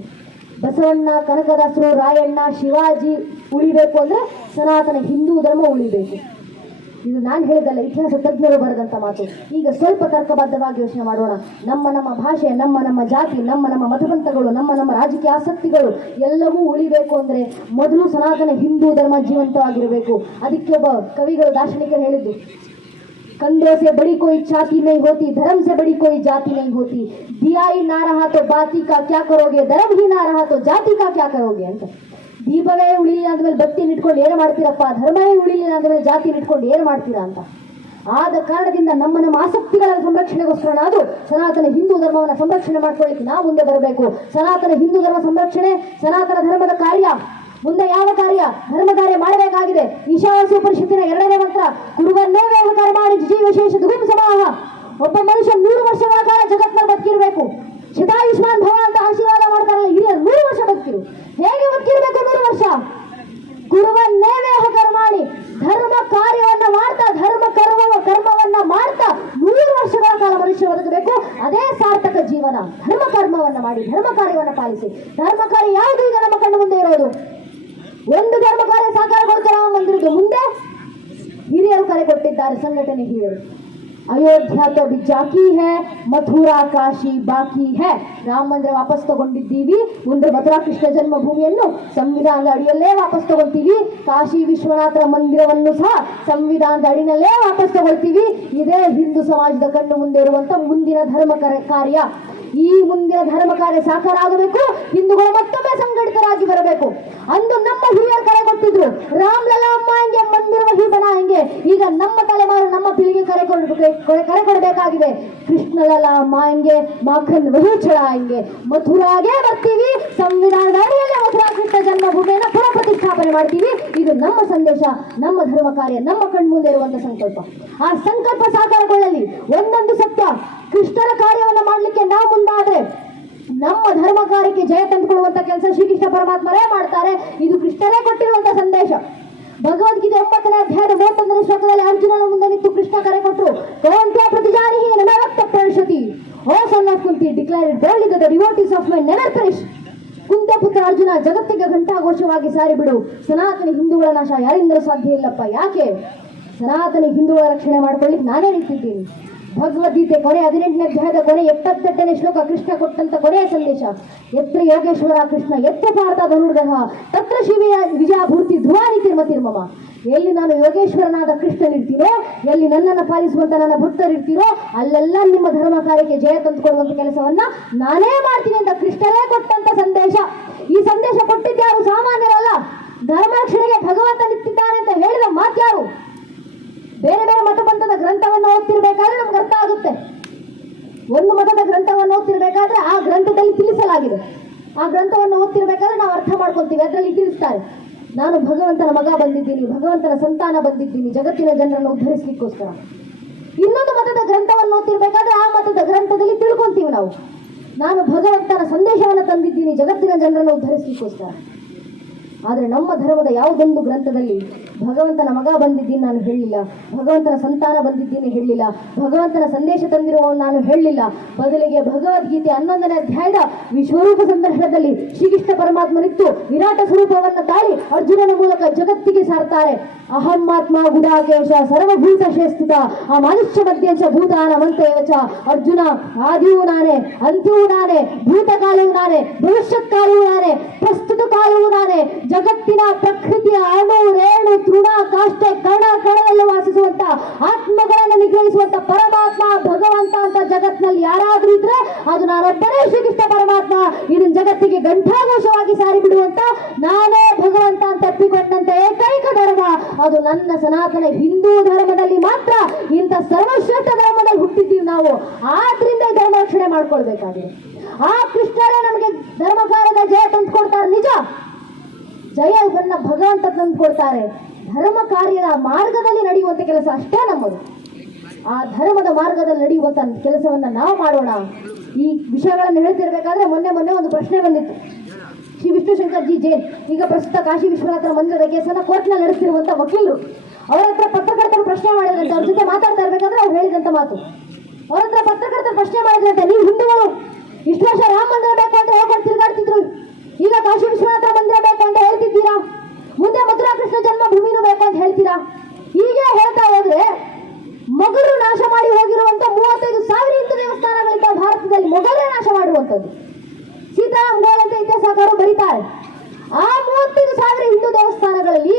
ಬಸವಣ್ಣ, ಕನಕದಾಸರು, ರಾಯಣ್ಣ, ಶಿವಾಜಿ ಉಳಿಬೇಕು ಅಂದ್ರೆ ಸನಾತನ ಹಿಂದೂ ಧರ್ಮ ಉಳಿಬೇಕು. ಇದು ನಾನು ಹೇಳಿದಲ್ಲ, ಇತಿಹಾಸ ತಜ್ಞರು ಬರೆದಂತ ಮಾತು. ಈಗ ಸ್ವಲ್ಪ ತರ್ಕಬದ್ಧವಾಗಿ ಯೋಚನೆ ಮಾಡೋಣ. ನಮ್ಮ ಭಾಷೆ, ನಮ್ಮ ಜಾತಿ, ನಮ್ಮ ಮತಪಂಥಗಳು, ನಮ್ಮ ರಾಜಕೀಯ ಆಸಕ್ತಿಗಳು ಎಲ್ಲವೂ ಉಳಿಬೇಕು ಅಂದ್ರೆ ಮೊದಲು ಸನಾತನ ಹಿಂದೂ ಧರ್ಮ ಜೀವಂತವಾಗಿರಬೇಕು. ಅದಕ್ಕೆ ಒಬ್ಬ ಕವಿಗಳು, ದಾರ್ಶನಿಕರು ಹೇಳಿದ್ದು, कंधे से बड़ी कोई छाती नहीं होती, धर्म से बड़ी कोई जाति नहीं होती, दिया ही ना रहा तो बाती का क्या करोगे, धर्म ही ना रहा तो जाति का क्या करोगे ಅಂತ. ದೀಪವೇ ಉಳಿಲಿಲ್ಲ ಅಂದ್ಮೇಲೆ ಬತ್ತಿ ಇಟ್ಕೊಂಡು ಏನು ಮಾಡ್ತೀರಪ್ಪ, ಧರ್ಮವೇ ಉಳಿಲಿಲ್ಲ ಅಂದ್ಮೇಲೆ ಜಾತಿ ಇಟ್ಕೊಂಡು ಏನು ಮಾಡ್ತೀರಾ ಅಂತ. ಆದ ಕಾರಣದಿಂದ ನಮ್ಮ ಆಸಕ್ತಿಗಳ ಸಂರಕ್ಷಣೆಗೋಸ್ಕರ ನಾವು ಸನಾತನ ಹಿಂದೂ ಧರ್ಮವನ್ನು ಸಂರಕ್ಷಣೆ ಮಾಡ್ಕೊಳ್ಳಿಕ್ಕೆ ನಾವು ಮುಂದೆ ಬರಬೇಕು. ಸನಾತನ ಹಿಂದೂ ಧರ್ಮ ಸಂರಕ್ಷಣೆ, ಸನಾತನ ಧರ್ಮದ ಕಾರ್ಯ ಮುಂದೆ ಯಾವ ಕಾರ್ಯ ಧರ್ಮ ಕಾರ್ಯ ಮಾಡಬೇಕಾಗಿದೆ. ಈಶಾವಾಸ್ಯ ಉಪನಿಷತ್ತಿನ 2ನೇ ಮಂತ್ರ, ಕುರುವನ್ನೇ ವೇಹ ಕರ್ಮಾಣಿ ಜೀವಶೇಷ ದುಗುಂ ಸಮಾಹ. ಒಬ್ಬ ಮನುಷ್ಯ 100 ವರ್ಷಗಳ ಕಾಲ ಜಗತ್ತಿನಲ್ಲಿ ಬದುಕಿರಬೇಕು. ಶತಾಯುಷ್ಮಾನ್ ಭವ ಅಂತ ಆಶೀರ್ವಾದ ಮಾಡ್ತಾರಲ್ಲ ಹಿರಿಯರು, 100 ವರ್ಷ ಬದುಕಿರು. ಹೇಗೆ ಬದುಕಿರಬೇಕು 100 ವರ್ಷ? ಕುರುವನ್ನೇ ವೇಹ ಕರ್ಮಾಣಿ, ಧರ್ಮ ಕಾರ್ಯವನ್ನ ಮಾಡ್ತಾ, ಕರ್ಮವನ್ನ ಮಾಡ್ತಾ 100 ವರ್ಷಗಳ ಕಾಲ ಮನುಷ್ಯ ಬದುಕಬೇಕು. ಅದೇ ಸಾರ್ಥಕ ಜೀವನ. ಧರ್ಮ ಕರ್ಮವನ್ನ ಮಾಡಿ, ಧರ್ಮ ಕಾರ್ಯವನ್ನ ಪಾಲಿಸಿ. ಧರ್ಮ ಕಾರ್ಯ ಯಾವುದು ಈಗ ನಮ್ಮ ಕಣ್ಣು ಮುಂದೆ ಇರೋದು? ಒಂದು ಧರ್ಮ ಕಾರ್ಯ ಸಾಕಾರಗೊಳ್ತಾ ರಾಮ ಮಂದಿರದ ಮುಂದೆ ಹಿರಿಯರು ಕರೆ ಕೊಟ್ಟಿದ್ದಾರೆ, ಸಂಘಟನೆ ಹಿರಿಯರು. ಅಯೋಧ್ಯ ತೋ ಜಾಕಿ ಹೇ, ಮಥುರಾ ಕಾಶಿ ಬಾಕಿ ಹೇ. ರಾಮ ಮಂದಿರ ವಾಪಸ್ ತಗೊಂಡಿದ್ದೀವಿ, ಮುಂದೆ ಮಥುರಾ ಕೃಷ್ಣ ಜನ್ಮಭೂಮಿಯನ್ನು ಸಂವಿಧಾನದ ಅಡಿಯಲ್ಲೇ ವಾಪಸ್ ತಗೊಳ್ತೀವಿ, ಕಾಶಿ ವಿಶ್ವನಾಥರ ಮಂದಿರವನ್ನು ಸಹ ಸಂವಿಧಾನದ ಅಡಿನಲ್ಲೇ ವಾಪಸ್ ತಗೊಳ್ತೀವಿ. ಇದೇ ಹಿಂದೂ ಸಮಾಜದ ಕಣ್ಣು ಮುಂದೆ ಇರುವಂತ ಮುಂದಿನ ಧರ್ಮ ಕಾರ್ಯ. ಈ ಮುಂದಿನ ಧರ್ಮ ಕಾರ್ಯ ಸಾಕಾರ ಆಗಬೇಕು. ಹಿಂದೂಗಳು ಮತ್ತೊಮ್ಮೆ ಸಂಘಟಿತರಾಗಿ ಬರಬೇಕು. ಅಂದು ನಮ್ಮ ಹಿರಿಯರ ಕರೆ ಕೊಟ್ಟಿದ್ರು. ರಾಮ್ ಲಲಾ ಮಾಂಗೆ ಮಂದಿರ ವಹಿ ಬನಾಯಂಗೆ. ಈಗ ನಮ್ಮ ತಲೆಮಾರು ನಮ್ಮ ಪೀಳಿಗೆ ಕರೆ ಕೊಡಬೇಕಾಗಿದೆ. ಕೃಷ್ಣ ಲಲಾ ಮಾಂಗೆ ಮಾಖನ್ ವಹಿ ಚಢಾಯಂಗೆ. ಮಥುರಾಗೆ ಬರ್ತೀವಿ, ಸಂವಿಧಾನದ ಅಡಿಯಲ್ಲೇ ಮಥುರಾ ಕೃಷ್ಣ ಜನ್ಮಭೂಮಿಯನ್ನು ಪುನಃ ಪ್ರತಿಷ್ಠಾಪನೆ ಮಾಡ್ತೀವಿ. ಇದು ನಮ್ಮ ಸಂದೇಶ, ನಮ್ಮ ಧರ್ಮ ಕಾರ್ಯ, ನಮ್ಮ ಕಣ್ಮುಂದೆ ಇರುವಂತ ಸಂಕಲ್ಪ. ಆ ಸಂಕಲ್ಪ ಸಾಕಾರಗೊಳ್ಳಲಿ. ಒಂದೊಂದು ಸತ್ಯ, ಕೃಷ್ಣನ ಕಾರ್ಯವನ್ನು ಮಾಡಲಿಕ್ಕೆ ನಾವು ಮುಂದಾದ್ರೆ ನಮ್ಮ ಧರ್ಮ ಕಾರ್ಯಕ್ಕೆ ಜಯ ತಂದುಕೊಳ್ಳುವಂತ ಕೆಲಸ ಶ್ರೀಕೃಷ್ಣ ಪರಮಾತ್ಮರೇ ಮಾಡ್ತಾರೆ. ಇದು ಕೃಷ್ಣರೇ ಕೊಟ್ಟಿರುವಂತ ಸಂದೇಶ. ಭಗವದ್ಗೀತೆ 9ನೇ ಅಧ್ಯಾಯದ 31ನೇ ಶ್ಲೋಕದಲ್ಲಿ ಅರ್ಜುನನ ಮುಂದೆ ನಿಂತು ಕೃಷ್ಣ ಕರೆ ಕೊಟ್ಟರು. ಕೌಂತ್ಯ ಪ್ರತಿಜಾನಿಹಿ ನಮವಕ್ತ ಪ್ರವಿಶತಿ. O son of Kunti, declare it boldly that the devotees of my never perish. ಕುಂತ ಪುತ್ರ ಅರ್ಜುನ, ಜಗತ್ತಿಗೆ ಘಂಟಾಘೋಷವಾಗಿ ಸಾರಿಬಿಡು, ಸನಾತನಿ ಹಿಂದೂಗಳ ನಾಶ ಯಾರಿಂದಲೂ ಸಾಧ್ಯ ಇಲ್ಲಪ್ಪ. ಯಾಕೆ? ಸನಾತನಿ ಹಿಂದೂಗಳ ರಕ್ಷಣೆ ಮಾಡ್ಕೊಳ್ಳಿಕ್ಕೆ ನಾನೇ ನಿಂತಿದ್ದೀನಿ. ಭಗವದ್ಗೀತೆ ಕೊನೆ 18ನೇ ಅಧ್ಯಾಯದ ಕೊನೆ 78ನೇ ಶ್ಲೋಕ ಕೃಷ್ಣ ಕೊಟ್ಟಂತ ಕೊನೆಯ ಸಂದೇಶ. ಎತ್ರ ಯೋಗೇಶ್ವರ ಕೃಷ್ಣ ಎತ್ತ ಪಾರ್ಥ ಧನುರ್ಧಃ ತತ್ರ ಶಿವಿಯ ವಿಜಯಭೂರ್ತಿ ಧ್ರುವಾನಿ ತಿರ್ಮತಿರ್ಮಮ. ಎಲ್ಲಿ ನಾನು ಯೋಗೇಶ್ವರನಾದ ಕೃಷ್ಣನಿರ್ತೀನೋ, ಎಲ್ಲಿ ನನ್ನನ್ನು ಪಾಲಿಸುವಂತ ನನ್ನ ಭಕ್ತರಿರ್ತೀರೋ, ಅಲ್ಲೆಲ್ಲ ನಿಮ್ಮ ಧರ್ಮ ಕಾರ್ಯಕ್ಕೆ ಜಯ ತಂದುಕೊಡುವಂತ ಕೆಲಸವನ್ನ ನಾನೇ ಮಾಡ್ತೀನಿ ಅಂತ ಕೃಷ್ಣರೇ ಕೊಟ್ಟಂತ ಸಂದೇಶ. ಈ ಸಂದೇಶ ಕೊಟ್ಟಿದ್ಯಾರು? ಸಾಮಾನ್ಯರಲ್ಲ. ಧರ್ಮ ರಕ್ಷಣೆಗೆ ಭಗವಂತ ನಿಂತಿದ್ದಾನೆ ಅಂತ ಹೇಳಿದ ಮಾತ್ಯಾರು? ಬೇರೆ ಬೇರೆ ಮತಪಂಥದ ಗ್ರಂಥವನ್ನು ಓದ್ತಿರ್ಬೇಕಾದ್ರೆ ನಮ್ಗೆ ಅರ್ಥ ಆಗುತ್ತೆ. ಒಂದು ಮತದ ಗ್ರಂಥವನ್ನು ಓದ್ತಿರ್ಬೇಕಾದ್ರೆ ಆ ಗ್ರಂಥದಲ್ಲಿ ತಿಳಿಸಲಾಗಿದೆ. ಆ ಗ್ರಂಥವನ್ನು ಓದ್ತಿರ್ಬೇಕಾದ್ರೆ ನಾವು ಅರ್ಥ ಮಾಡ್ಕೊಳ್ತೀವಿ. ಅದರಲ್ಲಿ ತಿಳಿಸ್ತಾರೆ, ನಾನು ಭಗವಂತನ ಮಗ ಬಂದಿದ್ದೀನಿ, ಭಗವಂತನ ಸಂತಾನ ಬಂದಿದ್ದೀನಿ, ಜಗತ್ತಿನ ಜನರನ್ನು ಉದ್ಧರಿಸಲಿಕ್ಕೋಸ್ಕರ. ಇನ್ನೊಂದು ಮತದ ಗ್ರಂಥವನ್ನು ಓದ್ತಿರ್ಬೇಕಾದ್ರೆ ಆ ಮತದ ಗ್ರಂಥದಲ್ಲಿ ತಿಳ್ಕೊಂತೀವಿ ನಾವು, ನಾನು ಭಗವಂತನ ಸಂದೇಶವನ್ನು ತಂದಿದ್ದೀನಿ, ಜಗತ್ತಿನ ಜನರನ್ನು ಉದ್ಧರಿಸಲಿಕ್ಕೋಸ್ಕರ. ಆದರೆ ನಮ್ಮ ಧರ್ಮದ ಯಾವುದೊಂದು ಗ್ರಂಥದಲ್ಲಿ ಭಗವಂತನ ಮಗ ಬಂದಿದ್ದೀನಿ ನಾನು ಹೇಳಲಿಲ್ಲ, ಭಗವಂತನ ಸಂತಾನ ಬಂದಿದ್ದೀನಿ ಹೇಳಲಿಲ್ಲ, ಭಗವಂತನ ಸಂದೇಶ ತಂದಿರುವವನು ನಾನು ಹೇಳಲಿಲ್ಲ. ಬದಲಿಗೆ ಭಗವದ್ಗೀತೆ 11ನೇ ಅಧ್ಯಾಯದ ವಿಶ್ವರೂಪ ಸಂದರ್ಶನದಲ್ಲಿ ಶ್ರೀಕೃಷ್ಣ ಪರಮಾತ್ಮನಿತ್ತು ವಿರಾಟ ಸ್ವರೂಪವನ್ನು ತಾಳಿ ಅರ್ಜುನನ ಮೂಲಕ ಜಗತ್ತಿಗೆ ಸಾರ್ತಾರೆ. ಅಹಮಾತ್ಮ ಗುಡಾಕೇಶ ಸರ್ವಭೂತ ಶ್ರೇಷ್ಠಿತ ಆ ಮನುಷ್ಯ ಮಧ್ಯಂಚ ಭೂತಾನ ಮಂತೇವಚ. ಅರ್ಜುನ, ಆದಿಯೂ ನಾನೇ, ಅಂತ್ಯವೂ ನಾನೇ, ಭೂತಕಾಲವೂ ನಾನೇ, ಭವಿಷ್ಯತ್ ಕಾಲವೂ ನಾನೇ, ಪ್ರಸ್ತುತ ಕಾಲವೂ ನಾನೇ. ಜಗತ್ತಿನ ಪ್ರಕೃತಿಯ ಅಣು ರೇಣು ತೃಣ ಕಾಷ್ಟೆ ಕಣ ಕಣದಲ್ಲಿ ವಾಸಿಸುವಂತ ಆತ್ಮಗಳನ್ನು ನಿಗ್ರಹಿಸುವಂತ ಪರಮಾತ್ಮ ಭಗವಂತ ಅಂತ ಜಗತ್ತಿನಲ್ಲಿ ಯಾರಾದ್ರೂ ಇದ್ರೆ ಅದು ನಾನೊಬ್ಬನೇ ಶ್ರೀಕೃಷ್ಣ ಪರಮಾತ್ಮ. ಇದನ್ನ ಜಗತ್ತಿಗೆ ಘಂಟಾಘೋಷವಾಗಿ ಸಾರಿ ಬಿಡುವಂತ ನಾನೇ ಭಗವಂತ ಅಂತ ತಪ್ಪಿಕೊಂಡಂತ ಏಕೈಕ ಧರ್ಮ ಅದು ನನ್ನ ಸನಾತನ ಹಿಂದೂ ಧರ್ಮದಲ್ಲಿ ಮಾತ್ರ. ಇಂಥ ಸರ್ವಶ್ರೇಷ್ಠ ಧರ್ಮದಲ್ಲಿ ಹುಟ್ಟಿದ್ದೀವಿ ನಾವು. ಆದ್ರಿಂದ ಈ ಧರ್ಮ ರಕ್ಷಣೆ ಮಾಡ್ಕೊಳ್ಬೇಕಾಗಿದೆ. ಆ ಕೃಷ್ಣರೇ ನಮಗೆ ಧರ್ಮ ಕಾರ್ಯದ ಜಯ ತಂದುಕೊಡ್ತಾರೆ. ನಿಜ, ಜಯವನ್ನ ಭಗವಂತ ತಂದು ಕೊಡ್ತಾರೆ. ಧರ್ಮ ಕಾರ್ಯದ ಮಾರ್ಗದಲ್ಲಿ ನಡೆಯುವಂತ ಕೆಲಸ ಅಷ್ಟೇ ನಮ್ಮದು. ಆ ಧರ್ಮದ ಮಾರ್ಗದಲ್ಲಿ ನಡೆಯುವಂತ ಕೆಲಸವನ್ನ ನಾವು ಮಾಡೋಣ. ಈ ವಿಷಯಗಳನ್ನು ಹೇಳ್ತಿರ್ಬೇಕಾದ್ರೆ ಮೊನ್ನೆ ಒಂದು ಪ್ರಶ್ನೆ ಬಂದಿತ್ತು. ಶ್ರೀ ವಿಷ್ಣುಶಂಕರ್ ಜಿ ಜೈನ್, ಈಗ ಪ್ರಸ್ತುತ ಕಾಶಿ ವಿಶ್ವನಾಥರ ಮಂದಿರದ ಕೇಸನ್ನ ಕೋರ್ಟ್ನಲ್ಲಿ ನಡೆಸ್ತಿರುವಂತ ವಕೀಲರು, ಅವರ ಹತ್ರ ಪತ್ರಕರ್ತರು ಪ್ರಶ್ನೆ ಮಾಡಿದಂತೆ, ಅವ್ರ ಜೊತೆ ಮಾತಾಡ್ತಾ ಇರ್ಬೇಕಾದ್ರೆ ಅವ್ರು ಹೇಳಿದಂತ ಮಾತು. ಅವ್ರ ಹತ್ರ ಪತ್ರಕರ್ತರು ಪ್ರಶ್ನೆ ಮಾಡಿದಂತೆ, ನೀವು ಹಿಂದೂಗಳು ಇಷ್ಟು ವರ್ಷ ರಾಮ ಮಂದಿರ ಬೇಕು ಅಂತ ಹೇಳ್ಕೊಂಡು ತಿರುಗಾಡ್ತಿದ್ರು, ಈಗ ಕಾಶಿ ವಿಶ್ವನಾಥರ ಮಂದಿರ ಬೇಕು ಅಂತ ಹೇಳ್ತಿದ್ದೀರಾ, ಮುಂದೆ ಮಥುರಾ ಕೃಷ್ಣ ಜನ್ಮಭೂಮಿನೂ ಬೇಕು ಅಂತ ಹೇಳ್ತೀರಾ. ಹೀಗೆ ಹೇಳ್ತಾ ಹೋದ್ರೆ ಮೊಘಲರು ನಾಶ ಮಾಡಿ ಹೋಗಿರುವಂತ 35,000 ಹಿಂದೂ ದೇವಸ್ಥಾನಗಳಿಂದ ಭಾರತದಲ್ಲಿ ಮೊಘಲರೇ ನಾಶ ಮಾಡಿರುವಂತದ್ದು. ಸೀತಾರಾಮ್ ಗೋಯಲ್ ಅಂತ ಇತಿಹಾಸಕಾರರು ಬರೀತಾರೆ. ಆ 35,000 ಹಿಂದೂ ದೇವಸ್ಥಾನಗಳಲ್ಲಿ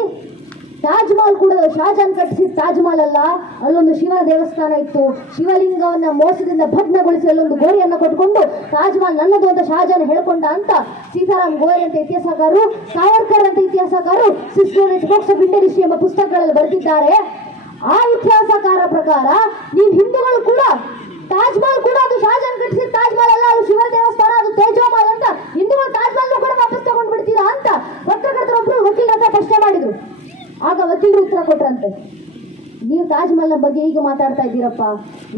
ತಾಜ್ ಮಹಲ್ ಕೂಡ ಶಾಜಹಾನ್ ಕಟ್ಟಿಸಿದ ತಾಜ್ ಮಹಲ್ ಅಲ್ಲ, ಅಲ್ಲೊಂದು ಶಿವನ ದೇವಸ್ಥಾನ ಇತ್ತು. ಶಿವಲಿಂಗವನ್ನ ಮೋಸದಿಂದ ಭಗ್ನಗೊಳಿಸಿ ಅಲ್ಲೊಂದು ಗೋರಿಯನ್ನು ಕೊಟ್ಕೊಂಡು ತಾಜ್ ಮಹಲ್ ನನ್ನದು ಅಂತ ಶಾಜಹಾನ್ ಹೇಳ್ಕೊಂಡ ಅಂತ ಸೀತಾರಾಮ್ ಗೋಯಲ್ ಅಂತ ಇತಿಹಾಸಕಾರರು, ಸಾವರ್ಕರ್ ಅಂತ ಇತಿಹಾಸಕಾರರು sister box of Indian history ಎಂಬ ಪುಸ್ತಕಗಳಲ್ಲಿ ಬರೆದಿದ್ದಾರೆ. ಆ ಇತಿಹಾಸಕಾರ ಪ್ರಕಾರ ನೀವು ಹಿಂದೂಗಳು ಕೂಡ ತಾಜ್ ಮಹಲ್ ಕೂಡ ಅದು ಶಾಜಹಾನ್ ಕಟ್ಟಿಸಿದ ತಾಜ್ ಮಹಲ್ ಅಲ್ಲ, ಅದು ಶಿವ ದೇವಸ್ಥಾನ, ಅದು ತೇಜೋ ಮಹಲ್ ಅಂತ ಹಿಂದೂಗಳು ತಾಜ್ ಮಹಲ್ ಕೂಡ ವಾಪಸ್ ತಗೊಂಡು ಬಿಡ್ತೀರಾ ಅಂತ ಪತ್ರಕರ್ತರೊಬ್ರು ವಕೀಲರ ಹತ್ರ ಪ್ರಶ್ನೆ ಮಾಡಿದ್ರು. ಆಗ ವಕೀಲರು ಉತ್ತರ ಕೊಟ್ರಂತೆ, ನೀವು ತಾಜ್ ಮಹಲ್ನ ಬಗ್ಗೆ ಈಗ ಮಾತಾಡ್ತಾ ಇದ್ದೀರಪ್ಪ,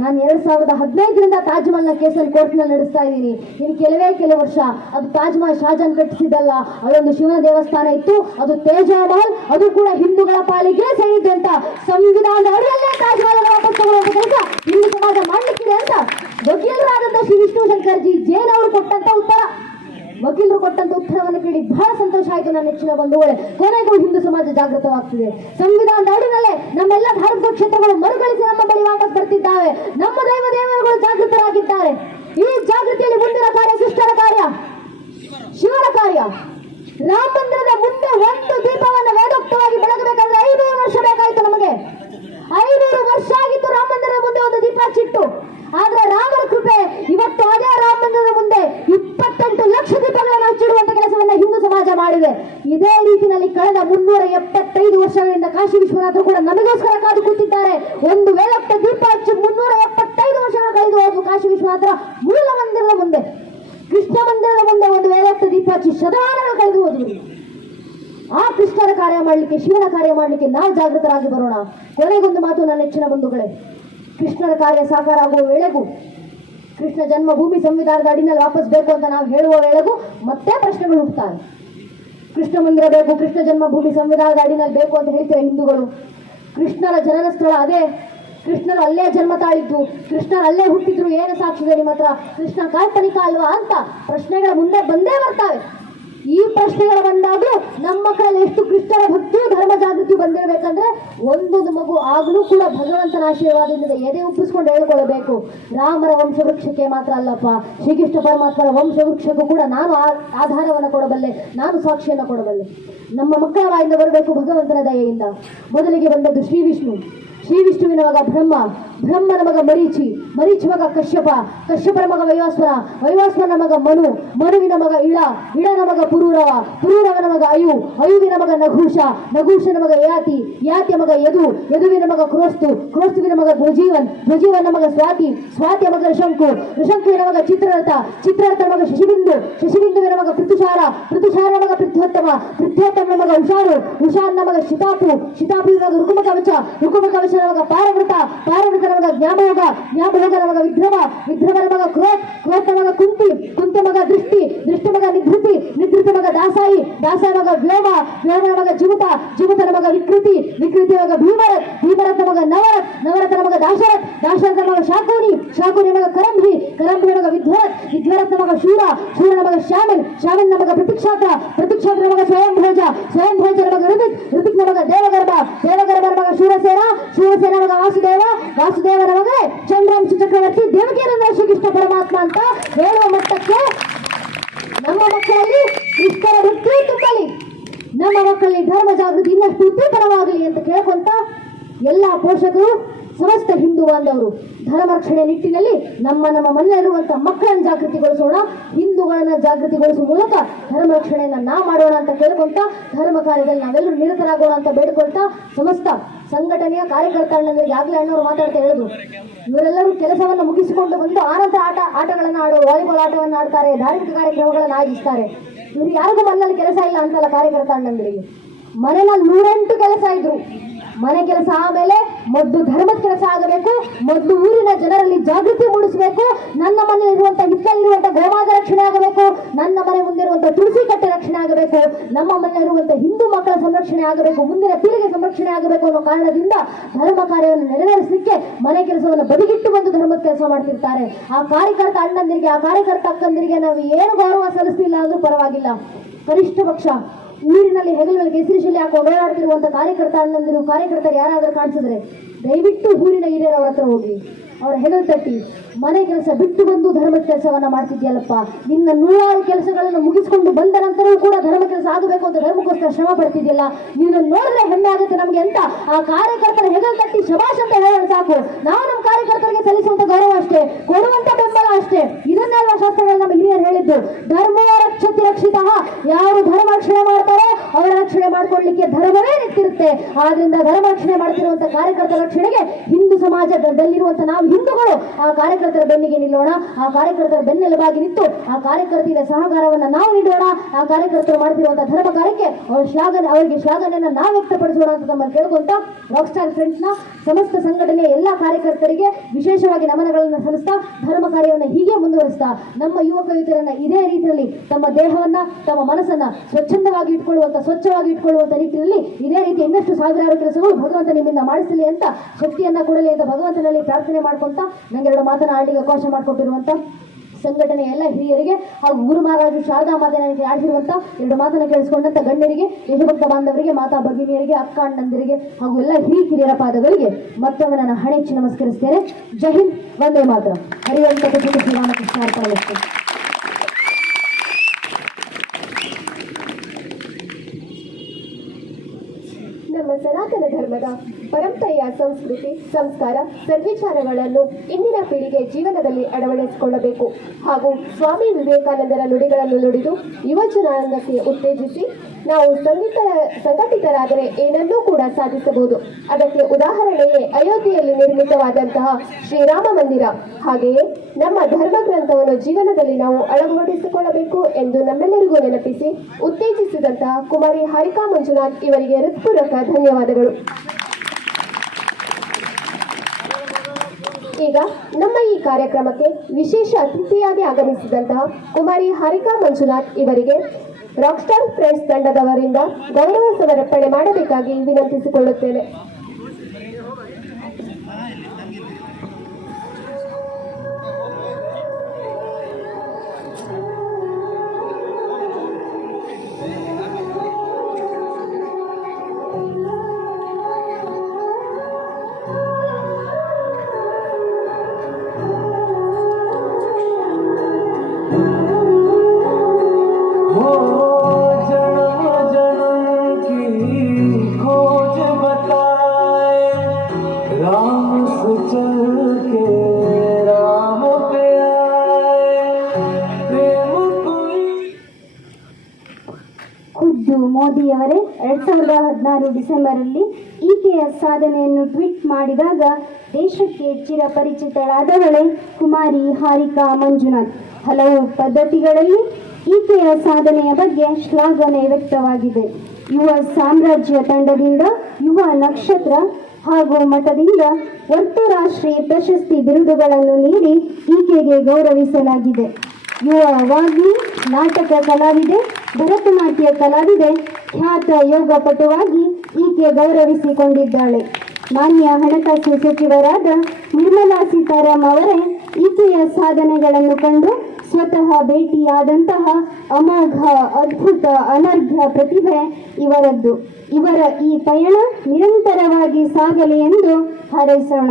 ನಾನು 2015ರಿಂದ ತಾಜ್ ಮಹಲ್ನ ಕೇಸಲ್ಲಿ ಕೋರ್ಟ್ನಲ್ಲಿ ನಡೆಸ್ತಾ ಇದ್ದೀನಿ. ಇನ್ನು ಕೆಲವೇ ವರ್ಷ ಅದು ತಾಜ್ ಮಹಲ್ ಶಾಜಹಾನ್ ಕಟ್ಟಿಸಿದಲ್ಲ, ಅಲ್ಲೊಂದು ಶಿವನ ದೇವಸ್ಥಾನ ಇತ್ತು, ಅದು ತೇಜೋ ಮಹಲ್, ಅದು ಕೂಡ ಹಿಂದೂಗಳ ಪಾಲಿಗೆ ಸೇರಿದೆ ಅಂತ ಸಂವಿಧಾನದ ಅಡಿಯಲ್ಲೇ ತಾಜ್ ಮಹಲ್ ವಾಪಸ್ ತಗೊಳ್ಳುವಂತ ಕೆಲಸ ಹಿಂದೂ ಸಮಾಜ ಮಾಡ್ಲಿಕ್ಕಿದೆ ಅಂತ ವಕೀಲರಾದಂತ ಶ್ರೀ ವಿಷ್ಣುಶಂಕರ್ ಜಿ ಜೈನ್ ಅವರು ಕೊಟ್ಟಂತ ಉತ್ತರ. ವಕೀಲರು ಕೊಟ್ಟಂತ ಉತ್ತರವನ್ನು ಕೇಳಿ ಬಹಳ ಸಂತೋಷ ಆಯಿತು ನನ್ನ ನೆಚ್ಚಿನ ಬಂಧುಗಳೇ. ಕೊನೆಗೂ ಹಿಂದೂ ಸಮಾಜ ಜಾಗೃತವಾಗ್ತಿದೆ. ಸಂವಿಧಾನದ ಅಡಿನಲ್ಲೇ ನಮ್ಮೆಲ್ಲ ಧಾರ್ಮಿಕ ಕ್ಷೇತ್ರಗಳು ಮರುಗಳಿಸಿ ನಮ್ಮ ಬಳಿ ವಾಪಸ್ ಬರ್ತಿದ್ದಾವೆ. ನಮ್ಮ ದೇವರುಗಳು ಜಾಗೃತರಾಗಿದ್ದಾರೆ. ಈ ಜಾಗೃತಿಯಲ್ಲಿ ಮುಂದಿನ ಕಾರ್ಯ ಕೃಷ್ಣನ ಕಾರ್ಯ, ಶಿವನ ಕಾರ್ಯ. ರಾಮ ಮಂದಿರದ ಮುಂದೆ ಒಂದು ದೀಪವನ್ನು ವೇದೋಕ್ತವಾಗಿ ಬೆಳಗಬೇಕಂದ್ರೆ 500 ವರ್ಷ ಬೇಕಾಯಿತು ನಮಗೆ. 500 ವರ್ಷ ಆಗಿತ್ತು ರಾಮ ಮಂದಿರದ ಮುಂದೆ ಒಂದು ದೀಪ ಹಚ್ಚಿಟ್ಟು. ಆದ್ರೆ ರಾಮನ ಕೃಪೆ ಇವತ್ತು ಅದೇ ರಾಮ ಮಂದಿರದ ಮುಂದೆ 28 ಲಕ್ಷ ದೀಪಗಳನ್ನು ಹಚ್ಚಿಡುವಂತ ಕೆಲಸವನ್ನ ಹಿಂದೂ ಸಮಾಜ ಮಾಡಿದೆ. ಇದೇ ರೀತಿಯಲ್ಲಿ ಕಳೆದ 375 ವರ್ಷಗಳಿಂದ ಕಾಶಿ ವಿಶ್ವನಾಥರು ಕೂಡ ನಮಗೋಸ್ಕರ ಕಾದು ಕೂತಿದ್ದಾರೆ. ಒಂದು ವೇಳಪ್ಪ ದೀಪ ಹಚ್ಚಿ 375 ವರ್ಷಗಳು ಕಳೆದು ಹೋದ್ರು ಕಾಶಿ ವಿಶ್ವನಾಥರ ಮೂಲ ಮಂದಿರದ ಮುಂದೆ, ಕೃಷ್ಣ ಮಂದಿರದ ಮುಂದೆ ಒಂದು ವೇಳಪ್ಪ ದೀಪ ಹಚ್ಚಿ ಶತಮಾನಗಳು ಕಳೆದು ಹೋದ್ರು. ಆ ಕೃಷ್ಣನ ಕಾರ್ಯ ಮಾಡಲಿಕ್ಕೆ, ಶಿವನ ಕಾರ್ಯ ಮಾಡಲಿಕ್ಕೆ ನಾವು ಜಾಗೃತರಾಗಿ ಬರೋಣ. ಕೊನೆಗೊಂದು ಮಾತು ನನ್ನ ನೆಚ್ಚಿನ ಬಂಧುಗಳೇ, ಕೃಷ್ಣನ ಕಾರ್ಯ ಸಾಕಾರ ಆಗುವ ವೇಳೆಗೂ, ಕೃಷ್ಣ ಜನ್ಮಭೂಮಿ ಸಂವಿಧಾನದ ಅಡಿನಲ್ಲಿ ವಾಪಸ್ ಬೇಕು ಅಂತ ನಾವು ಹೇಳುವ ವೇಳೆಗೂ ಮತ್ತೆ ಪ್ರಶ್ನೆಗಳು ಹುಟ್ಟುತ್ತಾರೆ. ಕೃಷ್ಣ ಮಂದಿರ ಬೇಕು, ಕೃಷ್ಣ ಜನ್ಮಭೂಮಿ ಸಂವಿಧಾನದ ಅಡಿನಲ್ಲಿ ಬೇಕು ಅಂತ ಹೇಳ್ತಾರೆ ಹಿಂದೂಗಳು. ಕೃಷ್ಣನ ಜನನ ಸ್ಥಳ ಅದೇ, ಕೃಷ್ಣರು ಅಲ್ಲೇ ಜನ್ಮ ತಾಳಿದ್ದು, ಕೃಷ್ಣರು ಅಲ್ಲೇ ಹುಟ್ಟಿದ್ರು, ಏನು ಸಾಕ್ಷಿದೆ ನಿಮ್ಮ ಹತ್ರ? ಕೃಷ್ಣ ಕಾಲ್ಪನಿಕ ಅಲ್ವಾ ಅಂತ ಪ್ರಶ್ನೆಗಳ ಮುಂದೆ ಬಂದೇ ಬರ್ತವೆ. ಈ ಪ್ರಶ್ನೆಗಳು ಬಂದಾಗ ನಮ್ಮ ಮಕ್ಕಳಲ್ಲಿ ಎಷ್ಟು ಕೃಷ್ಣರ ಭಕ್ತಿಯು ಧರ್ಮ ಜಾಗೃತಿ ಬಂದಿರಬೇಕಂದ್ರೆ, ಒಂದೊಂದು ಮಗು ಆಗಲೂ ಕೂಡ ಭಗವಂತನ ಆಶೀರ್ವಾದದಿಂದ ಎದೆ ಉಪ್ಪಿಸ್ಕೊಂಡು ಹೇಳ್ಕೊಳ್ಬೇಕು, ರಾಮರ ವಂಶವೃಕ್ಷಕ್ಕೆ ಮಾತ್ರ ಅಲ್ಲಪ್ಪ, ಶ್ರೀಕೃಷ್ಣ ಪರಮಾತ್ಮರ ವಂಶವೃಕ್ಷಕ್ಕೂ ಕೂಡ ನಾನು ಆಧಾರವನ್ನು ಕೊಡಬಲ್ಲೆ, ನಾನು ಸಾಕ್ಷಿಯನ್ನು ಕೊಡಬಲ್ಲೆ. ನಮ್ಮ ಮಕ್ಕಳ ಬಾಯಿಂದ ಬರಬೇಕು ಭಗವಂತನ ದಯೆಯಿಂದ. ಮೊದಲಿಗೆ ಬಂದದ್ದು ಶ್ರೀ ವಿಷ್ಣು, ಶ್ರೀ ವಿಷ್ಣುವಿನ ಮಗ ಬ್ರಹ್ಮ, ಬ್ರಹ್ಮನ ಮಗ ಮರೀಚಿ, ಮರೀಚಿ ಮಗ ಕಶ್ಯಪ, ಕಶ್ಯಪನ ಮಗ ವೈವಾಸ್ವನ, ವೈವಾಸ್ವನ ಮಗ ಮನು, ಮನುವಿನ ಮಗ ಇಳ, ಇಳನ ಮಗ ಪುರೂರವ, ಪುರೂರವನ ಮಗ ಅಯು, ಅಯುವಿನ ಮಗ ನಘೂಷ, ನಘೂಷನ ಮಗ ಯಾತಿ, ಯಾತಿಯ ಮಗ ಯದು, ಯದುವಿನ ಮಗ ಕ್ರೋಸ್ತು, ಕ್ರೋಸ್ತುವಿನ ಮಗ ಧ್ವಜೀವನ್, ಧ್ವಜೀವನ ಮಗ ಸ್ವಾತಿ, ಸ್ವಾತಿಯ ಮಗ ಋಷಂಕು, ಋಷಂಕುವಿನ ಮಗ ಚಿತ್ರರಥ, ಚಿತ್ರರಥನ ಮಗ ಶಶಿಬಿಂದು, ಶಶಿಬಿಂದುವಿನ ಮಗ ಪೃಥುಷಾರ, ಪೃಥುಷಾರನ ಮಗ ಪೃಥ್ವೋತ್ತಮ, ಪೃಥ್ವೋತ್ತಮನ ಮಗ ಉಷಾರು, ಉಷಾರನ ಮಗ ಶಿತಾಪು, ಶಿತಾಪುವಿನ ಮಗ ರುಕುಮಕವಚ, ರುಕುಮಕವಚನ ಮಗ ಪಾರವೃತ, ಪಾರವೃತನ ಮಗ ಜ್ಞಾಪಯೋಗ, ಜ್ಞಾಪಯೋಗನ ಮಗ ವಿಧ್ರವ, ವಿಧ್ರವನ ಮಗ ಕ್ರೋತ್, ಕ್ರೋತನ ಮಗ ಕುಂತಿ, ಕುಂತಿ ಮಗ ದೃಷ್ಟಿ, ದೃಷ್ಟಿ ಮಗ ನಿಧೃತಿ, ನಿಧೃತಿ ಮಗ ದಾಸಾಯಿ, ದಾಸಾಯ ಮಗ ವ್ಯೋಮ, ವ್ಯೋಮನ ಮಗ ಜಿವುತ, ಜಿವುತನ ಮಗ ವಿಕೃತಿ, ವಿಕೃತಿ ಮಗ ಭೀಮರಥ್, ಭೀಮರಥನ ಮಗ ನವರಥ್, ನವರಥನ ಮಗ ದಾಶರಥ್, ದಾಶರಥನ ಮಗ ಶಾಕೂನಿ, ಶಾಕೂನಿ ಮಗ ಕರಂಭಿ, ಕರಂಭಿ ಮಗ ವಿಧ್ವರಥ್, ವಿಧ್ವರಥನ ಮಗ ಶೂರ, ಶೂರನ ಮಗ ಶ್ಯಾಮನ್, ಶ್ಯಾಮನ ಮಗ ಪ್ರತಿಕ್ಷಾತ್ರ, ಪ್ರತಿಕ್ಷಾತ್ರನ ಮಗ ಸ್ವಯಂಭೋಜ, ಸ್ವಯಂಭೋಜನ ಮಗ ಋತಿಕ್, ಋತಿಕ್ನ ಮಗ ದೇವಗರ್ಭ, ದೇವಗರ್ಭನ ಮಗ ಶೂರಸೇನ, ಶೂರಸೇನ ಮಗ ವಾಸುದೇವ, ವಾಸುದೇವನ ಮಗ ಚಂದ್ರಾಂಶ ಚಕ್ರವರ್ತಿ, ದೇವಕಿಯರನ್ನ ಶ್ರೀಕೃಷ್ಣ ಪರಮಾತ್ಮ ಅಂತ ಹೇಳುವ ಮಟ್ಟಕ್ಕೆ ನಮ್ಮ ಮಕ್ಕಳಲ್ಲಿ ಕೃಷ್ಣರ ಭಕ್ತಿ ತುಂಬಲಿ, ನಮ್ಮ ಮಕ್ಕಳಲ್ಲಿ ಧರ್ಮ ಜಾಗೃತಿ ಇನ್ನಷ್ಟು ಉದ್ದೀಪನವಾಗಲಿ ಅಂತ ಕೇಳ್ಕೊಂತ ಎಲ್ಲ ಪೋಷಕರು, ಸಮಸ್ತ ಹಿಂದೂ ಬಾಂಧವರು ಧರ್ಮ ರಕ್ಷಣೆ ನಿಟ್ಟಿನಲ್ಲಿ ನಮ್ಮ ಮನೆಯಲ್ಲಿರುವಂತಹ ಮಕ್ಕಳನ್ನು ಜಾಗೃತಿಗೊಳಿಸೋಣ, ಹಿಂದೂಗಳನ್ನ ಜಾಗೃತಿಗೊಳಿಸುವ ಮೂಲಕ ಧರ್ಮ ರಕ್ಷಣೆಯನ್ನ ನಾವು ಮಾಡೋಣ ಅಂತ ಕೇಳ್ಕೊಂತ ಧರ್ಮ ಕಾರ್ಯದಲ್ಲಿ ನಾವೆಲ್ಲರೂ ನಿರತರಾಗೋಣ ಅಂತ ಬೇಡ್ಕೊಳ್ತಾ, ಸಮಸ್ತ ಸಂಘಟನೆಯ ಕಾರ್ಯಕರ್ತ ಅಣ್ಣಂದರಿಗೆ ಆಗ್ಲೇ ಅಣ್ಣವರು ಮಾತಾಡ್ತಾ ಹೇಳಿದ್ರು, ಇವರೆಲ್ಲರೂ ಕೆಲಸವನ್ನು ಮುಗಿಸಿಕೊಂಡು ಬಂದು ಆನಂತರ ಆಟಗಳನ್ನು ಆಡೋ, ವಾಲಿಬಾಲ್ ಆಟವನ್ನು ಆಡ್ತಾರೆ, ಧಾರ್ಮಿಕ ಕಾರ್ಯಕ್ರಮಗಳನ್ನು ಆಯೋಜಿಸ್ತಾರೆ. ಇವ್ರು ಯಾರಿಗೂ ಮನೆಯಲ್ಲಿ ಕೆಲಸ ಇಲ್ಲ ಅಂತಲ್ಲ ಕಾರ್ಯಕರ್ತ ಅಣ್ಣಂದರಿಗೆ, ಮನೆಯಲ್ಲಿ 108 ಕೆಲಸ ಇದ್ರು. ಮನೆ ಕೆಲಸ ಆಮೇಲೆ ಮೊದಲು ಧರ್ಮದ ಕೆಲಸ ಆಗಬೇಕು, ಮೊದಲು ಊರಿನ ಜನರಲ್ಲಿ ಜಾಗೃತಿ ಮೂಡಿಸಬೇಕು, ನನ್ನ ಮನೆಯಲ್ಲಿರುವಂತಹ ಹಿತ್ತಲಿರುವಂತಹ ಗೋಮಾದ ರಕ್ಷಣೆ ಆಗಬೇಕು, ನನ್ನ ಮನೆ ಮುಂದಿರುವಂತಹ ತುಳಸಿ ಕಟ್ಟೆ ರಕ್ಷಣೆ ಆಗಬೇಕು, ನಮ್ಮ ಮನೆಯಲ್ಲಿರುವಂತಹ ಹಿಂದೂ ಮಕ್ಕಳ ಸಂರಕ್ಷಣೆ ಆಗಬೇಕು, ಮುಂದಿನ ಪೀಳಿಗೆ ಸಂರಕ್ಷಣೆ ಆಗಬೇಕು ಅನ್ನೋ ಕಾರಣದಿಂದ ಧರ್ಮ ಕಾರ್ಯವನ್ನು ನೆರವೇರಿಸಲಿಕ್ಕೆ ಮನೆ ಕೆಲಸವನ್ನು ಬದಿಗಿಟ್ಟು ಬಂದು ಧರ್ಮದ ಕೆಲಸ ಮಾಡ್ತಿರ್ತಾರೆ. ಆ ಕಾರ್ಯಕರ್ತ ಅಣ್ಣಂದಿರಿಗೆ, ಆ ಕಾರ್ಯಕರ್ತ ಅಕ್ಕಂದಿರಿಗೆ ನಾವು ಏನು ಗೌರವ ಸಲ್ಲಿಸಲಿಲ್ಲ ಅಂದ್ರೂ ಪರವಾಗಿಲ್ಲ, ಕನಿಷ್ಠ ಪಕ್ಷ ಊರಿನಲ್ಲಿ ಹೆಗಲ ಮೇಲೆ ಕೇಸರಿ ಶಿಲೆ ಹಾಕೊಂಡು ಓಡಾಡ್ತಿರುವಂತ ಕಾರ್ಯಕರ್ತ ಅಣ್ಣಂದಿರು, ಕಾರ್ಯಕರ್ತರು ಯಾರಾದರೂ ಕಾಣಿಸಿದ್ರೆ ದಯವಿಟ್ಟು ಊರಿನ ಹಿರಿಯರವರ ಹತ್ರ ಹೋಗಿ ಅವರ ಹೆಗಲು ತಟ್ಟಿ, ಮನೆ ಕೆಲಸ ಬಿಟ್ಟು ಬಂದು ಧರ್ಮದ ಕೆಲಸವನ್ನ ಮಾಡ್ತಿದ್ಯಲ್ಲಪ್ಪ, ನಿನ್ನ 100 ಕೆಲಸಗಳನ್ನು ಮುಗಿಸ್ಕೊಂಡು ಬಂದ ನಂತರವೂ ಕೂಡ ಧರ್ಮ ಕೆಲಸ ಆಗಬೇಕು ಅಂತ ಧರ್ಮಕ್ಕೋಸ್ಕರ ಶ್ರಮ ಪಡ್ತಿದ್ಯಲ್ಲ, ನೀನು ನೋಡಿದ್ರೆ ಹೆಮ್ಮೆ ಆಗುತ್ತೆ ನಮ್ಗೆ ಅಂತ ಆ ಕಾರ್ಯಕರ್ತರ ಹೆಗಲು ತಟ್ಟಿ ಶಬಾಷ್ ಅಂತ ಹೇಳೋಣ ಸಾಕು. ನಾವು ನಮ್ಮ ಕಾರ್ಯಕರ್ತರಿಗೆ ಸಲ್ಲಿಸುವಂತ ಗೌರವ ಅಷ್ಟೇ, ಕೊಡುವಂತ ಬೆಂಬಲ ಅಷ್ಟೇ. ಇದನ್ನೆಲ್ಲ ಶಾಸ್ತ್ರಗಳು ನಮ್ಮ ಹಿರಿಯರು ಹೇಳಿದ್ದು, ಧರ್ಮ ರಕ್ಷತಿ ರಕ್ಷಿತ, ಯಾರು ಧರ್ಮ ರಕ್ಷಣೆ ಮಾಡ್ತಾರೋ ಅವರ ರಕ್ಷಣೆ ಮಾಡ್ಕೊಳ್ಳಿಕ್ಕೆ ಧರ್ಮವೇ ನಿಂತಿರುತ್ತೆ. ಆದ್ರಿಂದ ಧರ್ಮ ರಕ್ಷಣೆ ಮಾಡ್ತಿರುವಂತ ಕಾರ್ಯಕರ್ತರ ರಕ್ಷಣೆಗೆ ಹಿಂದೂ ಸಮಾಜದಲ್ಲಿರುವಂತ ನಾವು ಹಿಂದೂಗಳು ಆ ಕಾರ್ಯಕರ್ತರ ಬೆನ್ನಿಗೆ ನಿಲ್ಲೋಣ, ಆ ಕಾರ್ಯಕರ್ತರ ಬೆನ್ನೆಲುಬಾಗಿ ನಿಂತು ಆ ಕಾರ್ಯಕರ್ತರ ಸಹಕಾರವನ್ನ ನಾವು ನೀಡೋಣ. ಆ ಕಾರ್ಯಕರ್ತರು ಮಾಡ್ತಿರುವಂತಹ ಧರ್ಮ ಕಾರ್ಯಕ್ಕೆ ಅವರಿಗೆ ಶ್ಲಾಘನೆಯನ್ನ ನಾವು ವ್ಯಕ್ತಪಡಿಸೋಣ ಅಂತ ನಮ್ಮನ್ನು ಕೇಳ್ಕೊಂತ ರಾಕ್ ಸ್ಟಾರ್ ಫ್ರೆಂಡ್ಸ್ ನ ಸಮಸ್ತ ಸಂಘಟನೆಯ ಎಲ್ಲಾ ಕಾರ್ಯಕರ್ತರಿಗೆ ವಿಶೇಷವಾಗಿ ನಮನಗಳನ್ನು ಸಲ್ಲಿಸ್ತಾ, ಧರ್ಮ ಕಾರ್ಯವನ್ನು ಹೀಗೆ ಮುಂದುವರಿಸ್ತಾ, ನಮ್ಮ ಯುವಕ ಯುವತಿಯರನ್ನ ಇದೇ ರೀತಿಯಲ್ಲಿ ತಮ್ಮ ದೇಹವನ್ನ, ತಮ್ಮ ಮನಸ್ಸನ್ನ ಸ್ವಚ್ಛಂದವಾಗಿ ಸ್ವಚ್ಛವಾಗಿ ಇಟ್ಕೊಳ್ಳುವಂತ ನಿಟ್ಟಿನಲ್ಲಿ ಇದೇ ರೀತಿ ಇನ್ನಷ್ಟು ಸಾವಿರಾರು ಕೆಲಸಗಳು ಭಗವಂತ ನಿಮ್ಮಿಂದ ಮಾಡಿಸಲಿ ಅಂತ, ಶಕ್ತಿಯನ್ನ ಕೊಡಲಿ ಅಂತ ಭಗವಂತನಲ್ಲಿ ಪ್ರಾರ್ಥನೆ ಮಾಡ್ಕೊಂತ ನಂಗೆರಡು ಮಾತನಾಡಲಿಕ್ಕೆ ಅವಕಾಶ ಮಾಡಿಕೊಟ್ಟಿರುವಂತ ಸಂಘಟನೆಯ ಎಲ್ಲ ಹಿರಿಯರಿಗೆ ಹಾಗೂ ಗುರು ಮಹಾರಾಜರು ಶಾರದಾ ಮಾತೆಯರಿಗೆ ಆಡಿಸಿರುವಂತ 2 ಮಾತನ್ನು ಕೇಳಿಸಿಕೊಂಡಂತ ಗಣ್ಯರಿಗೆ, ದೇಶಭಕ್ತ ಬಾಂಧವರಿಗೆ, ಮಾತಾ ಭಗಿನಿಯರಿಗೆ, ಅಕ್ಕ ಅಣ್ಣಂದಿರಿಗೆ ಹಾಗೂ ಎಲ್ಲ ಹಿರಿಯರ ಪಾದಗಳಿಗೆ ಮತ್ತೊಮ್ಮೆ ನನ್ನ ಹಣೆಚ್ಚಿ ನಮಸ್ಕರಿಸ್ತೇನೆ. ಜೈ ಹಿಂದ್, ವಂದೇ ಮಾತ್ರ. ಹರಿವಂತ ಶ್ರೀರಾಮಕೃಷ್ಣ ಅರ್ಪಣೆ. ನಮ್ಮ ಸನಾತನ ಧರ್ಮದ ಪರಂಪರೆಯ ಸಂಸ್ಕೃತಿ, ಸಂಸ್ಕಾರ, ಸದ್ವಿಚಾರಗಳನ್ನು ಇಂದಿನ ಪೀಳಿಗೆ ಜೀವನದಲ್ಲಿ ಅಳವಡಿಸಿಕೊಳ್ಳಬೇಕು ಹಾಗೂ ಸ್ವಾಮಿ ವಿವೇಕಾನಂದರ ನುಡಿಗಳನ್ನು ನುಡಿದು ಯುವ ಜನಾಂಗಕ್ಕೆ ಉತ್ತೇಜಿಸಿ ನಾವು ಸಂಘಟಿತರಾದರೆ ಏನನ್ನೂ ಕೂಡ ಸಾಧಿಸಬಹುದು. ಅದಕ್ಕೆ ಉದಾಹರಣೆಯೇ ಅಯೋಧ್ಯೆಯಲ್ಲಿ ನಿರ್ಮಿತವಾದಂತಹ ಶ್ರೀರಾಮ ಮಂದಿರ. ಹಾಗೆಯೇ ನಮ್ಮ ಧರ್ಮ ಗ್ರಂಥವನ್ನು ಜೀವನದಲ್ಲಿ ನಾವು ಅಳವಡಿಸಿಕೊಳ್ಳಬೇಕು ಎಂದು ನಮ್ಮೆಲ್ಲರಿಗೂ ನೆನಪಿಸಿ ಉತ್ತೇಜಿಸಿದಂತಹ ಕುಮಾರಿ ಹಾರಿಕಾ ಮಂಜುನಾಥ್ ಇವರಿಗೆ ಹೃತ್ಪೂರ್ವಕ ಧನ್ಯವಾದಗಳು. ಈಗ ನಮ್ಮ ಈ ಕಾರ್ಯಕ್ರಮಕ್ಕೆ ವಿಶೇಷ ಅತಿಥಿಯಾಗಿ ಆಗಮಿಸಿದಂತಹ ಕುಮಾರಿ ಹಾರಿಕಾ ಮಂಜುನಾಥ್ ಇವರಿಗೆ ರಾಕ್ಸ್ಟಾರ್ ಫ್ರೆಂಡ್ಸ್ ತಂಡದವರಿಂದ ಗೌರವ ಸಮರ್ಪಣೆ ಮಾಡಬೇಕಾಗಿ ವಿನಂತಿಸಿಕೊಳ್ಳುತ್ತೇನೆ. ಖುದ್ದು ಮೋದಿಯವರೇ 2016 ಡಿಸೆಂಬರಲ್ಲಿ ಈಕೆಯ ಸಾಧನೆಯನ್ನು ಟ್ವೀಟ್ ಮಾಡಿದಾಗ ದೇಶಕ್ಕೆ ಚಿರಪರಿಚಿತಳಾದವಳೇ ಕುಮಾರಿ ಹಾರಿಕಾ ಮಂಜುನಾಥ್. ಹಲವು ಪದ್ಧತಿಗಳಲ್ಲಿ ಈಕೆಯ ಸಾಧನೆಯ ಬಗ್ಗೆ ಶ್ಲಾಘನೆ ವ್ಯಕ್ತವಾಗಿದೆ. ಯುವ ಸಾಮ್ರಾಜ್ಯ ತಂಡದಿಂದ ಯುವ ನಕ್ಷತ್ರ ಹಾಗೂ ಮಠದಿಂದ ಒರ್ತರಾಷ್ಟ್ರೀಯ ಪ್ರಶಸ್ತಿ ಬಿರುದುಗಳನ್ನು ನೀಡಿ ಈಕೆಗೆ ಗೌರವಿಸಲಾಗಿದೆ. ಯುವ ವಾಗ್ಮಿ, ನಾಟಕ ಕಲಾವಿದೆ, ಭರತನಾಟ್ಯ ಕಲಾವಿದೆ, ಖ್ಯಾತ ಯೋಗ ಪಟುವಾಗಿ ಈಕೆ ಗೌರವಿಸಿಕೊಂಡಿದ್ದಾಳೆ. ಮಾನ್ಯ ಹಣಕಾಸು ಸಚಿವರಾದ ನಿರ್ಮಲಾ ಸೀತಾರಾಮನ್ ಅವರೇ ಈಕೆಯ ಸಾಧನೆಗಳನ್ನು ಕಂಡು ಸ್ವತಃ ಭೇಟಿಯಾದಂತಹ ಅಮೋಘ, ಅದ್ಭುತ, ಅನರ್ಘ್ಯ ಪ್ರತಿಭೆ ಇವರದ್ದು. ಇವರ ಈ ಪಯಣ ನಿರಂತರವಾಗಿ ಸಾಗಲಿ ಎಂದು ಹಾರೈಸೋಣ.